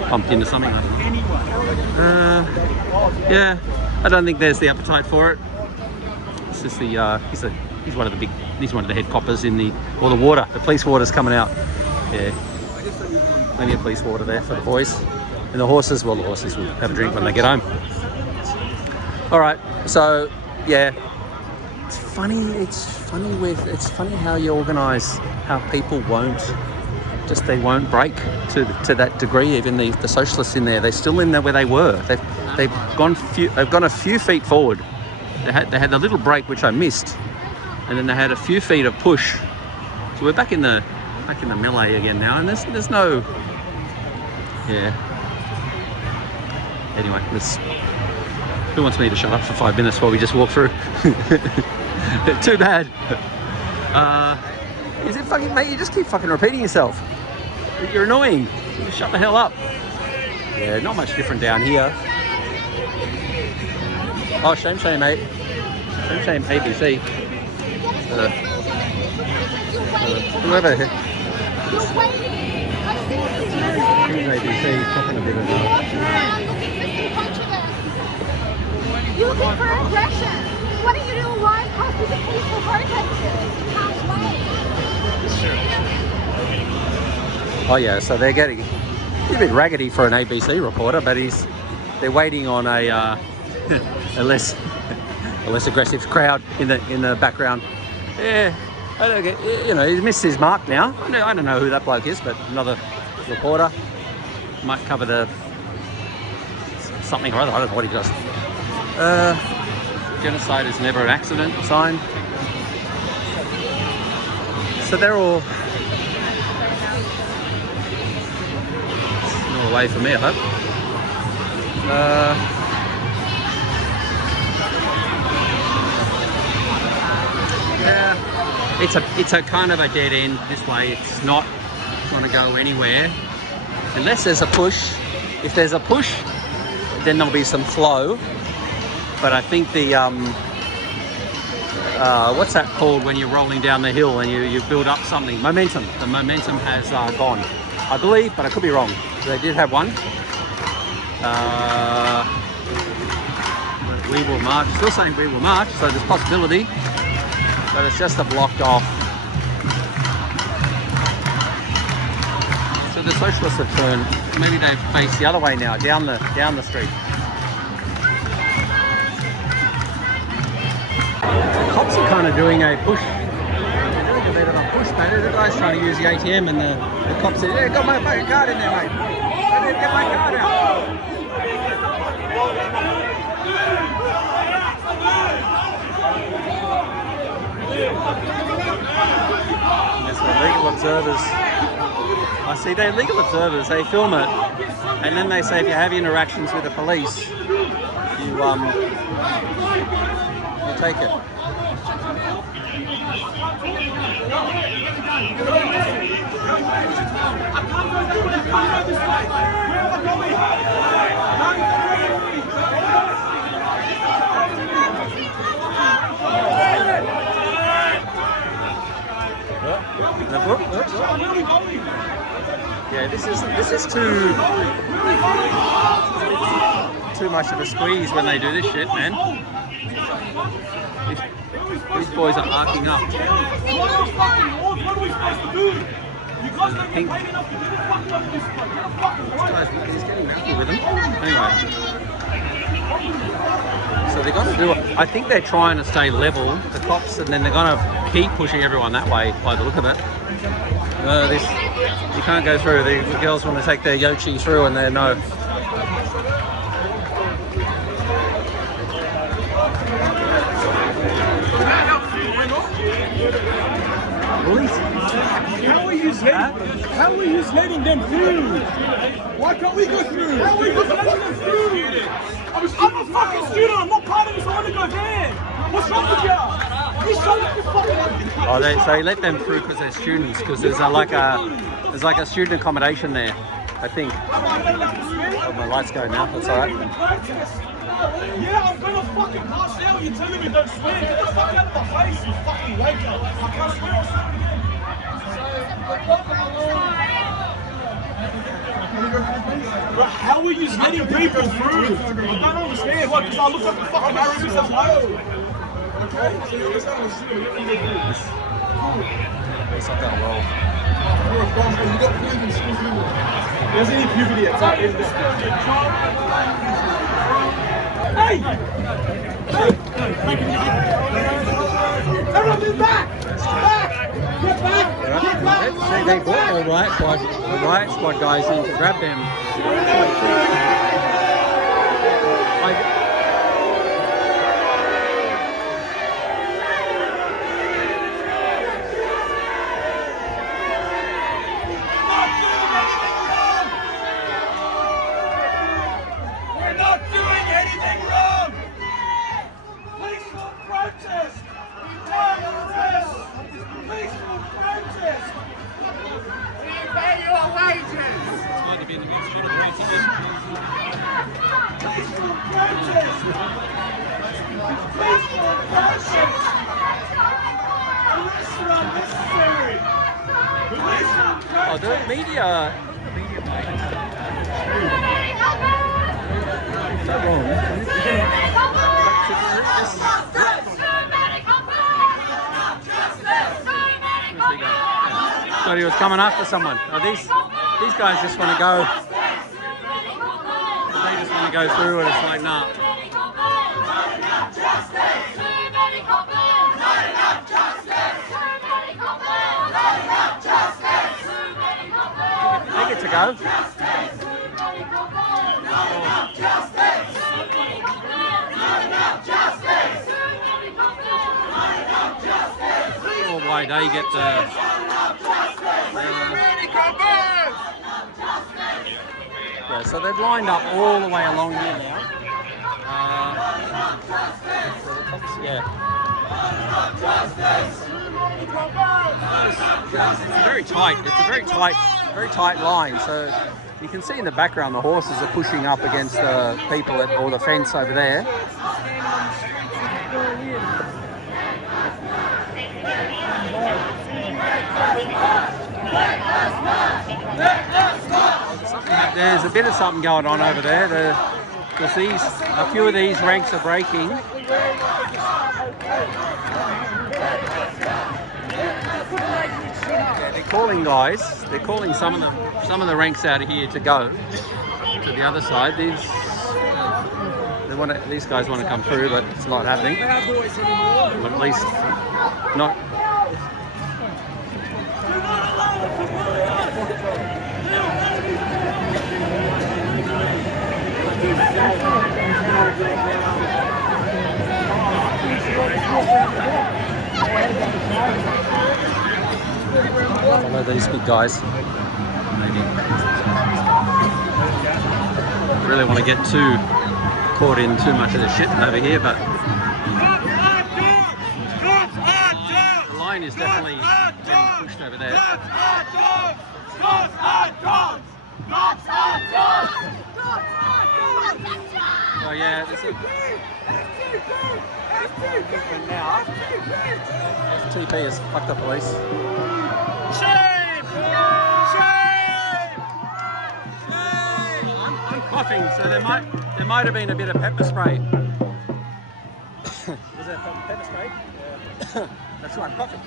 bumped into something like that. Yeah, I don't think there's the appetite for it. It's just he's one of the head coppers in the water. The police water's coming out. Yeah, maybe a police water there for the boys. And the horses will have a drink when they get home. All right, so yeah, it's funny how you organise how people won't break to that degree. Even the socialists in there, they're still in there where they were. They've gone a few feet forward. They had the little break which I missed, and then they had a few feet of push. So we're back in the melee again now, and there's no. Yeah. Anyway, who wants me to shut up for 5 minutes while we just walk through? Too bad. Is it fucking, mate? You just keep fucking repeating yourself. You're annoying. Just shut the hell up. Yeah, not much different down here. Oh, shame, mate. Shame, ABC. Whoever. ABC is talking a bit of. You're looking for aggression. What are you doing? Why cause the peaceful protesters? Oh yeah, so they're getting a bit raggedy for an ABC reporter, but they're waiting on a less aggressive crowd in the background. Yeah, I don't get, he's missed his mark now. I don't know who that bloke is, but another reporter might cover the something or other. I don't know what he does. Genocide is never an accident sign. So they're all away from me, I hope. it's a kind of a dead end this way. It's not going to go anywhere unless there's a push. If there's a push, then there'll be some flow. But I think the what's that called when you're rolling down the hill and you build up something? Momentum. The momentum has gone, I believe, but I could be wrong. They did have one. We will march. Still saying we will march, so there's possibility, but it's just a blocked off. So the socialists have turned. Maybe they face the other way now, down the street. The cops are kind of doing a push. They're doing a bit of a push, mate. The guy's trying to use the ATM, and the cops said, "Yeah, got my fucking card in there, mate. I didn't get my card out." Yes, the legal observers. I see they're legal observers. They film it, and then they say if you have interactions with the police, you take it. Yeah, this is too much of a squeeze when they do this shit, man. These boys are arcing up. He's getting nasty with them. Anyway. So they're going to do it. I think they're trying to stay level, the cops, and then they're going to keep pushing everyone that way by the look of it. You can't go through. The girls want to take their yochi through and they're no. How are you letting them through? Why can't we go through? How are we letting them through? I'm a fucking student. I'm not part of this. I want to go there. What's wrong with you? Oh, they let them through because they're students. Because there's like a student accommodation there, I think. Oh, my light's going now. That's all right. Yeah, I'm gonna fucking pass out. You're telling me don't swear. Get the fuck out of my face, you fucking waker. I can't swear. I'll swear again. But how are you letting people through? I don't understand. What? Because I look up the fucking Arabs and no. Okay, it's not that well. There's any puberty at that end. Hey! Everyone be back! Back! Get back! Get back! See, they brought the riot squad guys in to grab them. Oh, the media. So wrong. Thought he was coming after someone. Oh, these guys just want to go. They just want to go through, and it's like, nah. They get to go. Oh, why they get the. Yeah, so they've lined up all the way along here now. Yeah. It's very tight. It's a very tight line. So you can see in the background the horses are pushing up against the people or the fence over there. There's a bit of something going on over there. Because a few of these ranks are breaking. Yeah, they're calling guys. They're calling some of the ranks out of here to go to the other side. These guys want to come through, but it's not happening. Or at least not. Follow these big guys. Maybe. Really want to get too caught in too much of the shit over here, but the line is definitely getting pushed over there. Oh yeah, this is now. FTP has fucked the police. Shame! Shame! I'm coughing, so there might have been a bit of pepper spray. Was that pepper spray? Yeah. That's why I'm coughing.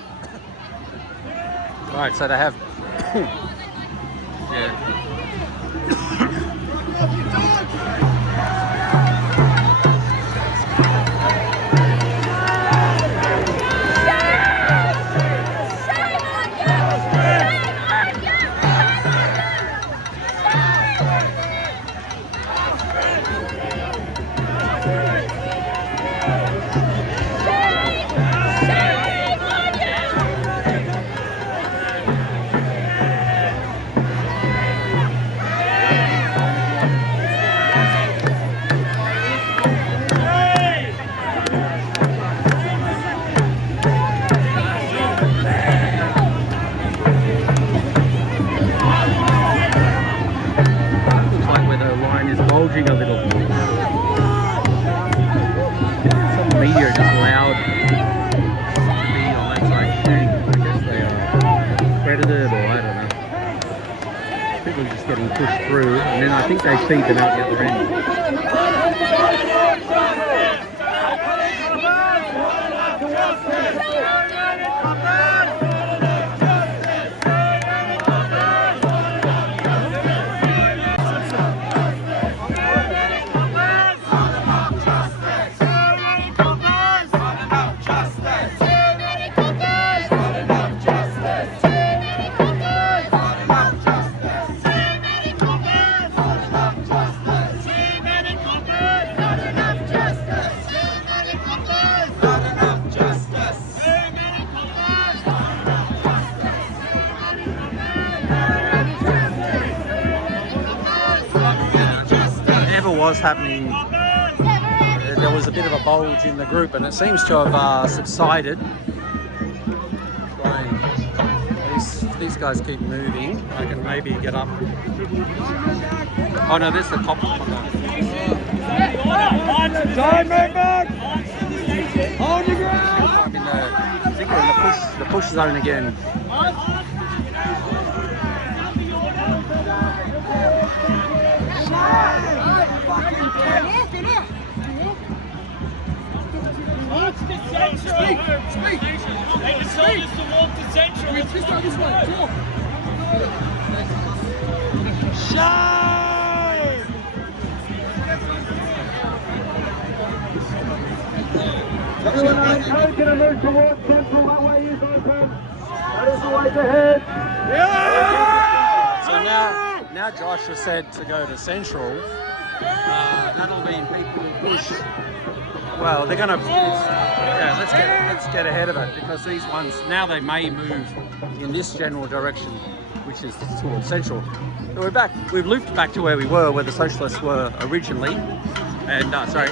Right, so they have. Yeah. A little. Some media are just loud to be on that side shooting. I guess they are credited, or I don't know. People are just getting pushed through, and then I think they feed them out the other end. Was happening, there was a bit of a bulge in the group, and it seems to have subsided. These guys keep moving. I can maybe get up. Oh no, there's the cop. Hold your ground. I think we're in the push zone again. Speak! Speak! They just told us to walk to Central. Just go this way. Talk. Shame! Everyone on code, can I move towards Central? That way is open. That is the way to head. Yeah! So now Josh has said to go to Central. That'll mean people will push. Well, they're going to. Yeah, let's get ahead of it, because these ones now they may move in this general direction, which is towards Central. So we're back. We've looped back to where we were, where the socialists were originally, and so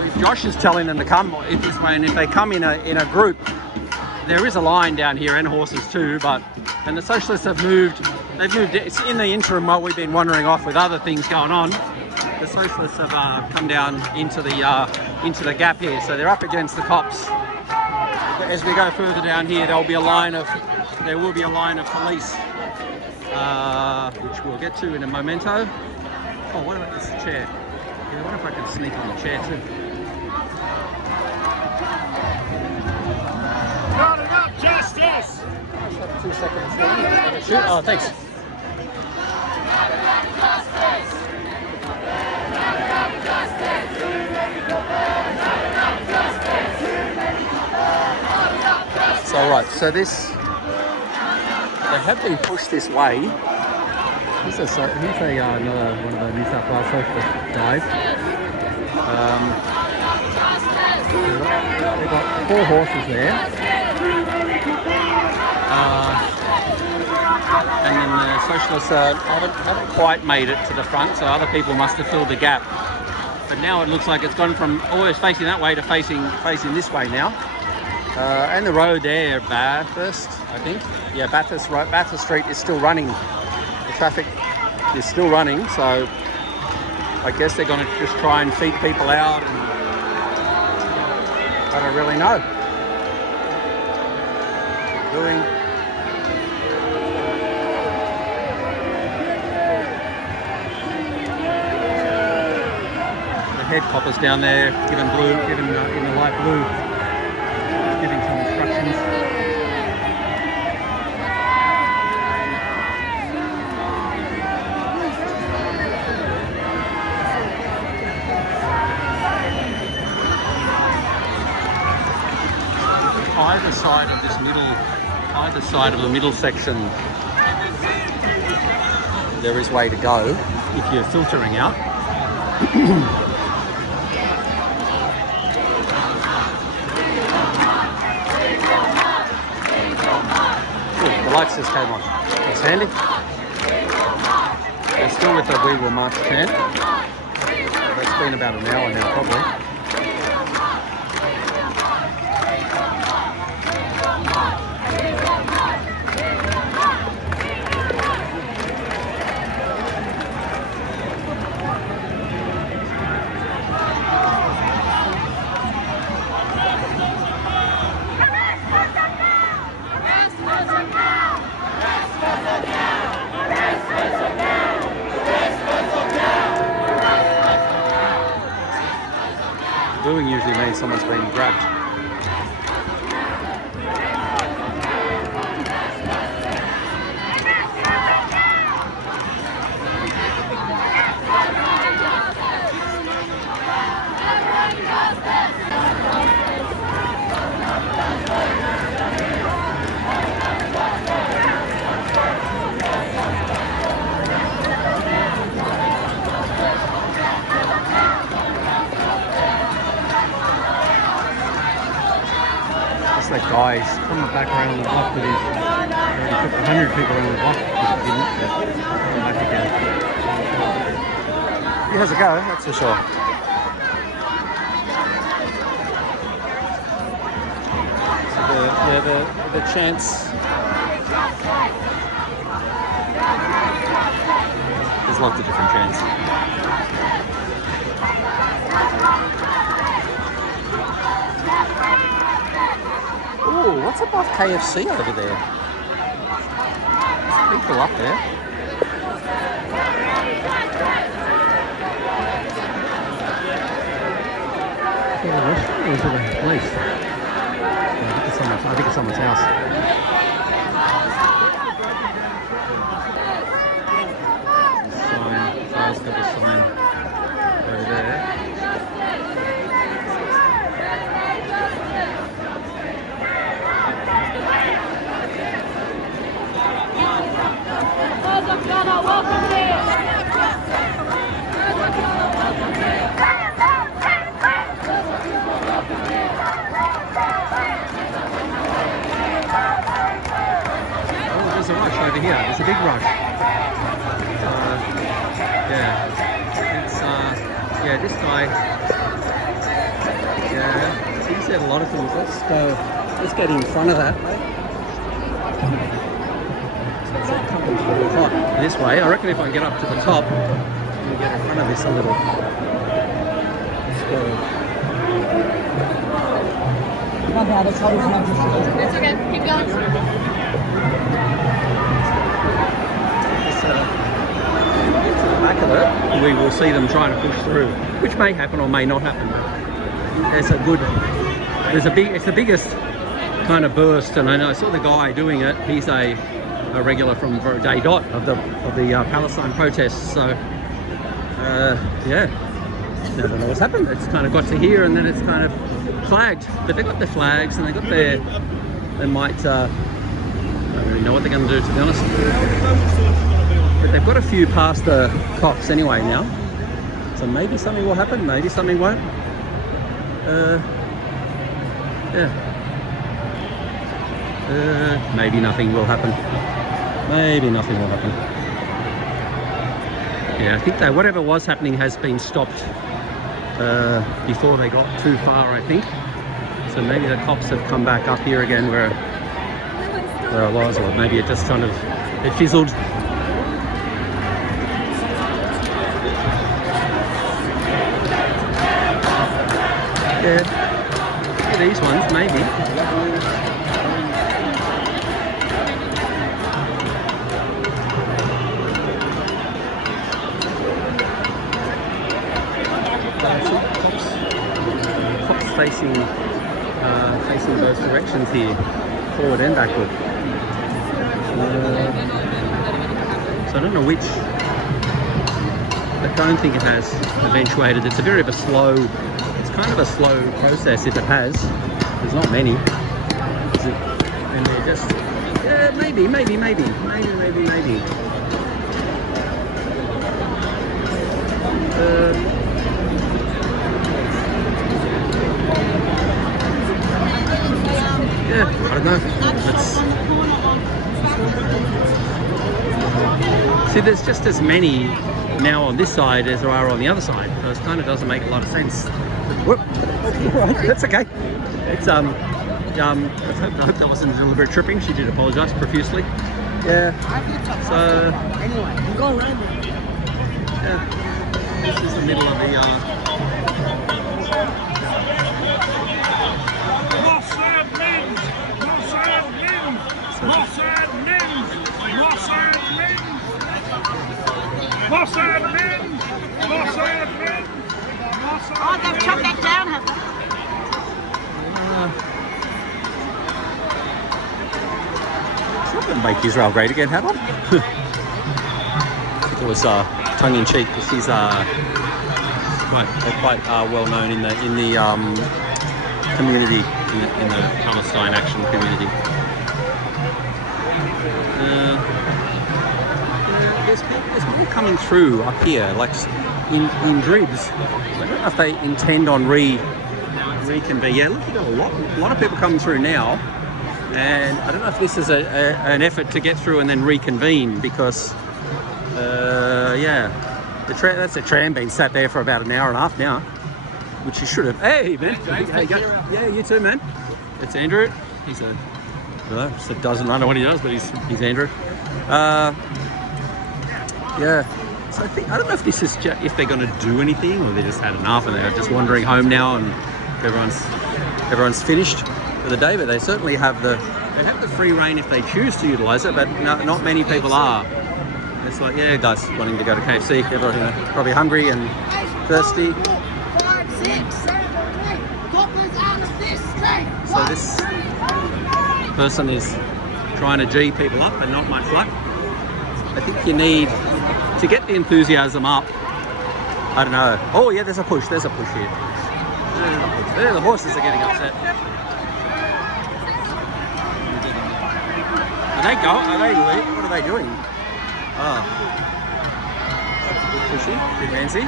we Josh is telling them to come this way, and if they come in a group, there is a line down here and horses too. And the socialists have moved. They've moved. It's in the interim while we've been wandering off with other things going on. The socialists have come down into the gap here, so they're up against the cops. As we go further down here, there will be a line of police, which we'll get to in a momento. Oh, what about this chair? I wonder if I can sneak on the chair too. Not enough justice! 2 seconds. Shoot. Oh, thanks. So right, so they have been pushed this way. Here's another one of the New South Wales socialist guys. They've got 4 horses there. And then the socialists haven't quite made it to the front, so other people must have filled the gap. But now it looks like it's gone from always facing that way to facing this way now. And the road there, Bathurst, I think. Yeah, Bathurst Street is still running. The traffic is still running, so I guess they're going to just try and feed people out. I don't really know. Doing. The head copper's down there, given in the light blue. Giving some instructions. Either side of the middle section, there is way to go if you're filtering out. The lights just came on. That's handy. They're still with the We Will March chant. That's been about an hour now, probably. Booing usually means someone's been grabbed. That guy's coming back around the block with his, he took 100 people around the block, back again. He has a go, that's for sure. So the chance, there's lots of different chants. Ooh, what's above KFC over there? There's people up there. Is it a restaurant or is it a place? I think it's someone's house. Sign, got the sign over there. There's a rush over here. There's a big rush. Yeah, it's this guy. Yeah, he said a lot of things. Let's get in front of that. This way. I reckon if I get up to the top, we'll get in front of this a little. Let's go. It's okay, keep going. To the back of it, we will see them trying to push through, which may happen or may not happen. It's the biggest kind of burst, and I saw the guy doing it. He's a regular from day dot of the Palestine protests. So yeah, I don't know what's happened. It's kind of got to here, and then it's kind of flagged. But they've got their flags, and they've got their. They might. I don't really know what they're going to do, to be honest. But they've got a few past the cops anyway now, so maybe something will happen, maybe something won't. Yeah. Maybe nothing will happen. Maybe nothing will happen. Yeah, I think that whatever was happening has been stopped before they got too far, I think. So maybe the cops have come back up here again where it was, or maybe it just kind of fizzled. Yeah, these ones maybe. Cops facing both directions here, forward and backward. So I don't know which. I don't think it has eventuated. It's a very slow. It's kind of a slow process if it has. There's not many. And they're just maybe. Yeah, I don't know. See, there's just as many now on this side as there are on the other side. So it kind of doesn't make a lot of sense. Whoop. That's okay. It's I hope that wasn't deliberate tripping. She did apologise profusely. Yeah. So anyway, you go around there. Yeah. This is the middle of the Oh, they've chopped that down, have they? It's not going to make Israel great again, have I? I think it was tongue-in-cheek because he's quite well known in the community, in the Palestine Action community. There's more coming through up here, like in dribs. I don't know if they intend on reconvene. Yeah, look, you've got a lot of people coming through now, and I don't know if this is an effort to get through and then reconvene because, yeah, that's a tram being sat there for about an hour and a half now, which you should have. Hey, man. Hey, yeah, you too, man. It's Andrew. He's a doesn't I know what he does, but he's Andrew. Yeah. So I don't know if this is if they're going to do anything or they just had enough and they're just wandering home now and everyone's finished for the day. But they certainly have the free reign if they choose to utilise it. But not many people are. It's like, yeah, guys, wanting to go to KFC. Everyone probably hungry and thirsty. 5, 6, 7, 8. Coppers out of this state. So this person is trying to G people up, and not much luck. I think you need to get the enthusiasm up. I don't know. Oh yeah, there's a push here. The horses are getting upset. What are they doing? Oh. That's a bit pushy, bit fancy.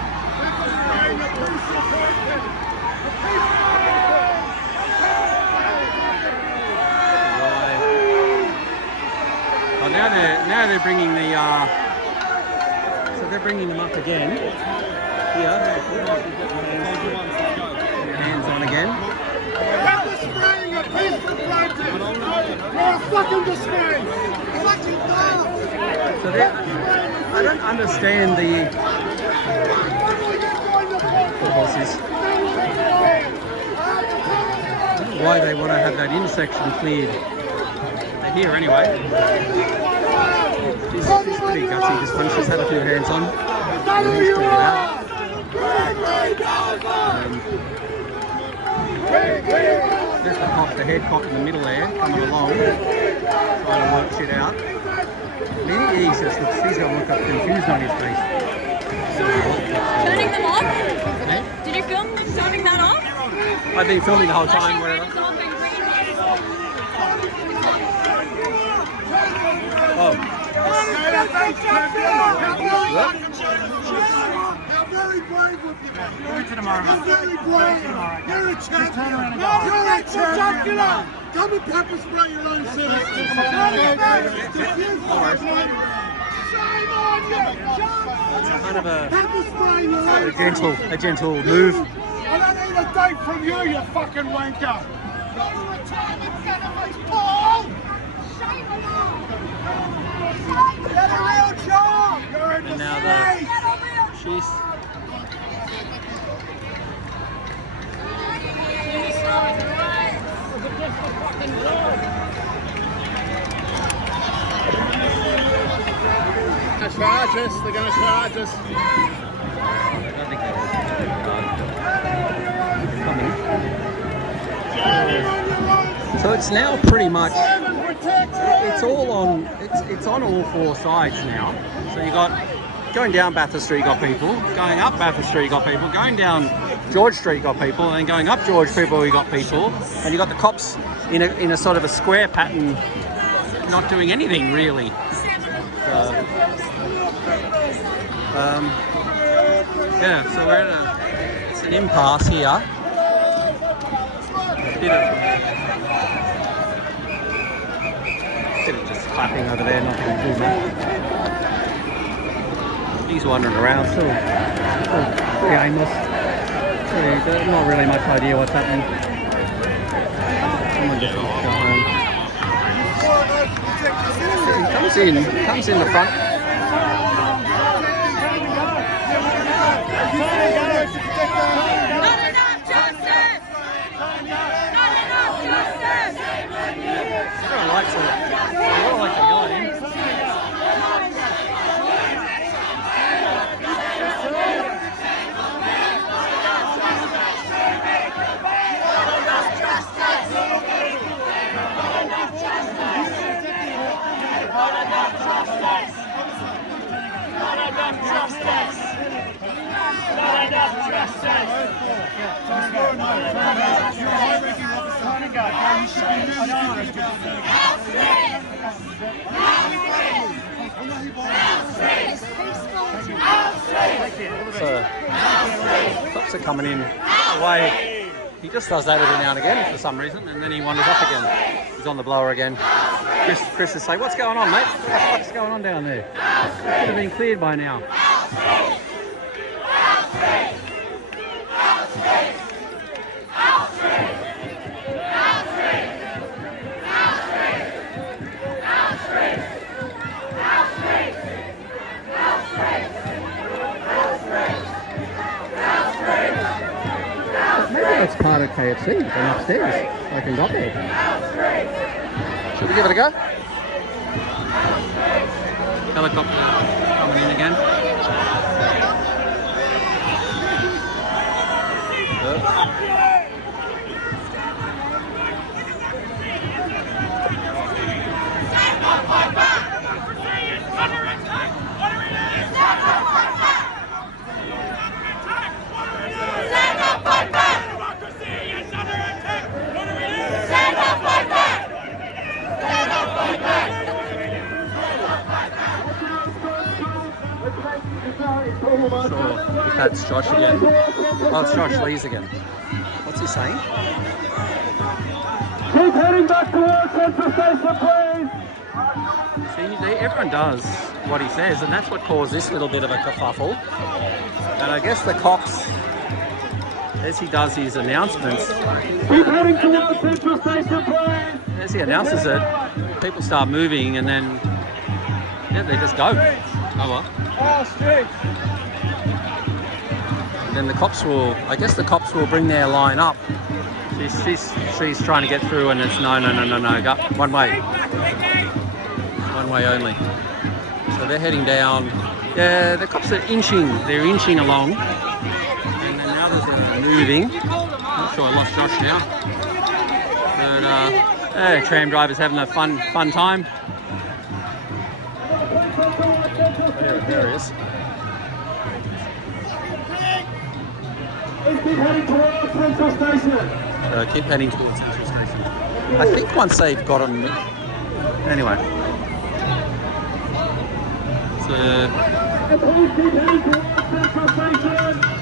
Oh, now they're bringing the so they're bringing them up again. Here, hands on again. So I don't understand the horses. Why they want to have that intersection cleared. They're here anyway. She's pretty gutsy, this one. She's had a few hands on. There's the cop, the head cop in the middle there, coming along, trying to work shit out. He's just looks, he's got a look up confused on his face. Turning them off? Did you film them turning that off? I've been filming the whole time, whatever. Oh. Very brave with you. Do it tomorrow. You're very brave. You're a champion. Turn around and go. You're a champion. Come and pepper spray your own citizens. It's kind of a gentle move. I don't need a date from you, you fucking wanker. Get a real job. You're in And now she's. They're gonna charge us. They're gonna charge us. I think they're so it's now pretty much. It's all on. It's on all four sides now. So you got going down Bathurst Street, you got people. Going up Bathurst Street, you got people. Going down George Street, you got people. And then going up George Street, you got people. And you got the cops in a sort of a square pattern, not doing anything really. Yeah, so we're at it's an impasse here. A bit of just clapping over there, nothing too much. He's wandering around, still pretty aimless. Not really much idea what's happening. Someone just wants to go home. He comes in the front. Not enough justice! Not enough justice! Everyone likes it. Everyone likes to yell at him. So, cops are coming in away. He just does that every now and again for some reason, and then he wanders up again. He's on the blower again. Chris is saying, "What's going on, mate? What the fuck's going on down there? It should have been cleared by now." Maybe that's part of KFC, going upstairs. I can got there. Should we give it a go? Helicopter coming in again. Sure, if that's Josh again. Oh, it's Josh Lees again. What's he saying? Keep heading back towards Central Station, please. See, everyone does what he says, and that's what caused this little bit of a kerfuffle. And I guess the cops, as he does his announcements, keep heading towards Central Station, please. as he announces it, people start moving, and then yeah, they just go. Oh well. And then the cops will, I guess the cops will bring their line up. She's trying to get through, and it's no, go one way only. So they're heading down. Yeah, the cops are inching. They're inching along, and then now there's a moving. Not sure I lost Josh now, but tram drivers having a fun time. There it is. Keep heading towards Central Station. Keep heading towards Central Station. I think once they've got them. Anyway. So,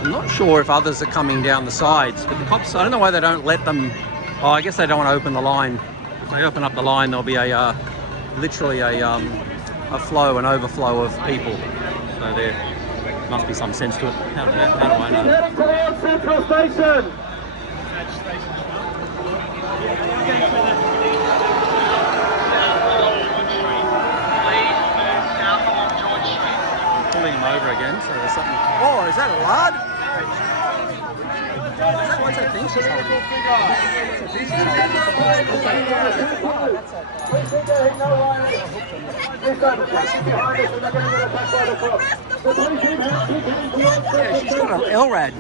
I'm not sure if others are coming down the sides, but the cops, I don't know why they don't let them. Oh, I guess they don't want to open the line. If they open up the line, there'll be a literally a flow, an overflow of people. So there must be some sense to it. How do I know? Heading towards Central Station. Pulling him over again, so there's something. Oh, is that a LRAD? What's that thing she's holding? Yeah, she's got an LRAD.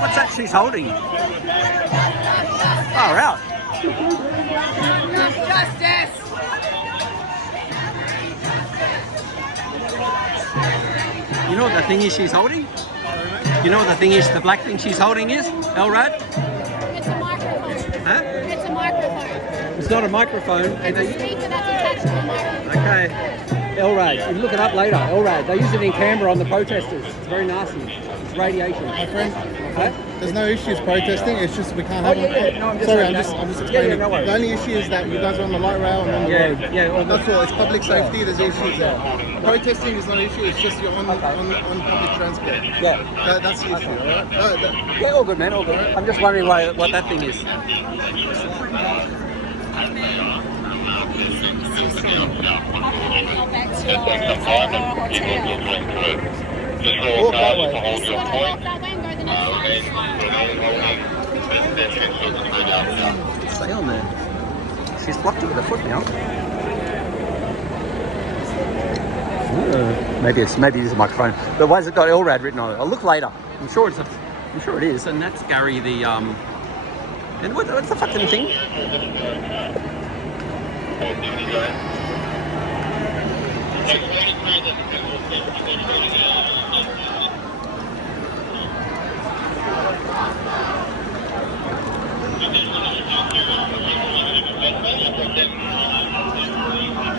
What's that she's holding? Far out. Justice! You know what the thing is she's holding? You know what the thing is, the black thing she's holding is? LRAD? It's a microphone. Huh? It's a microphone. It's not a microphone. It's a speaker that's attached to a microphone. Okay. LRAD. You can look it up later. LRAD. They use it in Canberra on the protesters. It's very nasty. It's radiation. My friend, there's no issues protesting. It's just we can't have them. No, I'm just Sorry, saying I'm just explaining. no worries. The only issue is that you guys are on the light rail and on the road. That's all. It's public safety. There's issues there. Protesting is not an issue. It's just you're on public transport. Yeah. That's the issue. All right? Yeah, all good, man. All good. I'm just wondering what that thing is. Walk that way. Stay on there. She's blocked it with her foot now. Maybe it is a microphone. But why has it got LRAD written on it? I'll look later. I'm sure it is. And that's Gary the And what's the fucking thing?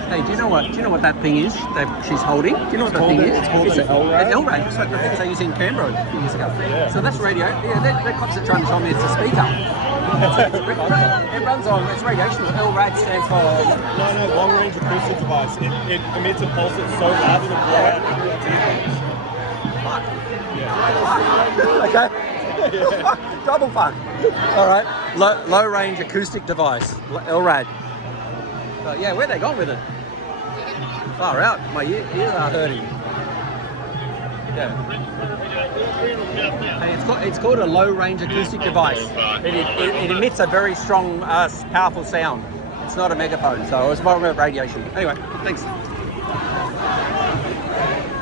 Hey, do you know what that thing is she's holding? Do you know what that thing is? It's called an LRAD. An LRAD, just like the things they use in Canberra a few years ago. Yeah. So that's radio. Yeah, the cops are trying to tell me it's a speaker. It runs on, it's radiation. LRAD stands for... No, long range acoustic device. It emits a pulse that's so loud it'll blow out people's eardrums. Okay. Fuck, double fuck. All right. Low range acoustic device, LRAD. Yeah, where they gone with it? Far out. My ears are hurting. Yeah. And it's called a low range acoustic device. It emits a very strong, powerful sound. It's not a megaphone, so it's more about radiation. Anyway, thanks.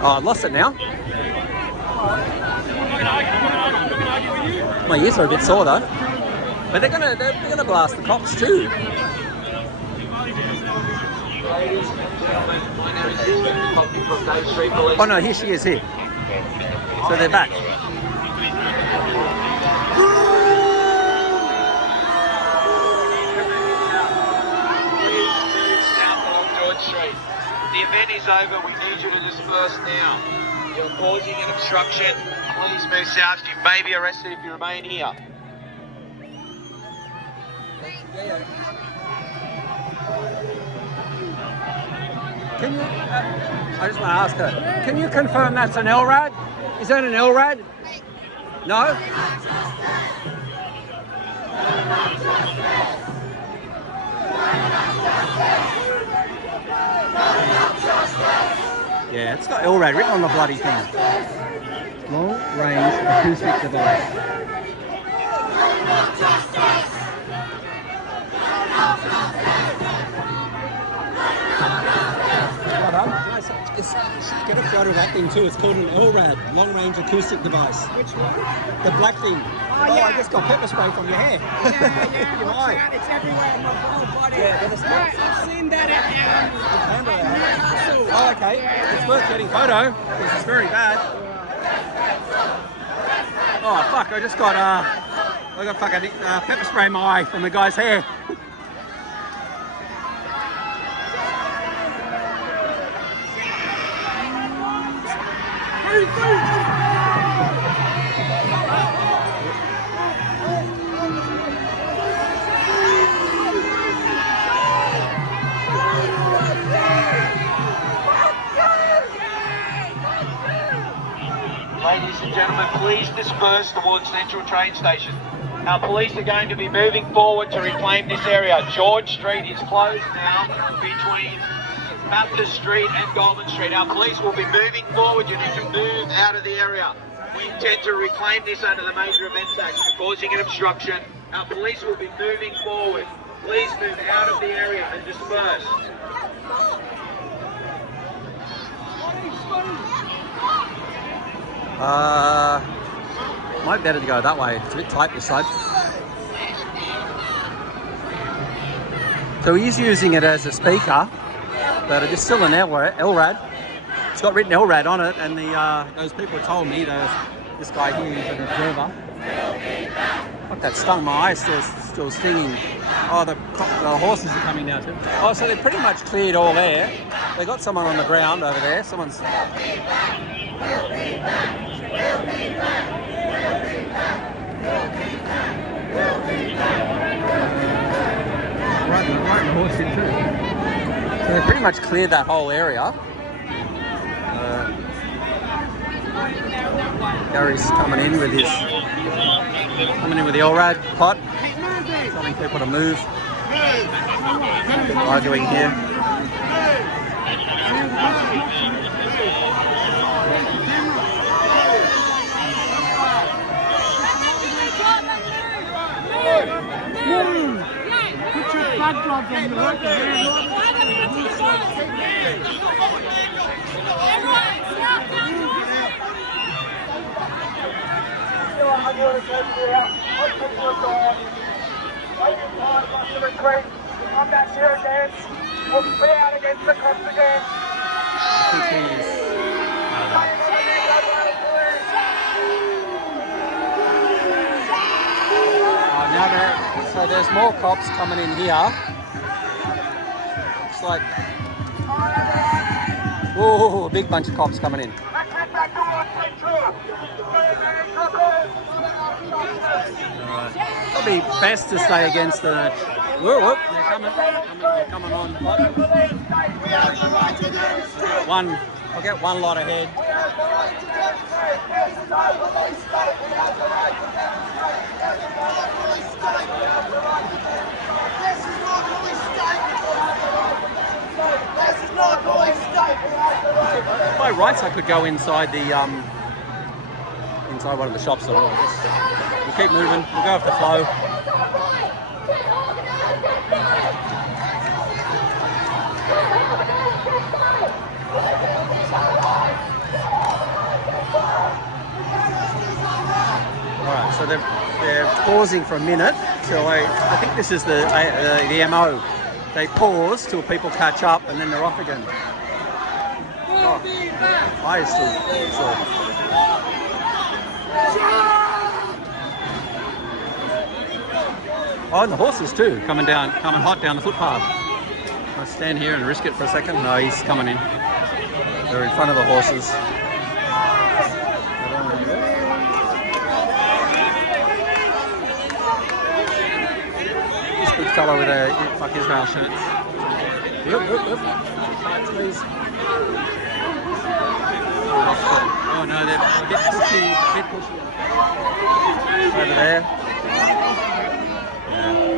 Oh, I lost it now. My ears are a bit sore though. But they're gonna blast the cops too. Oh no, here she is here. So they're back. The event is over. We need you to disperse now. You're causing an obstruction. Please move south. You may be arrested if you remain here. Can you, I just want to ask her, can you confirm that's an LRAD? Is that an LRAD? No? Yeah, it's got LRAD written on the bloody thing. Long range acoustic device. It's get a photo of that thing too. It's called an LRAD, long range acoustic device. Which one? The black thing. Oh, yeah. I just got pepper spray from your hair. Yeah, Your eye. it's everywhere in my whole body. Yeah, but it's not. I've seen that at Newcastle. Oh, okay. It's worth getting photo because it's very bad. Oh fuck! I got fucking pepper spray in my eye from the guy's hair. Ladies and gentlemen, please disperse towards Central Train Station. Our police are going to be moving forward to reclaim this area. George Street is closed now between Baptist Street and Goldman Street. Our police will be moving forward. You need to move out of the area. We intend to reclaim this under the Major Events Act for causing an obstruction. Our police will be moving forward. Please move out of the area and disperse. Might be better to go that way. It's a bit tight this side. So he's using it as a speaker, but it's still an LRAD. It's got written LRAD on it, and those people told me this guy here is an observer. Fuck, that stung my eye. Still stinging. Oh, the horses are coming now too. Oh, so they've pretty much cleared all there. They got someone on the ground over there. Someone's. Right, the horse in too. So they pretty much cleared that whole area. Gary's coming in with the LRAD pot, telling people to move. Arguing here. Put your backdrop on the road. Come back here again. We'll play out against the cops again. So there's more cops coming in here. It's like, whoa, a big bunch of cops coming in. Probably best to stay against the. Whoop, whoop, they're coming on. I'll get one lot ahead. By rights, I could go inside the inside one of the shops. We'll keep moving. We'll go with the flow. Alright, so they're pausing for a minute till I think this is the MO. They pause till people catch up and then they're off again. Oh, I is still sore. Oh, and the horses too, coming hot down the footpath. I'll stand here and risk it for a second. No, he's coming in. They're in front of the horses. This big fellow with a fuck Israel shirt. Whoop. Please. Oh no, they're a bit pushy over there. Yeah.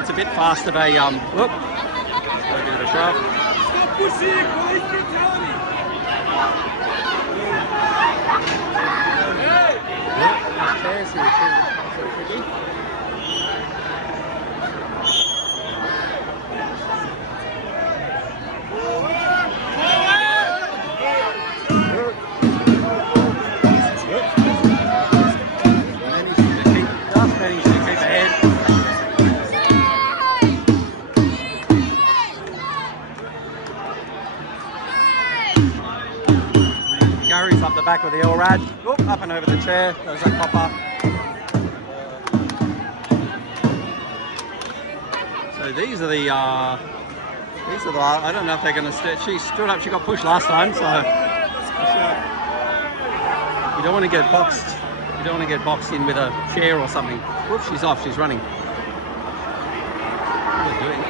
It's a bit fast of a whoop. Gotta give it a shove. Stop pushing! Police brutality! Yep, there's chairs here too. So tricky. Managed to keep ahead. Gary's up the back with the LRAD. Oop, up and over the chair. There's a copper. So these are the I don't know if they're going to she stood up, she got pushed last time, so you don't want to get boxed. You don't want to get boxed in with a chair or something. Whoops, she's off, she's running. What are they doing? I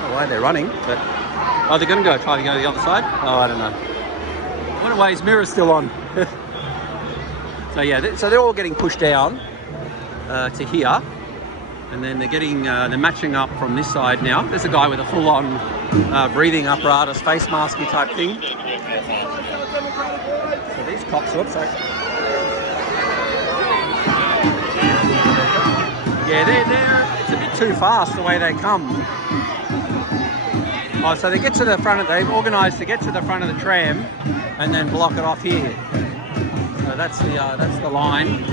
don't know why they're running, but oh, they're going to try to go to the other side? Oh, I don't know. What a way, his mirror's still on. So yeah, so they're all getting pushed down to here. And then they're matching up from this side now. There's a guy with a full-on breathing apparatus, face masky type thing. So these cops, whoops, yeah, it's a bit too fast the way they come. Oh, so they get to the front they've organised to get to the front of the tram and then block it off here. So that's the line.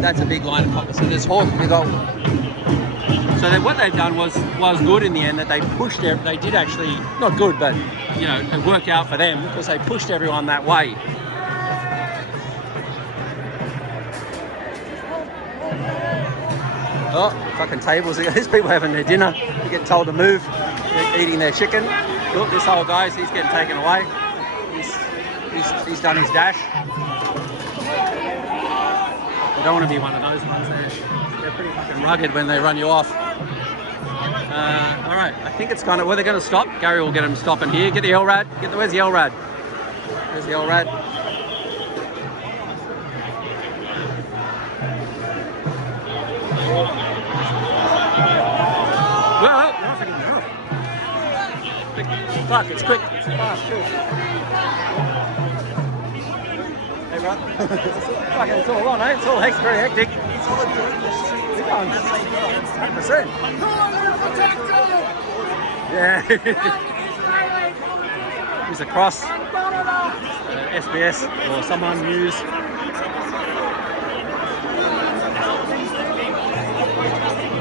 That's a big line of coppers. So there's horse. So what they've done was good in the end. That they pushed it. They did actually not good, but you know it worked out for them because they pushed everyone that way. Oh, fucking tables! These people having their dinner. You get told to move. They're eating their chicken. Look, this whole guy's he's getting taken away. He's done his dash. You don't want to be one of those ones there. They're pretty fucking rugged when they run you off. All right, I think it's kind of, they're going to stop. Gary will get them stopping here. Get the LRAD. Where's the LRAD? Where's the LRAD? Whoa, fuck, it's quick. It's fast too. Hey, bro. It's all on, eh? It's all very hectic. It's all doing this shit. 100%. Yeah. He's across SBS or someone news.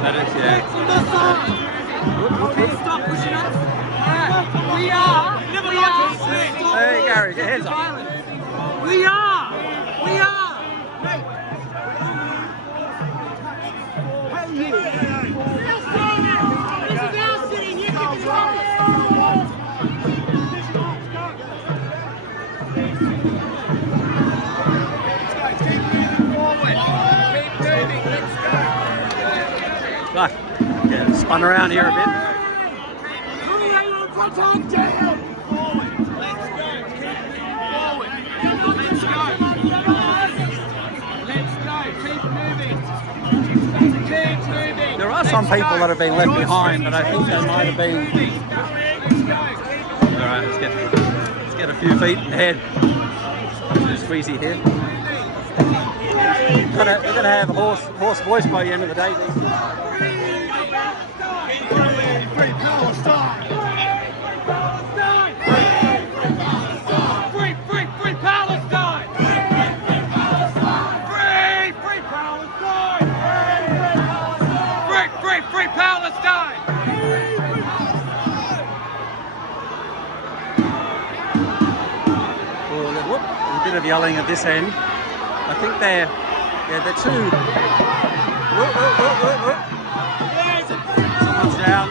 That is, yeah. Stop pushing us. We are. Hey, Gary, get heads up. We are. Fuck. Yeah, spun around here a bit. There are some people that have been left behind, but I think they might have been. All right, let's get a few feet ahead. Squeezy here. We're gonna have a hoarse voice by the end of the day. Free Palestine! Free Palestine! Free Palestine! Free Palestine! Whoop, a bit of yelling at this end. I think they're too. Whoop. Someone's down.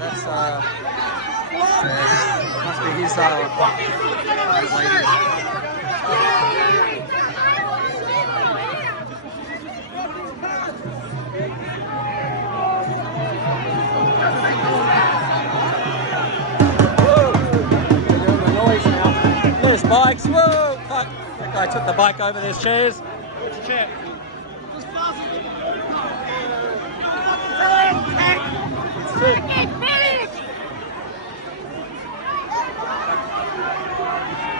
That's must be his lady. bikes. Whoa, fuck. That guy took the bike over. There's chairs. Where's the chair?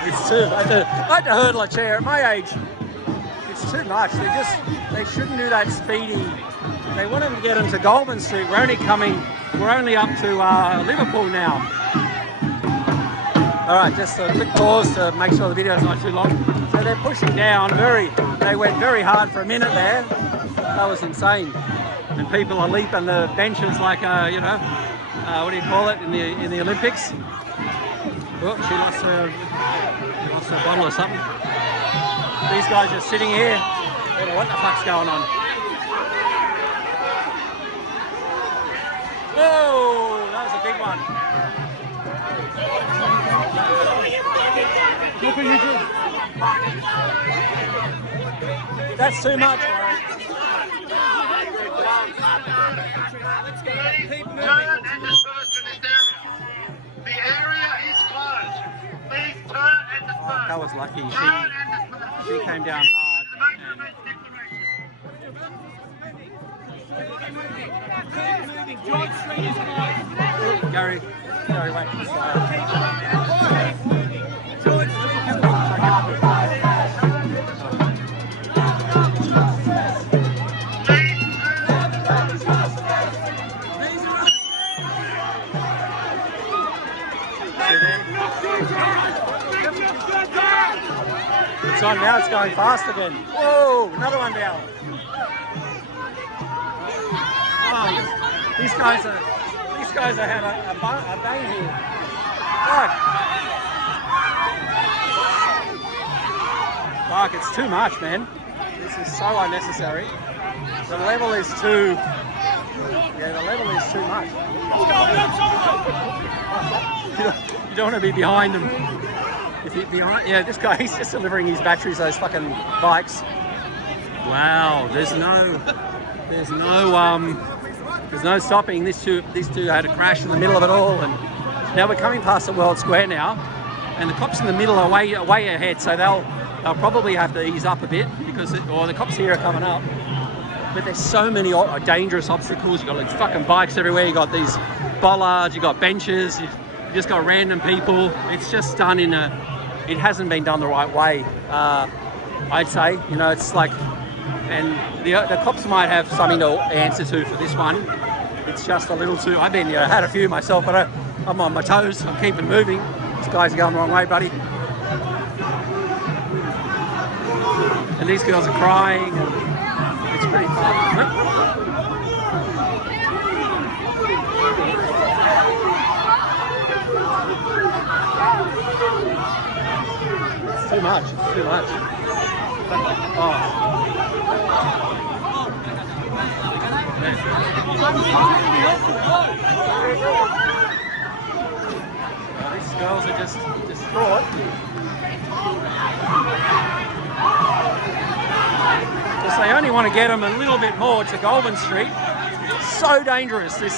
It's too. I had to hurdle a chair at my age. It's too much. They shouldn't do that speedy. They want them to get them to Goulburn Street. We're only up to Liverpool now. All right, just a quick pause to make sure the video's not too long. So they're pushing down they went very hard for a minute there. That was insane. And people are leaping the benches like, you know, what do you call it in the Olympics? Oh, she lost her bottle or something. These guys are sitting here. I don't know what the fuck's going on. Whoa, that was a big one. That's too much. Turn and disperse to this area. The area is closed. Please turn and disperse. That was lucky. She came down hard. Gary, wait. It's on now, it's going fast again. Whoa, another one down. Oh, these guys are having a bang here. Fuck, it's too much, man. This is so unnecessary. The level is too much. You don't want to be behind them. If you're behind, yeah, this guy, he's just delivering his batteries to those fucking bikes. Wow, there's no stopping. These two had a crash in the middle of it all, and now we're coming past the World Square now, and the cops in the middle are way ahead, so they'll probably have to ease up a bit because the cops here are coming up. But there's so many dangerous obstacles. You've got like fucking bikes everywhere. You got these bollards. You got benches. You just got random people. It's just done it hasn't been done the right way. I'd say, you know, it's like, and the cops might have something to answer to for this one. It's just a little too. I've been, had a few myself, but I'm on my toes. I'm keeping moving. These guys are going the wrong way, buddy. And these girls are crying. And it's pretty fun. It's too much. It's too much. These girls are just distraught. Because they only want to get them a little bit more to Goulburn Street. So dangerous. The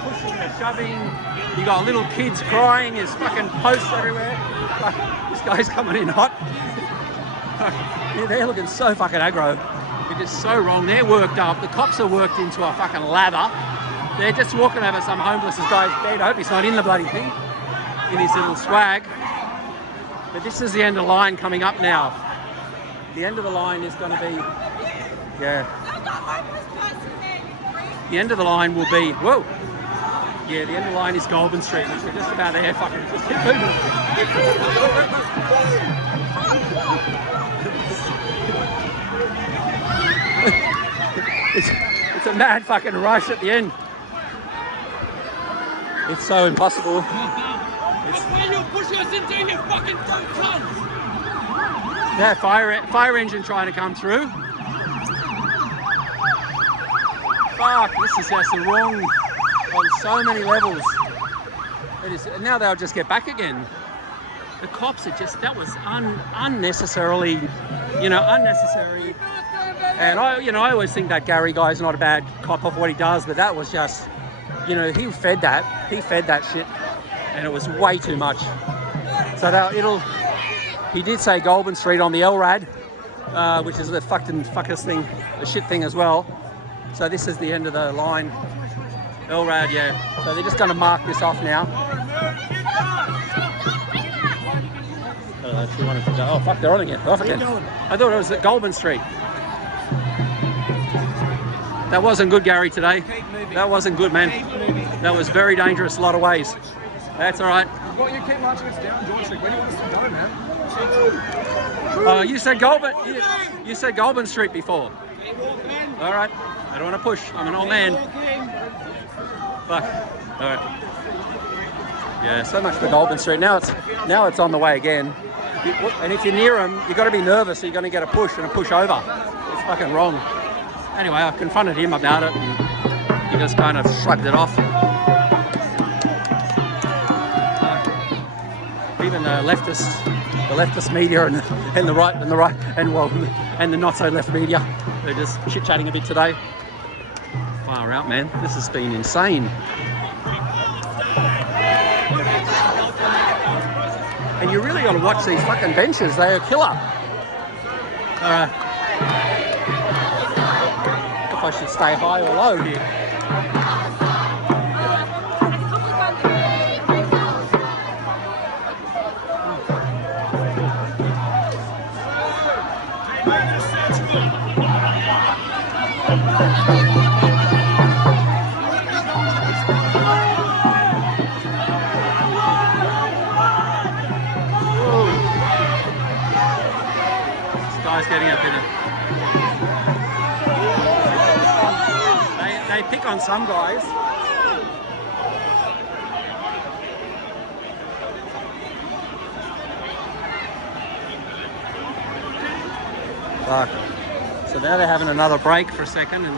pushing, the shoving. You got little kids crying. There's fucking posts everywhere. This guy's coming in hot. Yeah, they're looking so fucking aggro. It is so wrong. They're worked up. The cops are worked into a fucking lather. They're just walking over some homeless guy's bed. I hope he's not in the bloody thing, in his little swag. But this is the end of the line coming up now. The end of the line is going to be, yeah. The end of the line will be, whoa. Yeah, the end of the line is Goulburn Street, which we're just about there. Fucking just keep moving. It's a mad fucking rush at the end. It's so impossible. When you push us into your fucking tons. Yeah, fire engine trying to come through. Fuck, this is just wrong on so many levels. It is, now they'll just get back again. The cops are just, that was unnecessarily, unnecessary. And I always think that Gary guy's not a bad cop of what he does, but that was just, he fed that shit, and it was way too much. So He did say Goulburn Street on the LRAD, which is the fuckers thing, the shit thing as well. So this is the end of the line. LRAD, yeah. So they're just going to mark this off now. She wanted to go. Oh fuck, they're on again. Off again. I thought it was at Goulburn Street. That wasn't good, Gary, today. That wasn't good, man. That was very dangerous a lot of ways. That's all right. Well, you keep marching us down, George Street. Where do you want us to go, man? You said Goulburn. You said Goulburn Street before. All right. I don't want to push. I'm an old man. Fuck. All right. Yeah. So much for Goulburn Street. Now it's on the way again. And if you're near them, you've got to be nervous. So you're going to get a push and a push over. It's fucking wrong. Anyway, I confronted him about it, and he just kind of shrugged it off. Even the leftist media and the right and the not so left media, they're just chit chatting a bit today. Far out, man. This has been insane. And you really got to watch these fucking benches. They are killer. If I should stay high or low here. Getting up in it. They pick on some guys. So now they're having another break for a second and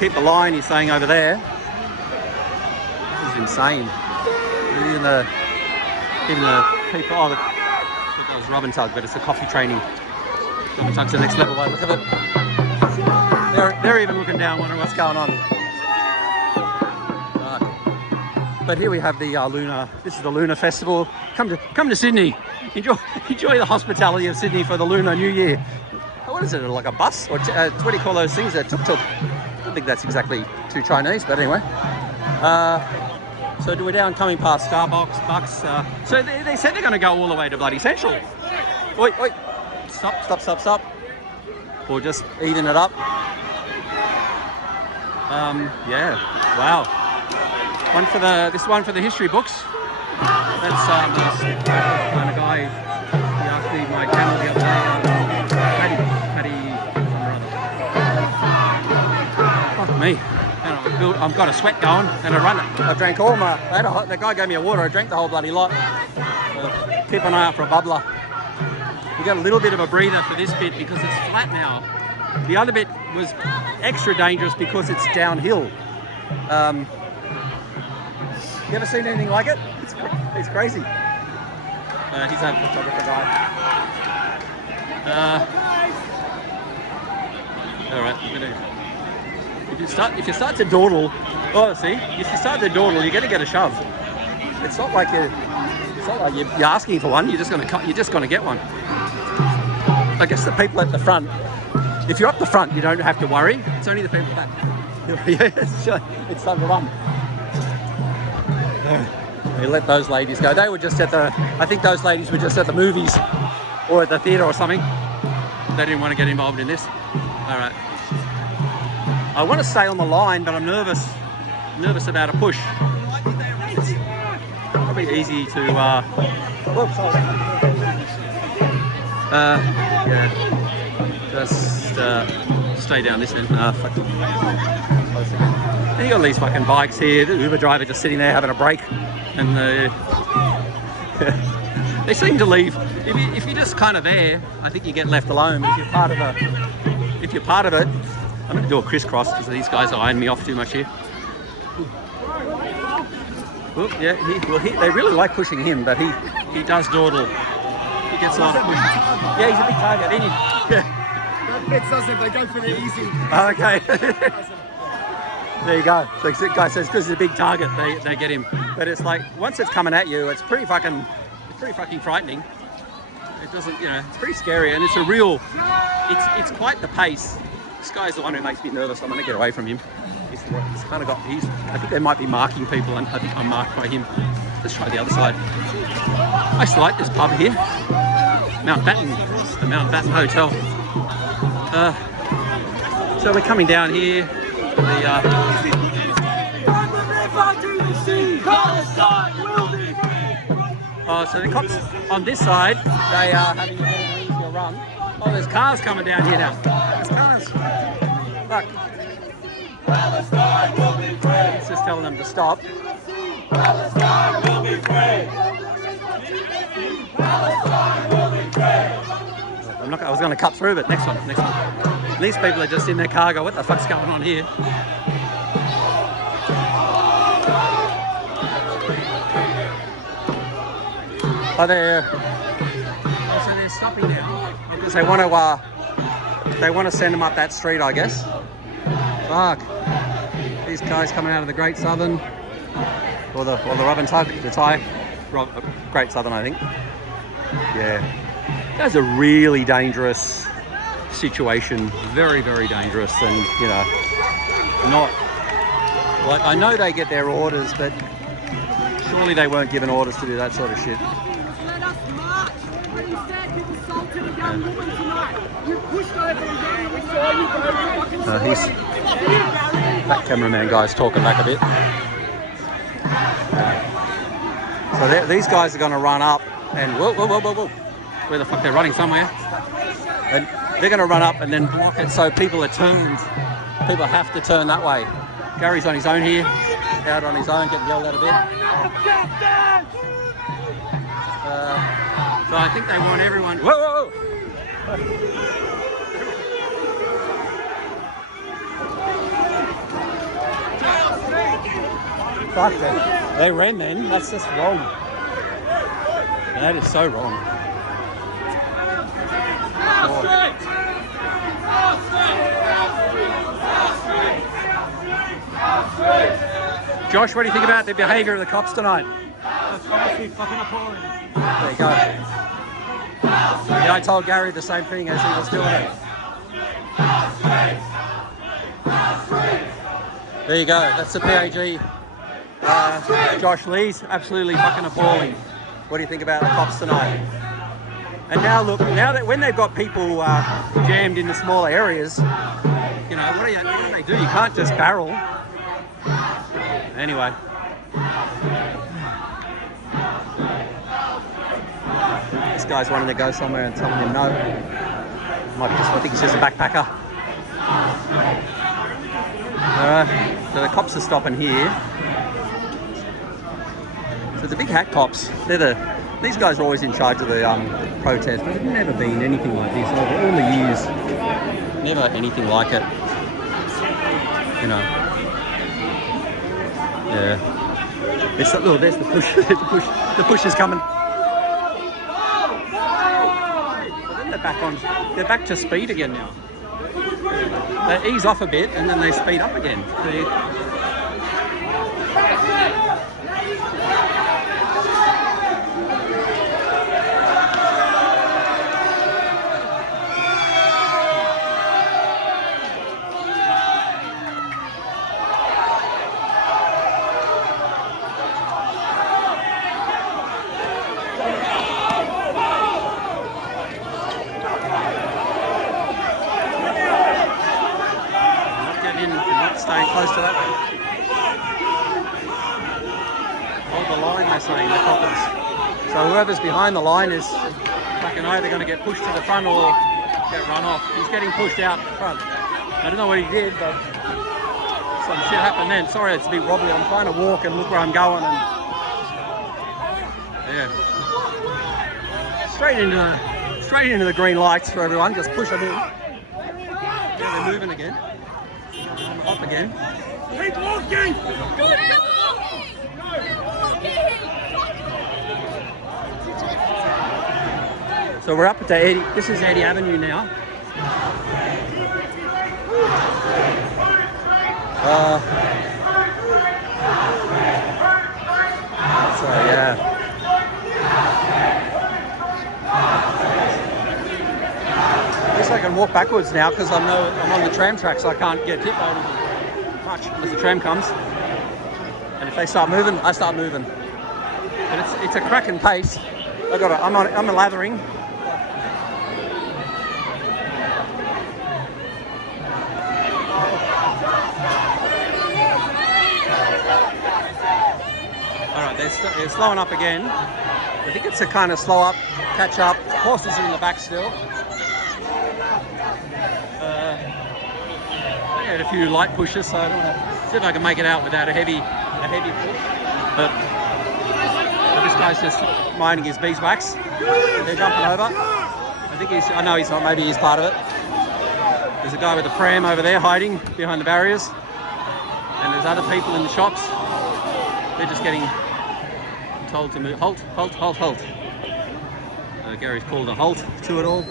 keep the line. He's saying over there. This is insane. Even the people. Oh, that was Robin Tug, but it's a coffee training. Robin Tug's the next level. Look at it. They're even looking down, wondering what's going on. But here we have the Lunar. This is the Lunar Festival. Come to Sydney. Enjoy the hospitality of Sydney for the Lunar New Year. What is it? Like a bus? Or what do you call those things? A tuk-tuk. I don't think that's exactly too Chinese, but anyway. So we're down coming past Starbucks, Bucks. So they said they're going to go all the way to bloody Central. Oi. Stop. Or just eating it up. Yeah, wow. This one for the history books. That's kind of guy, he asked me my channel the other day, Paddy something or other. Fuck me. I've got a sweat going and I run it. I drank all my, the guy gave me a water, I drank the whole bloody lot. Keep an eye out for a bubbler. We got a little bit of a breather for this bit because it's flat now. The other bit was extra dangerous because it's downhill. You ever seen anything like it? It's crazy. He's a photographer guy. All right, if you start to dawdle, if you start to dawdle, you're going to get a shove. It's not like you're asking for one. You're just going to get one. I guess the people at the front. If you're up the front, you don't have to worry. It's only the people back. Yeah, it's time to run. They let those ladies go. They were just I think those ladies were just at the movies or at the theatre or something. They didn't want to get involved in this. All right. I want to stay on the line, but I'm nervous about a push. It's probably easy to, yeah, just stay down this end. Fucking. And you got these fucking bikes here. The Uber driver just sitting there having a break, and they seem to leave. If you're just kind of there, I think you get left alone. If you're part of it, I'm going to do a crisscross because these guys are eyeing me off too much here. Well, yeah, they really like pushing him, but he does dawdle. He gets a lot of push. Yeah, he's a big target, isn't he? Yeah. That fits us if they go for the easy. Oh, okay. There you go. So the guy says because he's a big target, they get him. But it's like once it's coming at you, it's pretty fucking frightening. it doesn't, you know, it's pretty scary, and it's a real, it's quite the pace. This guy's the one who makes me nervous. I'm going to get away from him. He's kind of got, I think they might be marking people, and I think I'm marked by him. Let's try the other side. I used to like this pub here. Mountbatten, it's the Mountbatten Hotel. So we're coming down here. So the cops on this side, they are having a run. Oh, there's cars coming down here now. There's cars. Look. It's just telling them to stop. Palestine will be free. Palestine will be free. I was going to cut through, but next one. These people are just in their car. Go, what the fuck's going on here? Oh, so they're stopping now because they want to send them up that street, I guess. Fuck. These guys coming out of the Great Southern, or the Rub and Tug, the Thai, Great Southern, I think. Yeah, that's a really dangerous situation. Very, very dangerous, and you know, not like I know they get their orders, but surely they weren't given orders to do that sort of shit. Let us march, but instead you've assaulted a young woman tonight. You pushed over a young woman, we saw you go fucking that cameraman guy's talking back a bit. So these guys are going to run up and whoa. Where the fuck, they're running somewhere. And they're going to run up and then block it so people are turned. People have to turn that way. Gary's on his own here, out on his own, getting yelled at a bit. So I think they want everyone. Whoa! Fuck that. They ran then. That's just wrong. That is so wrong. Josh, what do you think about the behaviour of the cops tonight? Fucking appalling. There you go. Yeah, I told Gary the same thing as he was doing it. There you go. That's the PAG. Josh Lee's absolutely fucking appalling. What do you think about the cops tonight? And now look, now that when they've got people jammed in the smaller areas, you know, what do they do? You can't just barrel. Anyway. This guy's wanting to go somewhere and telling him no. I think he's just a backpacker. Alright, so the cops are stopping here. So the big hat cops, these guys are always in charge of the protest, but there's never been anything like this over all the years. Never anything like it. You know. Yeah. There's the push. The push is coming. Then they're back to speed again now. They ease off a bit and then they speed up again. Staying close to that. Hold the line, they're saying, the coppers. So whoever's behind the line is fucking either going to get pushed to the front or get run off. He's getting pushed out the front. I don't know what he did, but some shit happened then. Sorry, it's a bit wobbly. I'm trying to walk and look where I'm going, and yeah, straight into the green lights for everyone. Just push them in. Yeah, they're moving again. Up again. Keep walking! Good So we're up at Eddie. This is Eddie Avenue now. So yeah. backwards now because I'm on the tram track, so I can't get hit by anything much as the tram comes. And if they start moving, I start moving. But it's a cracking pace. I'm lathering. All right, they're slowing up again. I think it's a kind of slow up, catch up. Horses are in the back still. I had a few light pushes, so I don't want to see if I can make it out without a heavy push. But this guy's just minding his beeswax. They're jumping over. I know he's not. Maybe he's part of it. There's a guy with a pram over there hiding behind the barriers, and there's other people in the shops. They're just getting told to move. Halt, halt, halt, halt. Gary's called a halt to it all.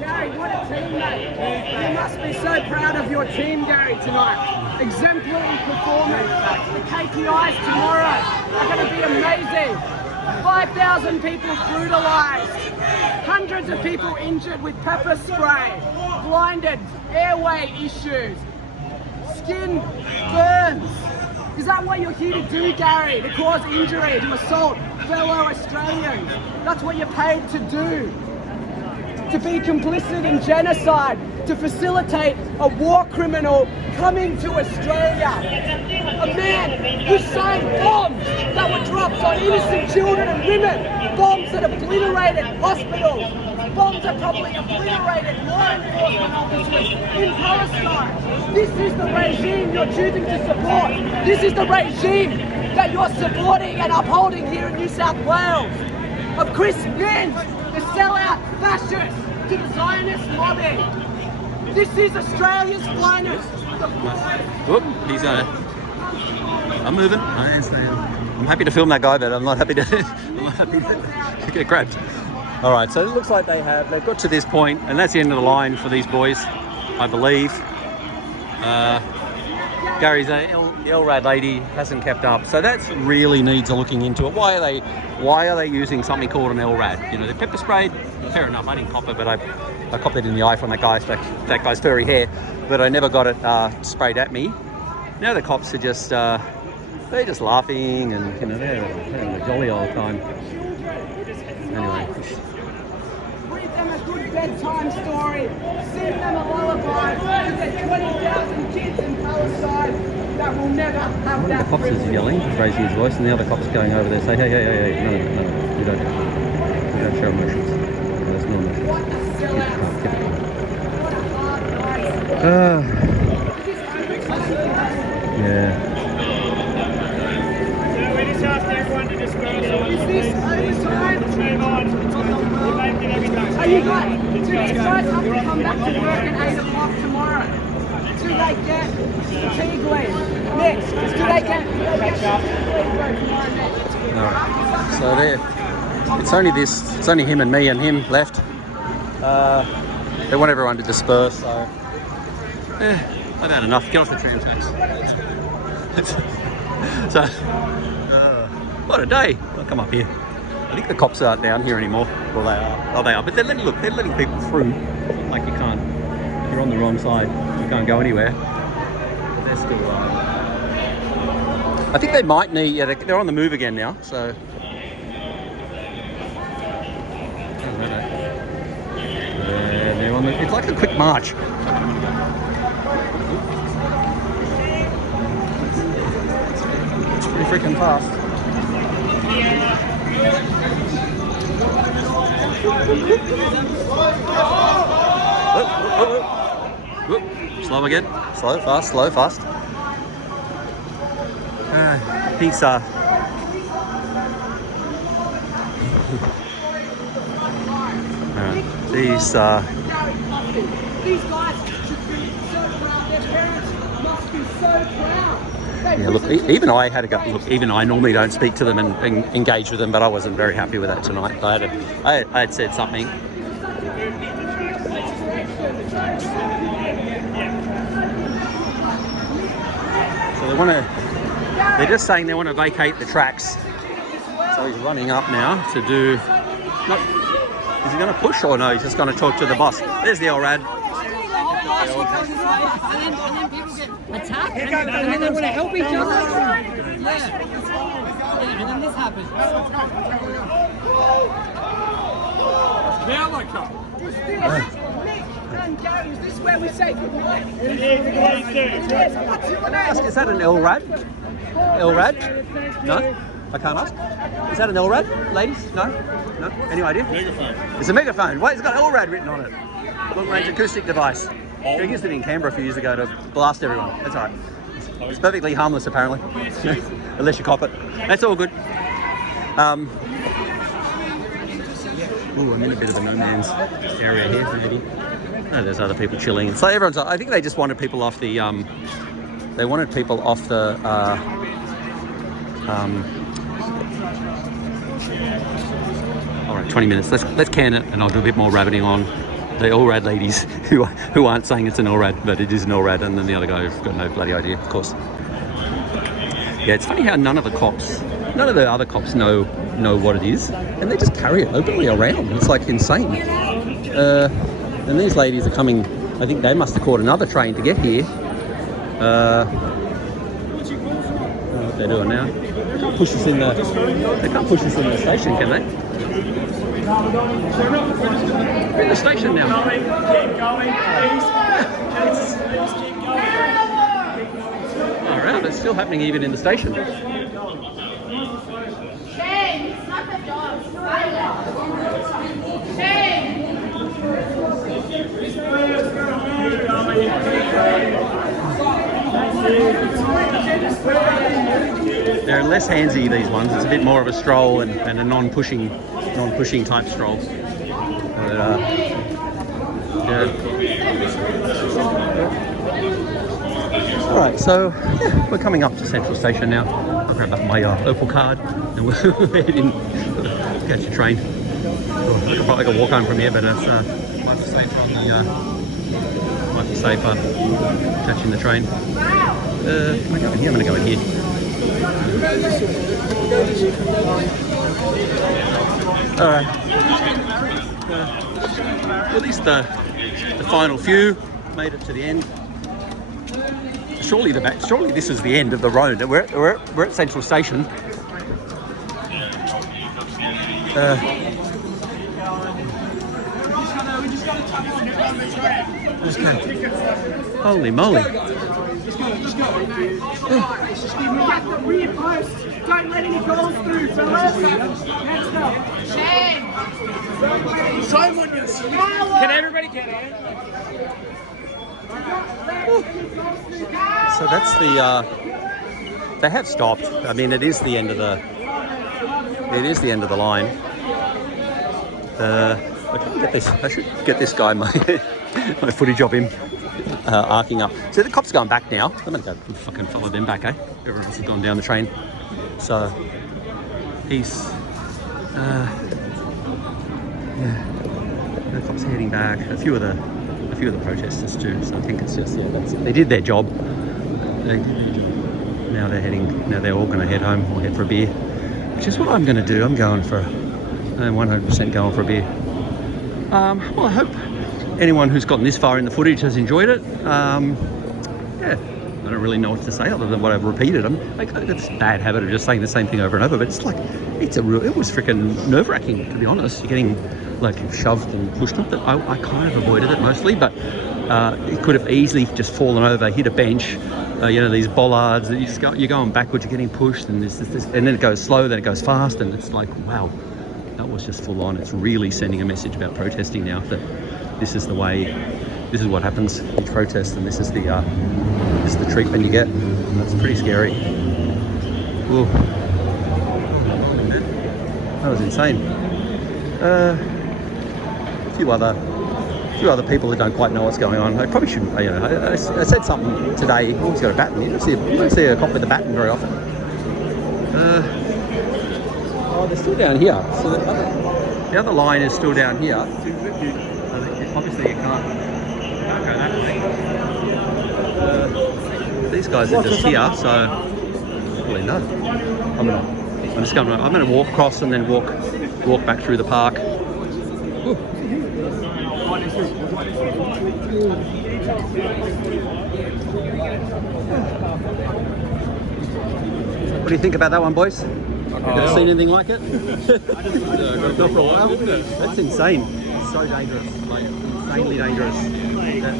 Gary, what a teammate. You must be so proud of your team, Gary, tonight. Exemplary performance. The KPIs tomorrow are going to be amazing. 5,000 people brutalised. Hundreds of people injured with pepper spray. Blinded, airway issues. Skin burns. Is that what you're here to do, Gary? To cause injury, to assault fellow Australians? That's what you're paid to do. To be complicit in genocide, to facilitate a war criminal coming to Australia. A man who signed bombs that were dropped on innocent children and women. Bombs that obliterated hospitals. Bombs that probably obliterated law enforcement officers in Palestine. This is the regime you're choosing to support. This is the regime that you're supporting and upholding here in New South Wales. Of Chris Nance, the sellout fascist to the Zionist lobby. This is Australia's finest. Whoop, I'm moving. I understand. I'm happy to film that guy, but I'm not happy to get grabbed. All right, so it looks like they've got to this point, and that's the end of the line for these boys, I believe. Gary's the LRAD lady hasn't kept up, so that really needs a looking into it. Why are they using something called an LRAD? You know, they pepper sprayed. Fair enough, I didn't cop it, but I copied it in the eye from that guy's furry hair, but I never got it sprayed at me. Now the cops are just they're just laughing and they're having a jolly old time. Anyway. Read them a good bedtime story. Sing them a lullaby to the 20,000 kids in Palestine that will never have One that of the cops is yelling, raising his voice, and the other cop's going over there saying, hey, no, we don't show emotions. There's no emotions. Keep it calm. Yeah. We just asked everyone to disperse. Is this overtime? Move on. We're making everything. So you got, do these guys have to come back to work at 8 o'clock tomorrow? Do they get fatigue leave next? Do they get fatigue leave tomorrow next? Alright, so there. It's only him and me and him left. They want everyone to disperse, so I've had enough. Get off the tram tracks. So, what a day. I'll come up here. I think the cops aren't down here anymore. Well, they are. Oh, they are. But they're letting people through. Like you can't, if you're on the wrong side, you can't go anywhere. They're still, I think they might need, they're on the move again now, so. They're on the, it's like a quick march. It's pretty freaking fast. Whoop. Slow again. Slow, fast. He's these guys should be so proud. Their parents must be so proud. Yeah, look, even I had a go. Look, even I normally don't speak to them and engage with them, but I wasn't very happy with that tonight. I had said something. So they're just saying they want to vacate the tracks. So he's running up now to do, he's he going to push or no? He's just going to talk to the boss. There's the LRAD. Attack, and then they want to help each other. Yeah. And then this happens. Now they come. Is this where we say goodbye? Is that an LRAD? LRAD? No? I can't ask. Is that an LRAD, ladies? No? No? Any idea? Megaphone. It's a megaphone. Wait, it's got LRAD written on it. Long range acoustic device. We used it in Canberra a few years ago to blast everyone. That's all right. It's perfectly harmless, apparently. Unless you cop it. That's all good. Ooh, I'm in a bit of a no man's area here, maybe. No, there's other people chilling. So everyone's. I think they just wanted people off the. They wanted people off the. All right, 20 minutes. Let's can it, and I'll do a bit more rabbiting on the LRAD ladies who aren't saying it's an LRAD, but it is an LRAD, and then the other guy who's got no bloody idea, of course. Yeah, it's funny how none of the other cops know what it is, and they just carry it openly around. It's like insane. And these ladies are coming. I think they must have caught another train to get here. What they're doing now? They can't push us in the. They can't push us in the station, can they? We're in the station now. Keep going, please. Keep going. All right, it's still happening even in the station. Shame, it's not the dog. Shame. They're less handsy, these ones. It's a bit more of a stroll and a non-pushing type stroll. Yeah. All right, so yeah, we're coming up to Central Station now. I'll grab up my Opal card and we'll head in, catch a train. I could probably walk home from here, but it's might be safer on the might be safer catching the train. Can I go in here? I'm going to go in here. All right. At least the final few made it to the end. Surely this is the end of the road. We're at Central Station. Okay. Holy moly. Just go. Repost. Don't let any calls through. Next up. Shame. Someone just. Can everybody get in? So that's the. They have stopped. I mean, it is the end of the. It is the end of the line. I should get this guy my footage of him arcing up. So the cop's going back now. I'm gonna go fucking follow them back, eh? Everyone else has gone down the train. So he's the cop's heading back. A few of the protesters too. So I think it's just they did their job. Now they're all gonna head home or head for a beer. Which is what I'm gonna do. I'm 100% going for a beer. Well, I hope anyone who's gotten this far in the footage has enjoyed it. Yeah, I don't really know what to say other than what I've repeated. It's a bad habit of just saying the same thing over and over, but it's like, it was freaking nerve-wracking, to be honest. You're getting like shoved and pushed. Not that I kind of avoided it mostly, but it could have easily just fallen over, hit a bench. These bollards, you're going backwards, you're getting pushed, and this, and then it goes slow, then it goes fast, and it's like, wow. That was just full on. It's really sending a message about protesting now, that this is the way, this is what happens in protest, and this is the treatment you get. And that's pretty scary. Ooh. That was insane. A few other people who don't quite know what's going on. I probably shouldn't. I said something today. He's got a baton. You don't see a cop with a baton very often. Oh, they're still down here. So the other line is still down here. Obviously you can't go that way. These guys are just here, so I don't really know. I'm gonna walk across and then walk back through the park. Ooh. What do you think about that one, boys? Ever seen anything like it? Not for a while. That's insane. It's so dangerous. Like, insanely dangerous.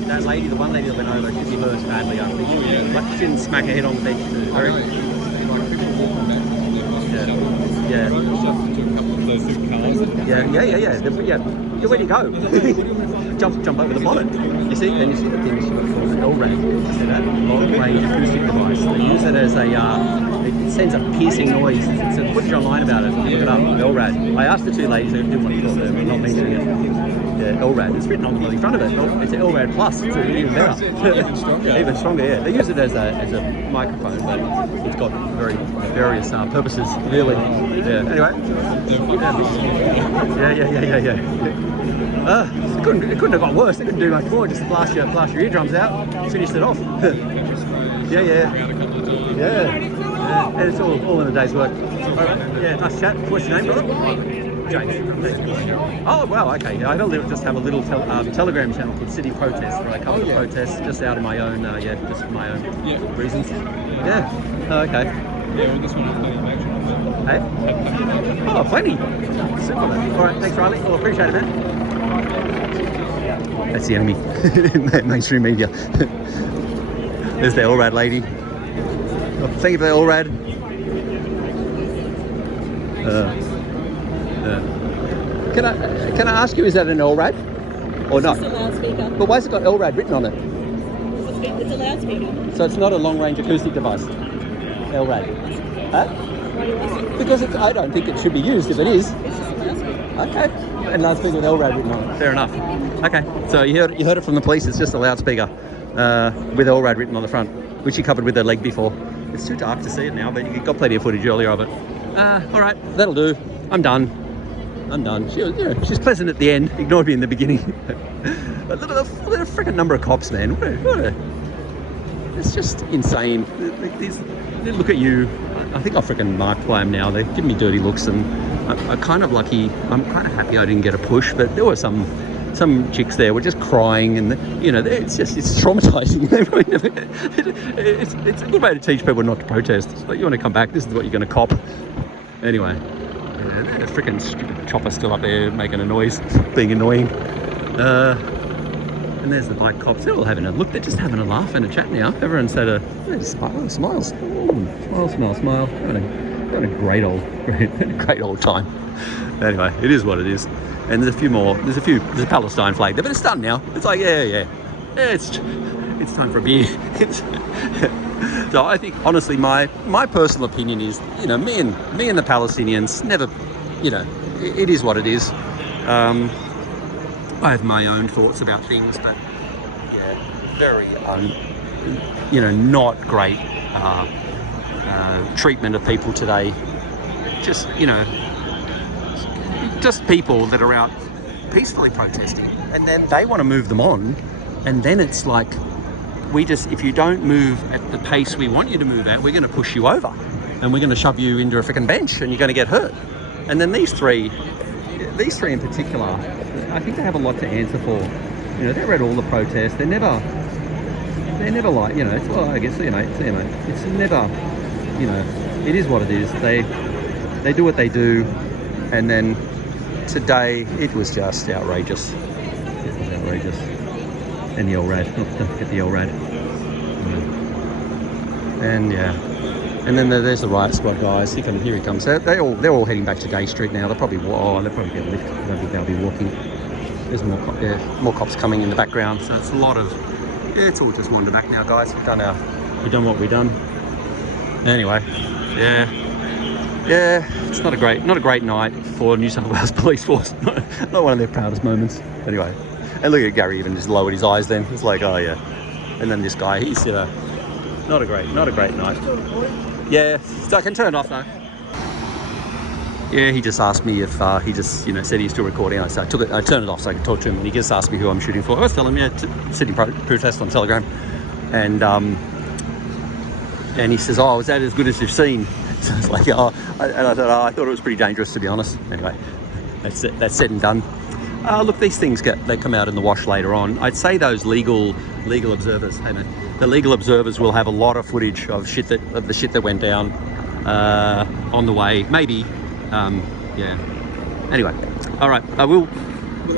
That lady, the one lady that went over, could be hurt badly. I think. Like, she didn't smack her head on the bench too. Yeah. Yeah, where do you go? jump over the bonnet. You see, and you see the thing called an LRAD. See that? Long range acoustic device. They use it as a, it sends a piercing noise. It's a footage online about it. Look it up, LRAD. I asked the two ladies who didn't want to talk there, but not mentioning it. Yeah, LRAD. It's written on the front of it. It's an LRAD Plus. It's even better. Even stronger. Even stronger, yeah. They use it as a microphone, but it's got various purposes, really. Yeah, anyway. Yeah. It couldn't have got worse. It couldn't do much more. Just blast your eardrums out. Finished it off. Yeah. And it's all in a day's work. All right. Yeah, nice chat. What's your name, brother? James. Oh, wow, okay. I just have a little Telegram channel called City Protest, where I cover the protests just out of my own, just for my own reasons. Yeah. Oh, okay. Yeah, well, this one has plenty of action on that. Hey? Oh, plenty. Super. All right, thanks, Riley. Well, appreciate it, man. That's the enemy. Mainstream media. There's the LRAD lady. Oh, thank you for the LRAD. Can I ask you, is that an LRAD or not? It's a loudspeaker. But why's it got LRAD written on it? It's a loudspeaker. So it's not a long-range acoustic device. LRAD. Huh? Because I don't think it should be used if it is. It's just a loudspeaker. Okay. And loudspeaker with LRAD written on it. Fair enough. Okay. So you heard it from the police. It's just a loudspeaker with LRAD written on the front, which you covered with her leg before. It's too dark to see it now, but you got plenty of footage earlier of it. All right. That'll do. I'm done. She's pleasant at the end. Ignored me in the beginning. Look at the freaking number of cops, man. It's just insane. Look at you. I think I'll freaking mark by them now. They're giving me dirty looks, and I'm kind of lucky. I'm kind of happy I didn't get a push, but there were some chicks there were just crying, and it's traumatizing. It's a good way to teach people not to protest. So you want to come back, this is what you're going to cop. Anyway, the freaking stupid chopper still up there making a noise, being annoying. And there's the bike cops. They're all having a look. They're just having a laugh and a chat now. Everyone's had smiles. Smile. Having a great old time. Anyway, it is what it is. And there's a Palestine flag there, but it's done now. It's like, yeah. It's time for a beer. So I think, honestly, my personal opinion is, me and the Palestinians never, it is what it is. I have my own thoughts about things, but very, not great treatment of people today. Just people that are out peacefully protesting, and then they want to move them on, and then it's like, if you don't move at the pace we want you to move at, we're going to push you over, and we're going to shove you into a freaking bench, and you're going to get hurt. And then these three in particular, I think they have a lot to answer for. They read all the protests. They're never like, it's, well, I guess, see you mate. It's never, it is what it is. They do what they do, and then today it was just outrageous. It was outrageous. And the LRAD, don't forget the LRAD. And then there's the riot squad guys. Here he comes. They're all heading back to Day Street now. They'll probably get a lift. I don't think they'll be walking. There's more cops coming in the background. So it's a lot of, it's all just wander back now, guys. We've done what we've done. Anyway, it's not a great night for New South Wales Police Force. Not one of their proudest moments. Anyway, and look at Gary even just lowered his eyes. Then it's like, oh yeah. And then this guy, he's not a great night. Yeah, so I can turn it off now. Yeah, he just asked me if he just said he's still recording. I turned it off so I could talk to him, and he just asked me who I'm shooting for. I was telling him, Sydney protest on Telegram, and he says, "Oh, is that as good as you've seen?" So I was like, "Oh," and I thought, I thought it was pretty dangerous, to be honest. Anyway, that's said and done. Look, these things they come out in the wash later on. I'd say those legal observers, hey man, the legal observers will have a lot of footage of the shit that went down on the way. Maybe, yeah. Anyway, all right. Will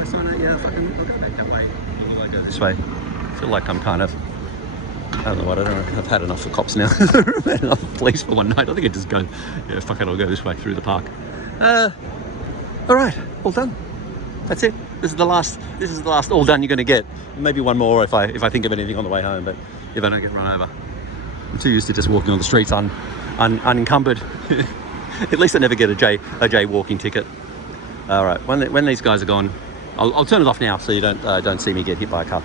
I sign out? Yeah, fucking. I'll go back that way. Or will I go this way? I feel like I'm kind of. I don't know what. I don't know. I've had enough of cops now. I've had enough of police for one night. I think I just go. Yeah, fuck it. I'll go this way through the park. All right, all done. That's it. This is the last all done you're going to get. Maybe one more if I think of anything on the way home, but if I don't get run over. I'm too used to just walking on the streets unencumbered. At least I never get a jaywalking ticket. All right, when these guys are gone, I'll turn it off now so you don't see me get hit by a car.